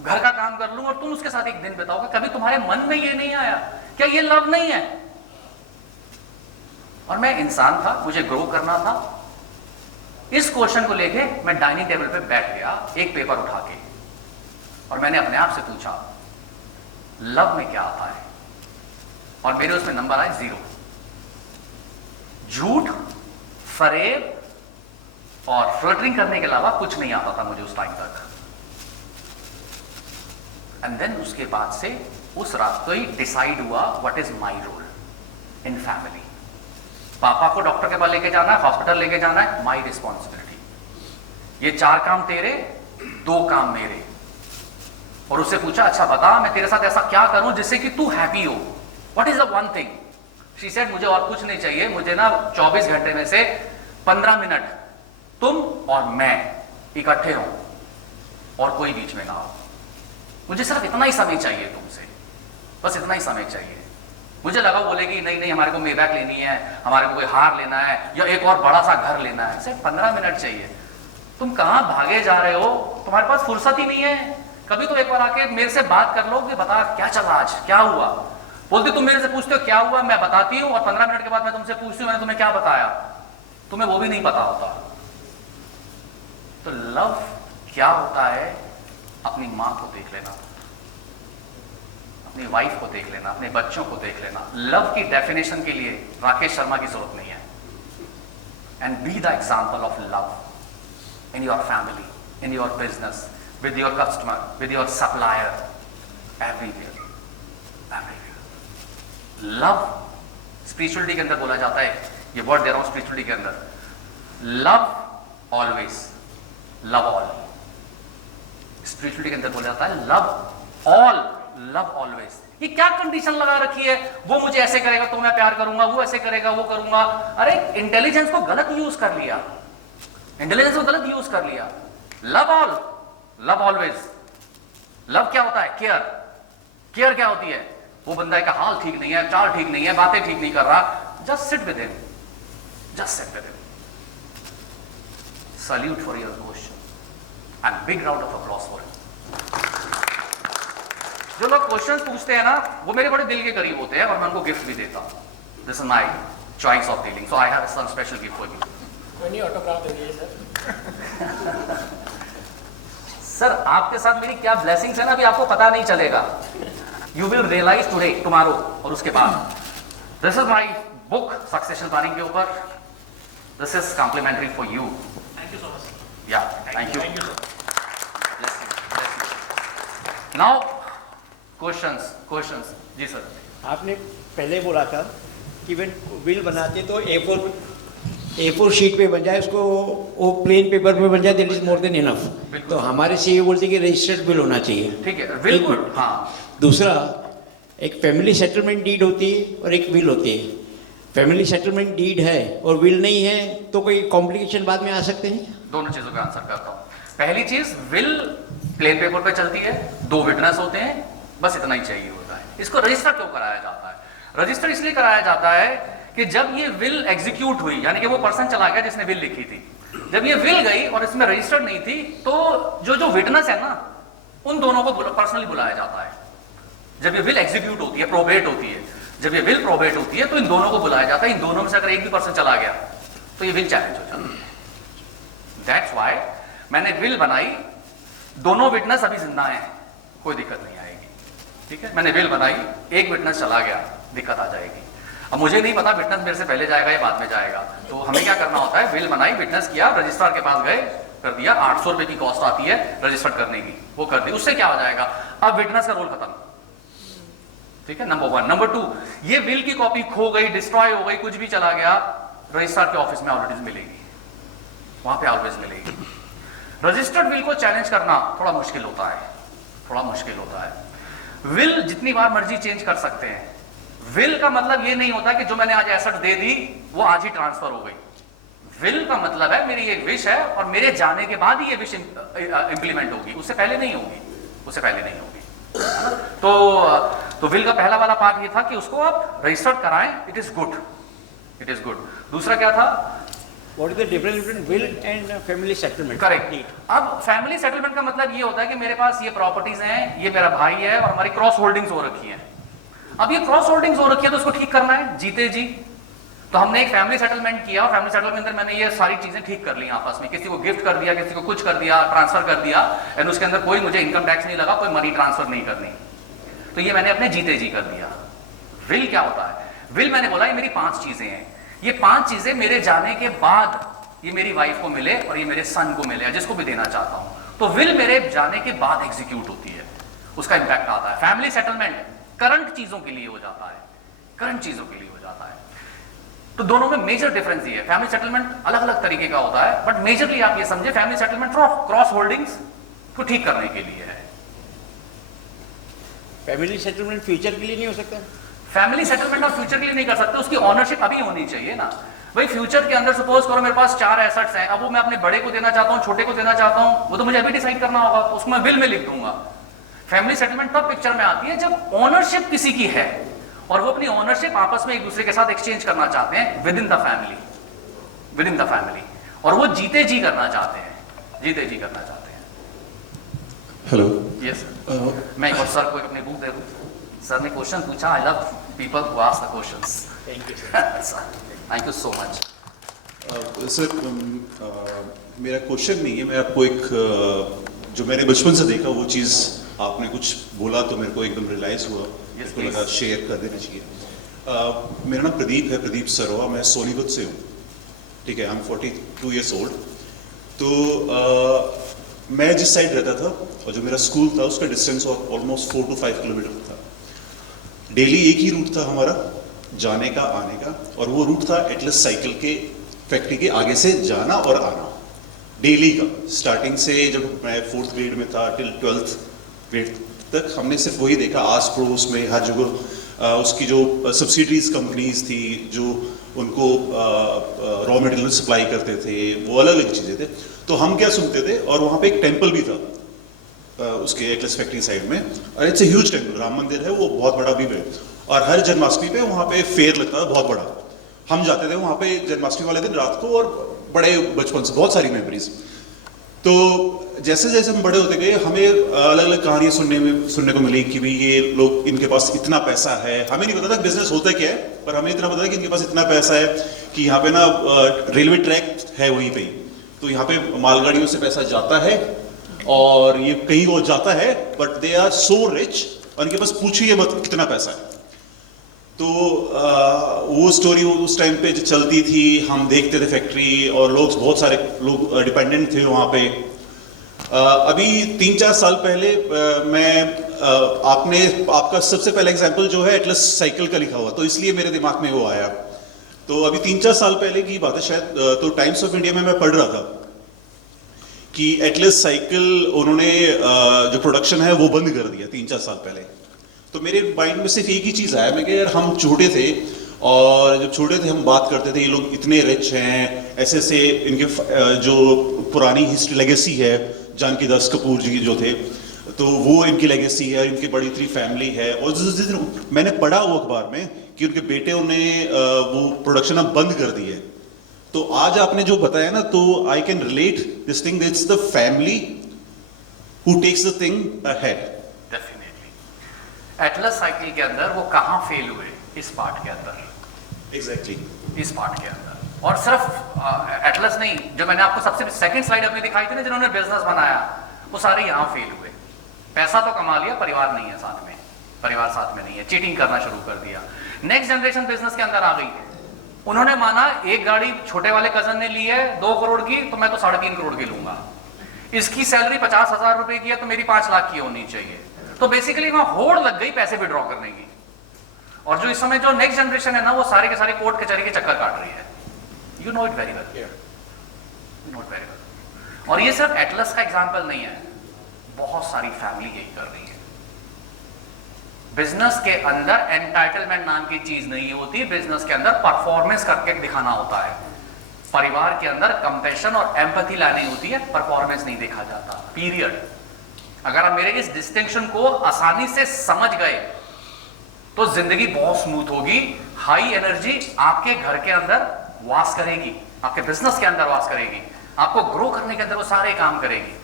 घर का काम कर लूं और तुम उसके साथ एक दिन बिताओगे? कभी तुम्हारे मन में ये नहीं आया? क्या ये लव नहीं है? और मैं इंसान था, मुझे ग्रो करना था। इस क्वेश्चन को लेके मैं डाइनिंग टेबल पे बैठ गया एक पेपर उठा के, और मैंने अपने आप से पूछा लव में क्या आता है? और मेरे उसमें नंबर आए 0। झूठ, फरेब और फ्लर्टिंग करने के अलावा कुछ नहीं आता था मुझे उस टाइम तक। एंड देन उसके बाद से उस रात को ही डिसाइड हुआ what is my role in family. पापा को डॉक्टर के पास लेके जाना है, हॉस्पिटल लेके जाना है, माय रिस्पॉन्सिबिलिटी। ये 4 काम तेरे, 2 काम मेरे। और उससे पूछा अच्छा बता मैं तेरे साथ ऐसा क्या करूं जिससे कि तू हैप्पी हो? What is the one thing? She said मुझे और कुछ नहीं चाहिए, मुझे ना 24 घंटे में से 15 मिनट तुम और मैं इकट्ठे हो और कोई बीच में ना हो। मुझे सिर्फ इतना ही समय चाहिए तुमसे, बस इतना ही समय चाहिए। मुझे लगा बोलेगी नहीं नहीं हमारे को मेबैक लेनी है, हमारे को कोई हार लेना है या एक और बड़ा सा घर लेना है, सिर्फ 15 मिनट चाहिए। तुम कहां भागे जा रहे हो? तुम्हारे पास फुर्सत ही नहीं है। कभी तो एक बार आके मेरे से बात कर लो कि बता क्या चला, आज क्या हुआ? बोलती तुम मेरे से पूछते हो क्या हुआ, मैं बताती हूँ और 15 मिनट के बाद मैं तुमसे पूछती हूँ मैंने तुम्हें क्या बताया, तुम्हें वो भी नहीं पता होता। तो लव क्या होता है? अपनी माँ को देख लेना, अपनी वाइफ को देख लेना, अपने बच्चों को देख लेना। लव की डेफिनेशन के लिए राकेश शर्मा की जरूरत नहीं है। And be the example of love in your family, in your business, with your customer, with your supplier, everywhere, everywhere. Love, spirituality के अंदर बोला जाता है, ये वर्ड दे रहा हूं spirituality के अंदर, love always, love all. spirituality के अंदर बोला जाता है love all, love always. ये क्या कंडीशन लगा रखी है? वो मुझे ऐसे करेगा तो मैं प्यार करूंगा, वो ऐसे करेगा वो करूंगा। अरे इंटेलिजेंस को गलत यूज कर लिया, इंटेलिजेंस को गलत यूज कर लिया। Love all, love always. Love क्या होता है? केयर। केयर क्या होती है? वो बंदा का हाल ठीक नहीं है, चाल ठीक नहीं है, बातें ठीक नहीं कर रहा, just sit with him, just sit with him. Salute for your question and big round of applause for him. जो लोग क्वेश्चंस पूछते हैं ना वो मेरे बड़े दिल के करीब होते हैं और मैं उनको गिफ्ट भी देता हूं। This is my choice of dealing, so I have some special gift for you. नहीं ऑटोग्राफ देंगे सर। सर आपके साथ मेरी क्या ब्लेसिंग्स है ना, अभी आपको पता नहीं चलेगा। You will realise today, tomorrow और उसके बाद। This is my book succession planning के ऊपर, this is complimentary for you. Thank you so much. Yeah thank you. Thank you sir. Now questions ji sir. आपने पहले बोला था कि बिल बनाते तो A4 शीट पे बन जाए, उसको वो प्लेन पेपर पे बन जाए, that is more than enough. बिल्कुल। तो हमारे सीए बोलते हैं कि रजिस्टर्ड बिल होना चाहिए। ठीक है, बिल्कुल। एक मिनट। हाँ, दूसरा, एक फैमिली सेटलमेंट डीड होती है और एक विल होती है। फैमिली सेटलमेंट डीड है और विल नहीं है तो कोई कॉम्प्लिकेशन बाद में आ सकते हैं? दोनों चीजों का आंसर करता हूं। पहली चीज, विल प्लेन पेपर पे चलती है, 2 विटनेस होते हैं, बस इतना ही चाहिए होता है। इसको रजिस्टर क्यों कराया जाता है? रजिस्टर इसलिए कराया जाता है कि जब ये विल एग्जीक्यूट हुई, यानी कि वो पर्सन चला गया जिसने विल लिखी थी, जब ये विल गई और इसमें रजिस्टर्ड नहीं थी, तो जो विटनेस है ना, उन दोनों को पर्सनली बुलाया जाता है। जब ये विल एग्जीक्यूट होती है, प्रोबेट होती है, जब ये विल प्रोबेट होती है, तो इन दोनों को बुलाया जाता है। इन दोनों में से अगर एक भी पर्सन चला गया तो ये विल चैलेंज हो जाती है। दैट्स व्हाई मैंने विल बनाई, दोनों विटनेस अभी जिंदा हैं, कोई दिक्कत नहीं आएगी। ठीक है, मैंने विल बनाई, एक विटनेस चला गया, दिक्कत आ जाएगी। अब मुझे नहीं पता विटनेस मेरे से पहले जाएगा या बाद में जाएगा, तो हमें क्या करना होता है, विल बनाई, विटनेस किया, रजिस्ट्रार के पास गए, कर दिया। 800 रुपए की कॉस्ट आती है रजिस्टर करने की, वो कर दी। उससे क्या हो जाएगा, अब विटनेस का रोल खत्म। ठीक है, नंबर 1। नंबर 2, ये विल की कॉपी खो गई, डिस्ट्रॉय हो गई, कुछ भी चला गया, रजिस्ट्रार के ऑफिस में ऑलरेडी मिलेगी, वहां पे ऑलवेज मिलेगी। रजिस्टर्ड विल को चैलेंज करना थोड़ा मुश्किल होता है, थोड़ा मुश्किल होता है। विल जितनी बार मर्जी चेंज कर सकते हैं। विल का मतलब ये नहीं होता कि जो मैंने आज एसेट दे दी वो आज ही ट्रांसफर हो गई। विल का मतलब है मेरी ये विश है और मेरे जाने के बाद ही ये विश इंप्लीमेंट होगी, उससे पहले नहीं होगी, उससे पहले नहीं होगी। तो विल का पहला वाला पार्ट ये था कि उसको आप रजिस्टर्ड कराएं, it is good, it is good. दूसरा क्या था, What is the difference between will and family settlement? Correct. अब फैमिली सेटलमेंट का मतलब ये होता है कि मेरे पास ये प्रॉपर्टीज हैं, ये मेरा भाई है और हमारी क्रॉस होल्डिंग्स हो रखी हैं। अब ये क्रॉस होल्डिंग्स हो रखी है तो उसको ठीक करना है जीते जी। तो हमने एक फैमिली सेटलमेंट किया और फैमिली सेटलमेंट के अंदर मैंने ये सारी चीजें ठीक कर ली आपस में। किसी को गिफ्ट कर दिया, किसी को कुछ कर दिया, ट्रांसफर कर दिया, एंड उसके अंदर कोई मुझे इनकम टैक्स नहीं लगा, कोई मनी ट्रांसफर नहीं करनी। तो ये मैंने अपने जीते जी कर दिया। विल क्या होता है, विल मैंने बोला ये मेरी 5 चीजें हैं, ये 5 चीजें मेरे जाने के बाद ये मेरी वाइफ को मिले और ये मेरे सन को मिले, जिसको भी देना चाहता हूं। तो विल मेरे जाने के बाद एग्जीक्यूट होती है, उसका इंपैक्ट आता है। फैमिली सेटलमेंट करंट चीजों के लिए हो जाता है, करंट चीजों के लिए हो जाता है। तो दोनों में मेजर डिफरेंस ये है। फैमिली सेटलमेंट अलग अलग तरीके का होता है, बट मेजरली आप ये समझे फैमिली सेटलमेंट क्रॉस होल्डिंग्स को ठीक करने के लिए है। फैमिली सेटलमेंट फ्यूचर के लिए नहीं हो सकता? फैमिली सेटलमेंट और फ्यूचर के लिए नहीं कर सकते, उसकी ऑनरशिप अभी होनी चाहिए ना। भाई फ्यूचर के अंदर सपोज करो मेरे पास 4 एसेट्स हैं, अब वो मैं अपने बड़े को देना चाहता हूं, छोटे को देना चाहता हूं, वो तो मुझे अभी डिसाइड करना होगा, तो उसको मैं विल में लिख दूंगा। फैमिली सेटलमेंट तब पिक्चर में आती है जब ओनरशिप किसी की है और वो अपनी ओनरशिप आपस में एक दूसरे के साथ एक्सचेंज करना चाहते हैं with in the family, with in the family, और वो जीते जी करना चाहते हैं, जीते जी करना चाहते हैं। हेलो। यस सर, मैं एक और सर को अपनी बुक दे दूं। सर ने क्वेश्चन पूछा, I love people who ask the questions. Thank you sir. Thank you so much. Sir मेरा क्वेश्चन नहीं है, मैं आपको एक जो मैंने बचपन से देखा वो चीज़ आपने कुछ बोला तो मेरे को एकदम रियलाइज हुआ, Yes, तो लगा शेयर कर देना चाहिए। मेरा नाम प्रदीप है, प्रदीप सरवा, मैं सोनीपत से हूँ। ठीक है, आई एम 42 ईयर्स ओल्ड। तो मैं जिस साइड रहता था और जो मेरा स्कूल था उसका डिस्टेंस ऑलमोस्ट 4 to 5 किलोमीटर था। डेली एक ही रूट था हमारा जाने का आने का, और वो रूट था एटलस साइकिल के फैक्ट्री के आगे से जाना और आना डेली का। स्टार्टिंग से जब मैं 4th ग्रेड में था टिल 12th ग्रेड तक हमने सिर्फ वही देखा। आस पड़ोस में हर जगह उसकी जो सब्सिडीज कंपनीज थी जो उनको रॉ मटेरियल सप्लाई करते थे, वो अलग अलग चीज़ें थे। तो हम क्या सुनते थे, और वहाँ पे एक टेम्पल भी था उसके एटलस फैक्ट्री साइड में, और it's a huge temple, Ram मंदिर है वो, बहुत बड़ा भी है। और हर जन्माष्टमी पे वहाँ पे फेयर लगता था बहुत बड़ा। हम जाते थे वहाँ पे जन्माष्टमी वाले दिन रात को, और बड़े बचपन से बहुत सारी मेमोरीज। तो जैसे जैसे हम बड़े होते गए हमें अलग अलग कहानियाँ सुनने को मिली कि भाई ये लोग, इनके पास इतना पैसा है। हमें नहीं पता था बिजनेस होता क्या है, पर हमें इतना पता था कि इनके पास इतना पैसा है कि यहाँ पे ना रेलवे ट्रैक है वहीं पे, तो यहाँ पे मालगाड़ियों से पैसा जाता है और ये कहीं वो जाता है, but they are so rich, और इनके पास पूछिए मत कितना पैसा है। तो वो स्टोरी उस टाइम पे जो चलती थी, हम देखते थे फैक्ट्री, और लोग, बहुत सारे लोग डिपेंडेंट थे वहाँ पे। अभी 3-4 साल पहले आपका सबसे पहला एग्जांपल जो है एटलस साइकिल का लिखा हुआ, तो इसलिए मेरे दिमाग में वो आया। तो अभी 3-4 साल पहले की बात है शायद, तो टाइम्स ऑफ इंडिया में मैं पढ़ रहा था कि एटलस साइकिल उन्होंने जो प्रोडक्शन है वो बंद कर दिया 3-4 साल पहले। तो मेरे माइंड में सिर्फ एक ही चीज़ आया, मैं यार हम छोटे थे, और जब छोटे थे हम बात करते थे ये लोग इतने रिच हैं, ऐसे ऐसे इनके जो पुरानी हिस्ट्री लेगेसी है, जानकी दास कपूर जी जो थे, तो वो इनकी लेगेसी है, इनकी बड़ी इतनी फैमिली है। और जिस दिन मैंने पढ़ा वो अखबार में कि उनके बेटे ने वो प्रोडक्शन अब बंद कर दी है, तो आज आपने जो बताया ना, तो I can relate this thing, it's the family who takes the thing ahead. Definitely Atlas cycle के अंदर वो कहाँ फेल हुए, इस पार्ट के अंदर, एग्जैक्टली इस पार्ट के अंदर। और सिर्फ एटलस नहीं, जो मैंने आपको सबसे सेकंड स्लाइड अपनी दिखाई थी ना, जिन्होंने बिजनेस बनाया, वो सारे यहाँ फेल हुए। पैसा तो कमा लिया, परिवार नहीं है साथ में, परिवार साथ में नहीं है, चीटिंग करना शुरू कर दिया। नेक्स्ट जनरेशन बिजनेस के अंदर आ गई, उन्होंने माना एक गाड़ी छोटे वाले कजन ने ली है 2 करोड़ की, तो मैं तो 3.5 करोड़ की लूंगा, इसकी सैलरी 50,000 रुपए की है, तो मेरी 5 लाख की होनी चाहिए। तो बेसिकली वहां होड़ लग गई पैसे विड्रॉ करने की। और जो इस समय जो नेक्स्ट जनरेशन है ना, वो सारे के सारे कोर्ट कचहरी के चक्कर काट रही है। You know it very well, you know it very well. और ये सिर्फ एटलस का एग्जाम्पल नहीं है, बहुत सारी फैमिली यही कर रही है। बिजनेस के अंदर एंटाइटलमेंट नाम की चीज नहीं होती, बिजनेस के अंदर परफॉर्मेंस करके दिखाना होता है। परिवार के अंदर कंपैशन और एम्पैथी लानी होती है, परफॉर्मेंस नहीं देखा जाता, पीरियड। अगर आप मेरे इस डिस्टिंक्शन को आसानी से समझ गए तो जिंदगी बहुत स्मूथ होगी। हाई एनर्जी आपके घर के अंदर वास करेगी, आपके बिजनेस के अंदर वास करेगी, आपको ग्रो करने के अंदर वो सारे काम करेगी।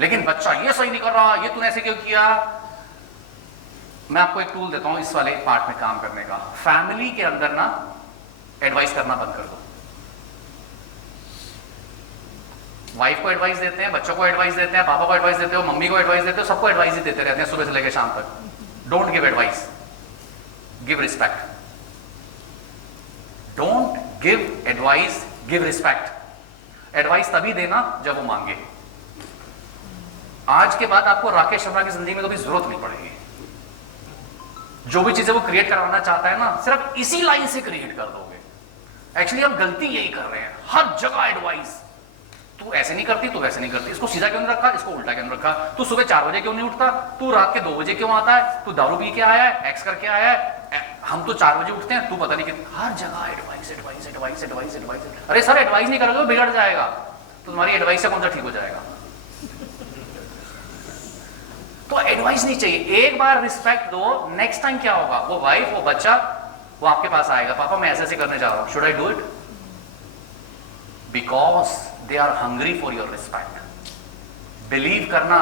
लेकिन बच्चा ये सही नहीं कर रहा, ये तूने ऐसे क्यों किया, मैं आपको एक टूल देता हूं इस वाले पार्ट में काम करने का। फैमिली के अंदर ना एडवाइस करना बंद कर दो। वाइफ को एडवाइस देते हैं, बच्चों को एडवाइस देते हैं, पापा को एडवाइस देते हो, मम्मी को एडवाइस देते हो, सबको एडवाइस ही देते रहते हैं सुबह से लेकर शाम तक। Don't give advice, give respect. Don't give advice, give respect. Advice तभी देना जब वो मांगे। आज के बाद आपको राकेश शर्मा की जिंदगी में कभी जरूरत नहीं पड़ेगी। जो भी चीजें वो क्रिएट करवाना चाहता है ना, सिर्फ इसी लाइन से क्रिएट कर दोगे। एक्चुअली हम गलती यही कर रहे हैं, हर जगह एडवाइस। तू ऐसे नहीं करती, तू वैसे नहीं करती, इसको सीधा क्यों नहीं रखा, इसको उल्टा क्यों नहीं रखा, तू सुबह 4 बजे क्यों नहीं उठता, तू रात के 2 बजे क्यों आता है, तू दारू पी के आया है, एक्स करके आया है, हम तो 4 बजे उठते हैं, तू पता नहीं कितने। हर जगह advice advice advice advice advice. अरे सर एडवाइस नहीं करोगे बिगड़ जाएगा, तो तुम्हारी एडवाइस से कौन सा ठीक हो जाएगा। तो एडवाइस नहीं चाहिए, एक बार रिस्पेक्ट दो, नेक्स्ट टाइम क्या होगा, वो वाइफ, वो बच्चा, वो आपके पास आएगा, पापा मैं ऐसे ऐसे करने जा रहा हूं, should I do it, because they are hungry for your respect. Believe करना,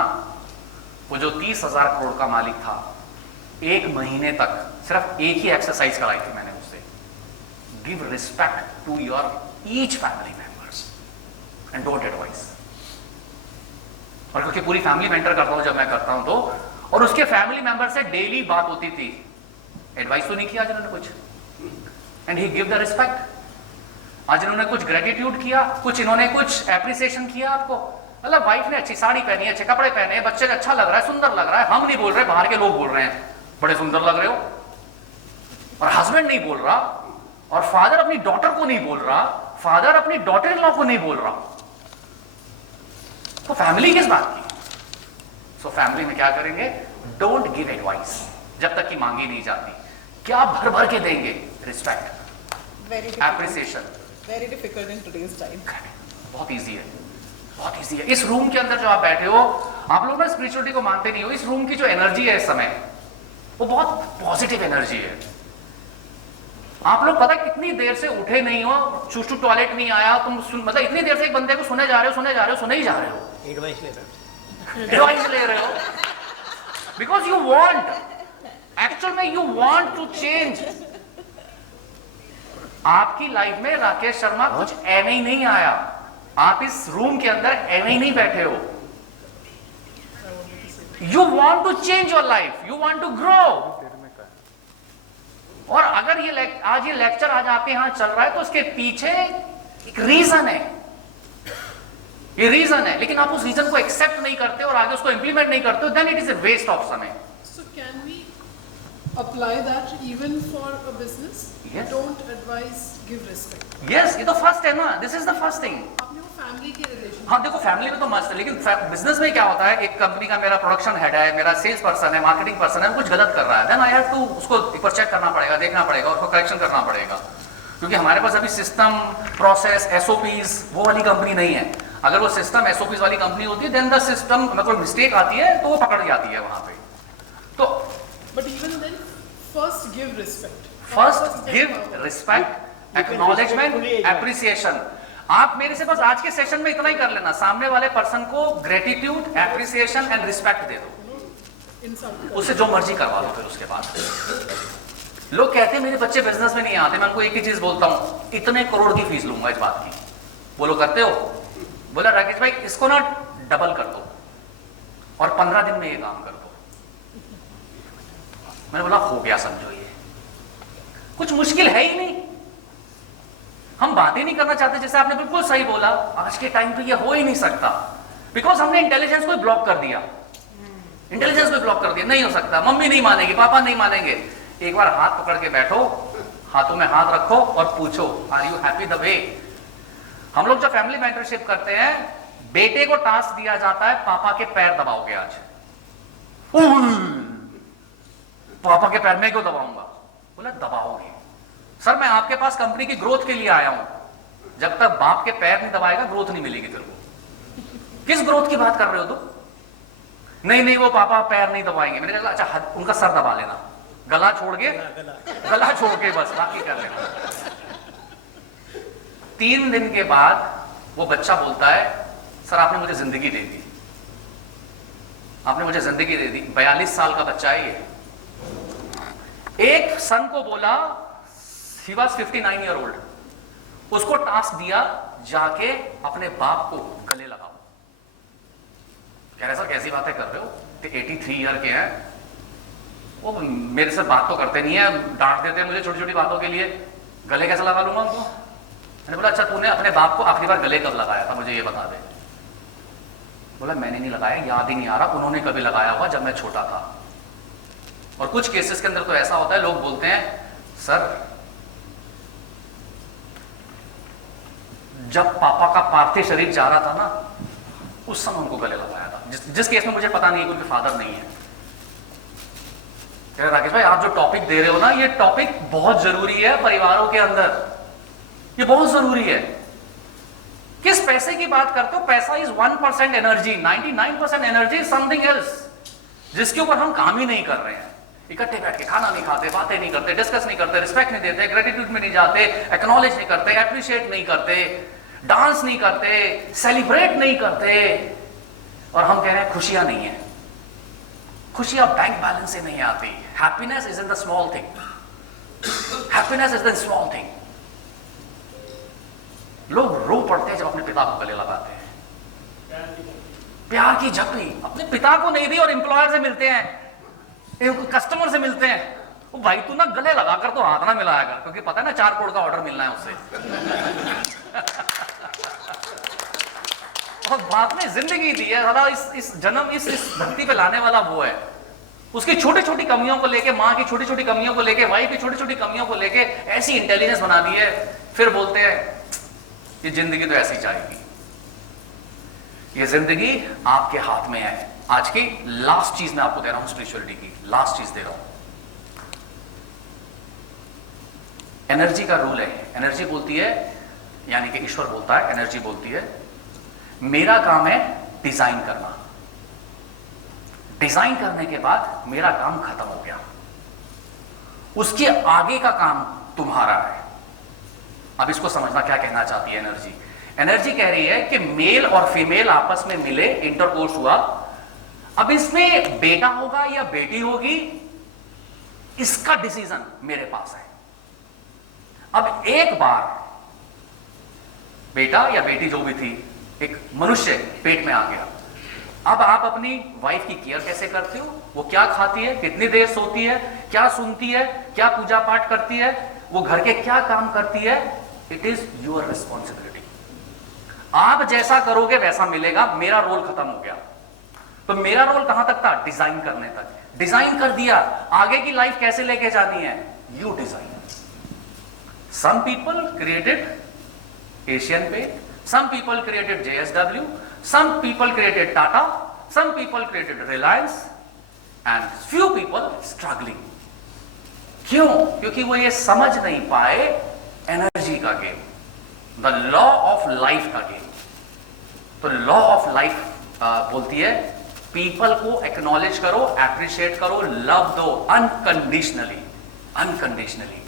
वो जो 30,000 करोड़ का मालिक था, 1 महीने तक सिर्फ एक ही एक्सरसाइज कराई थी मैंने उससे, give respect to your each family members and don't advice. और क्योंकि पूरी फैमिली मेंटर करता हूं जब मैं करता हूं तो, और उसके फैमिली मेंबर से डेली बात होती थी, एडवाइस तो नहीं किया आज इन्होंने कुछ, and he give the respect. आज इन्होंने कुछ ग्रेटिट्यूड किया, कुछ इन्होंने कुछ एप्रिसिएशन किया आपको। मतलब वाइफ ने अच्छी साड़ी पहनी है, अच्छे कपड़े पहने हैं, बच्चे अच्छा लग रहा है, सुंदर लग रहा है, हम नहीं बोल रहे, बाहर के लोग बोल रहे हैं बड़े सुंदर लग रहे हो, और हस्बैंड नहीं बोल रहा, और फादर अपनी डॉटर को नहीं बोल रहा, फादर अपनी डॉटर इन लॉ को नहीं बोल रहा, तो फैमिली किस बात की। सो फैमिली में क्या करेंगे, डोंट गिव एडवाइस जब तक कि मांगी नहीं जाती। क्या भर भर के देंगे, respect, appreciation. Very difficult in today's time. बहुत इजी है, बहुत इजी है। इस रूम के अंदर जो आप बैठे हो, आप लोग ना स्पिरिचुअलिटी को मानते नहीं हो, इस रूम की जो एनर्जी है इस समय, वो बहुत पॉजिटिव एनर्जी है। आप लोग पता कितनी देर से उठे नहीं हो, चूचू टॉयलेट नहीं आया, तुम मतलब इतनी देर से एक बंदे को सुने जा रहे हो, सुने जा रहे हो, सुने ही जा रहे हो, एडवाइस ले रहे हो, एडवाइस ले रहे हो, बिकॉज यू वांट, एक्चुअल में यू वांट टू चेंज। आपकी लाइफ में राकेश शर्मा कुछ एवे ही नहीं आया, आप इस रूम के अंदर एवे ही नहीं बैठे हो। You want to change your life, you want to grow, और अगर आज ये लेक्चर आज आपके यहां चल रहा है तो उसके पीछे एक रीजन है, ये रीजन है, लेकिन आप उस रीजन को एक्सेप्ट नहीं करते और आगे उसको इंप्लीमेंट नहीं करते, then it is a waste of समय. So can we apply that even for a business? Yes. Don't advise, give respect. Yes, ये तो फर्स्ट है ना, this is the first thing. आपने वो फैमिली के रिलेशन. हाँ देखो, फैमिली में तो मस्त है, लेकिन बिजनेस में क्या होता है, एक कंपनी का मेरा प्रोडक्शन हेड है, मेरा सेल्स पर्सन है, मार्केटिंग पर्सन है, कुछ गलत कर रहा है, देन आई हैव टू उसको एक बार चेक करना पड़ेगा, देखना पड़ेगा, उसको करेक्शन करना पड़ेगा, क्योंकि हमारे पास अभी सिस्टम, प्रोसेस, एसओपीज वो वाली कंपनी नहीं है. अगर वो सिस्टम एसओपीज वाली कंपनी होती है, देन द सिस्टम में कोई मिस्टेक आती है तो वो पकड़ जाती है वहां पे. तो But even then, first give respect. First give respect, acknowledgement, appreciation. आप मेरे से बस आज के सेशन में इतना ही कर लेना, सामने वाले पर्सन को ग्रेटिट्यूड, एप्रिसिएशन एंड रिस्पेक्ट दे दो, Insult. उससे जो मर्जी करवा लो. फिर उसके बाद लोग कहते हैं मेरे बच्चे बिजनेस में नहीं आते, मैं उनको एक ही चीज बोलता हूं, इतने करोड़ की फीस लूंगा इस बात की. बोलो करते हो? बोला राकेश भाई इसको ना डबल कर दो और 15 दिन में ये काम कर दो. मैंने बोला हो गया, समझो ये कुछ मुश्किल है ही नहीं. हम बात ही नहीं करना चाहते, जैसे आपने बिल्कुल सही बोला, आज के टाइम पे ये हो ही नहीं सकता, बिकॉज हमने इंटेलिजेंस को ब्लॉक कर दिया. इंटेलिजेंस को ब्लॉक कर दिया, नहीं हो सकता, मम्मी नहीं मानेगी, पापा नहीं मानेंगे. एक बार हाथ पकड़ के बैठो, हाथों में हाथ रखो और पूछो are you happy the way. हम लोग जो फैमिली मेंटरशिप करते हैं, बेटे को टास्क दिया जाता है पापा के पैर दबाओगे आज. पापा के पैर में क्यों दबाऊंगा? बोला दबाओगे. सर मैं आपके पास कंपनी की ग्रोथ के लिए आया हूं. जब तक बाप के पैर नहीं दबाएगा ग्रोथ नहीं मिलेगी तेरे को. किस ग्रोथ की बात कर रहे हो तुम? नहीं वो पापा पैर नहीं दबाएंगे. मैंने कहा अच्छा उनका सर दबा लेना, गला छोड़ के, गला छोड़ के बस, बाकी कर लेना. 3 दिन के बाद वो बच्चा बोलता है सर आपने मुझे जिंदगी दे दी, आपने मुझे जिंदगी दे दी. 42 साल का बच्चा है ये. एक सन को बोला, he was 59 year old, उसको टास्क दिया जाके अपने बाप को गले लगाओ. कह रहे सर कैसी बातें कर रहे हो, 83 ईयर के हैं, वो मेरे से बात तो करते नहीं है, डांट देते हैं मुझे छोटी छोटी बातों के लिए, गले कैसे लगा लूंगा उनको. मैंने बोला अच्छा तूने अपने बाप को आखिरी बार गले कब लगाया था, मुझे ये बता दे. बोला मैंने नहीं लगाया, याद ही नहीं आ रहा, उन्होंने कभी लगाया होगा जब मैं छोटा था. और कुछ केसेस के अंदर तो ऐसा होता है, लोग बोलते हैं सर जब पापा का पार्थिव शरीर जा रहा था ना, उस समय उनको गले लगाया था. जिस केस में मुझे पता नहीं है कि उनके फादर नहीं है. राकेश भाई आप जो टॉपिक दे रहे हो ना, ये टॉपिक बहुत जरूरी है परिवारों के अंदर, ये बहुत जरूरी है. किस पैसे की बात करते हो? पैसा is 1% energy, 99% energy is something else, जिसके ऊपर हम काम ही नहीं कर रहे हैं. इकट्ठे बैठ के खाना नहीं खाते, बातें नहीं करते, डिस्कस नहीं करते, रिस्पेक्ट नहीं देते, ग्रेटिट्यूड में नहीं जाते, एक्नॉलेज नहीं करते, एप्रिशिएट नहीं करते, डांस नहीं करते, सेलिब्रेट नहीं करते, और हम कह रहे हैं खुशियां नहीं है. खुशियां बैंक बैलेंस से नहीं आती. Happiness is in the small thing, happiness is the small thing. लोग रो पड़ते हैं जब अपने पिता को गले लगाते हैं. प्यार की झपली अपने पिता को नहीं दी और एम्प्लॉयर से मिलते हैं, कस्टमर से मिलते हैं, वो भाई तू ना गले लगा कर तो हाथ ना मिलाया कर, क्योंकि पता है ना 4 करोड़ का ऑर्डर मिलना है उससे. और बाप ने जिंदगी दी है, साला इस जन्म इस धरती पे लाने वाला वो है. उसकी छोटी छोटी कमियों को लेके, माँ की छोटी छोटी कमियों को लेके, वाइफ की छोटी छोटी कमियों को लेके ऐसी इंटेलिजेंस बना दी है. फिर बोलते हैं ये जिंदगी तो ऐसी जाएगी. ये जिंदगी आपके हाथ में है. आज की लास्ट चीज मैं आपको दे रहा हूं, स्पिरिचुअलिटी की लास्ट चीज दे रहा हूं. एनर्जी का रूल है. एनर्जी बोलती है, यानी कि ईश्वर बोलता है, एनर्जी बोलती है मेरा काम है डिजाइन करना, डिजाइन करने के बाद मेरा काम खत्म हो गया, उसके आगे का काम तुम्हारा है. अब इसको समझना क्या कहना चाहती है एनर्जी. एनर्जी कह रही है कि मेल और फीमेल आपस में मिले, इंटरकोर्स हुआ, अब इसमें बेटा होगा या बेटी होगी इसका डिसीजन मेरे पास है. अब एक बार बेटा या बेटी जो भी थी, एक मनुष्य पेट में आ गया, अब आप अपनी वाइफ की केयर कैसे करते हो, वो क्या खाती है, कितनी देर सोती है, क्या सुनती है, क्या पूजा पाठ करती है, वो घर के क्या काम करती है, इट इज योर रिस्पॉन्सिबिलिटी। आप जैसा करोगे वैसा मिलेगा। मेरा रोल खत्म हो गया। तो मेरा रोल कहां तक था? डिजाइन करने तक। डिजाइन कर दिया, आगे की लाइफ कैसे लेके जानी है, you design. Some people created Asian paint, some people created JSW, some people created Tata, some people created Reliance, and few people struggling. क्यों? क्योंकि वो ये समझ नहीं पाए एनर्जी का game, the law of life का गेम। तो लॉ ऑफ लाइफ बोलती है पीपल को एक्नॉलेज करो, एप्रिशिएट करो, लव दो अनकंडीशनली, अनकंडीशनली।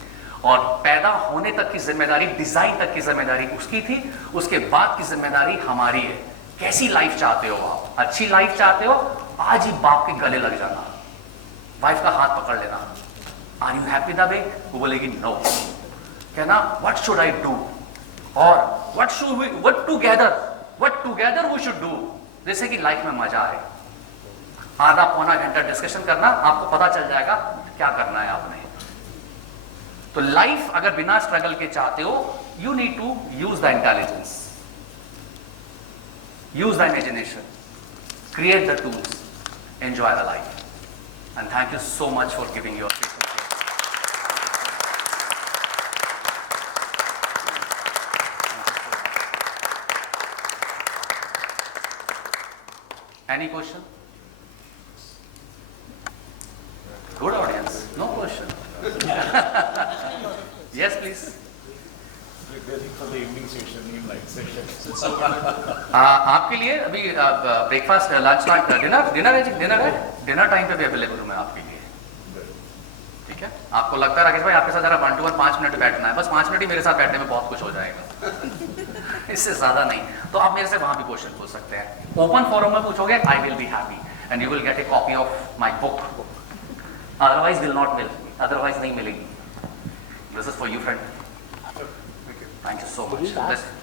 और पैदा होने तक की जिम्मेदारी, डिजाइन तक की जिम्मेदारी उसकी थी, उसके बाद की जिम्मेदारी हमारी है। कैसी लाइफ चाहते हो आप? अच्छी लाइफ चाहते हो, आज ही बाप के गले लग जाना, वाइफ का हाथ पकड़ लेना। Are you happy the way? वो बोलेगी नो। कहना व्हाट शुड आई डू, और what together we should do, जैसे कि लाइफ में मजा आए। आधा पौना घंटा डिस्कशन करना, आपको पता चल जाएगा क्या करना है आपने। तो लाइफ अगर बिना स्ट्रगल के चाहते हो, you need to use the intelligence, use the imagination, create the tools, enjoy the life. And thank you so much for giving your patience. Any question? Good audience. No question. Yes, please. Preparing for the evening session, evening session. आपके लिए अभी ब्रेकफास्ट, लंच, डिनर है। डिनर टाइम पे भी अवेलेबल हूँ मैं आपके लिए। ठीक है? आपको लगता है राकेश भाई आपके साथ जरा 1 to 1 5 मिनट बैठना है, बस 5 मिनट ही मेरे साथ बैठने में बहुत कुछ हो जाएगा। इससे ज्यादा नहीं। तो आप मेरे से वहां भी क्वेश्चन पूछ सकते हैं। ओपन फोरम में पूछोगे, I will be happy and you will gate A copy of my book. Otherwise will not mill, otherwise नहीं मिलेगी। This is for you friend. Thank you so much.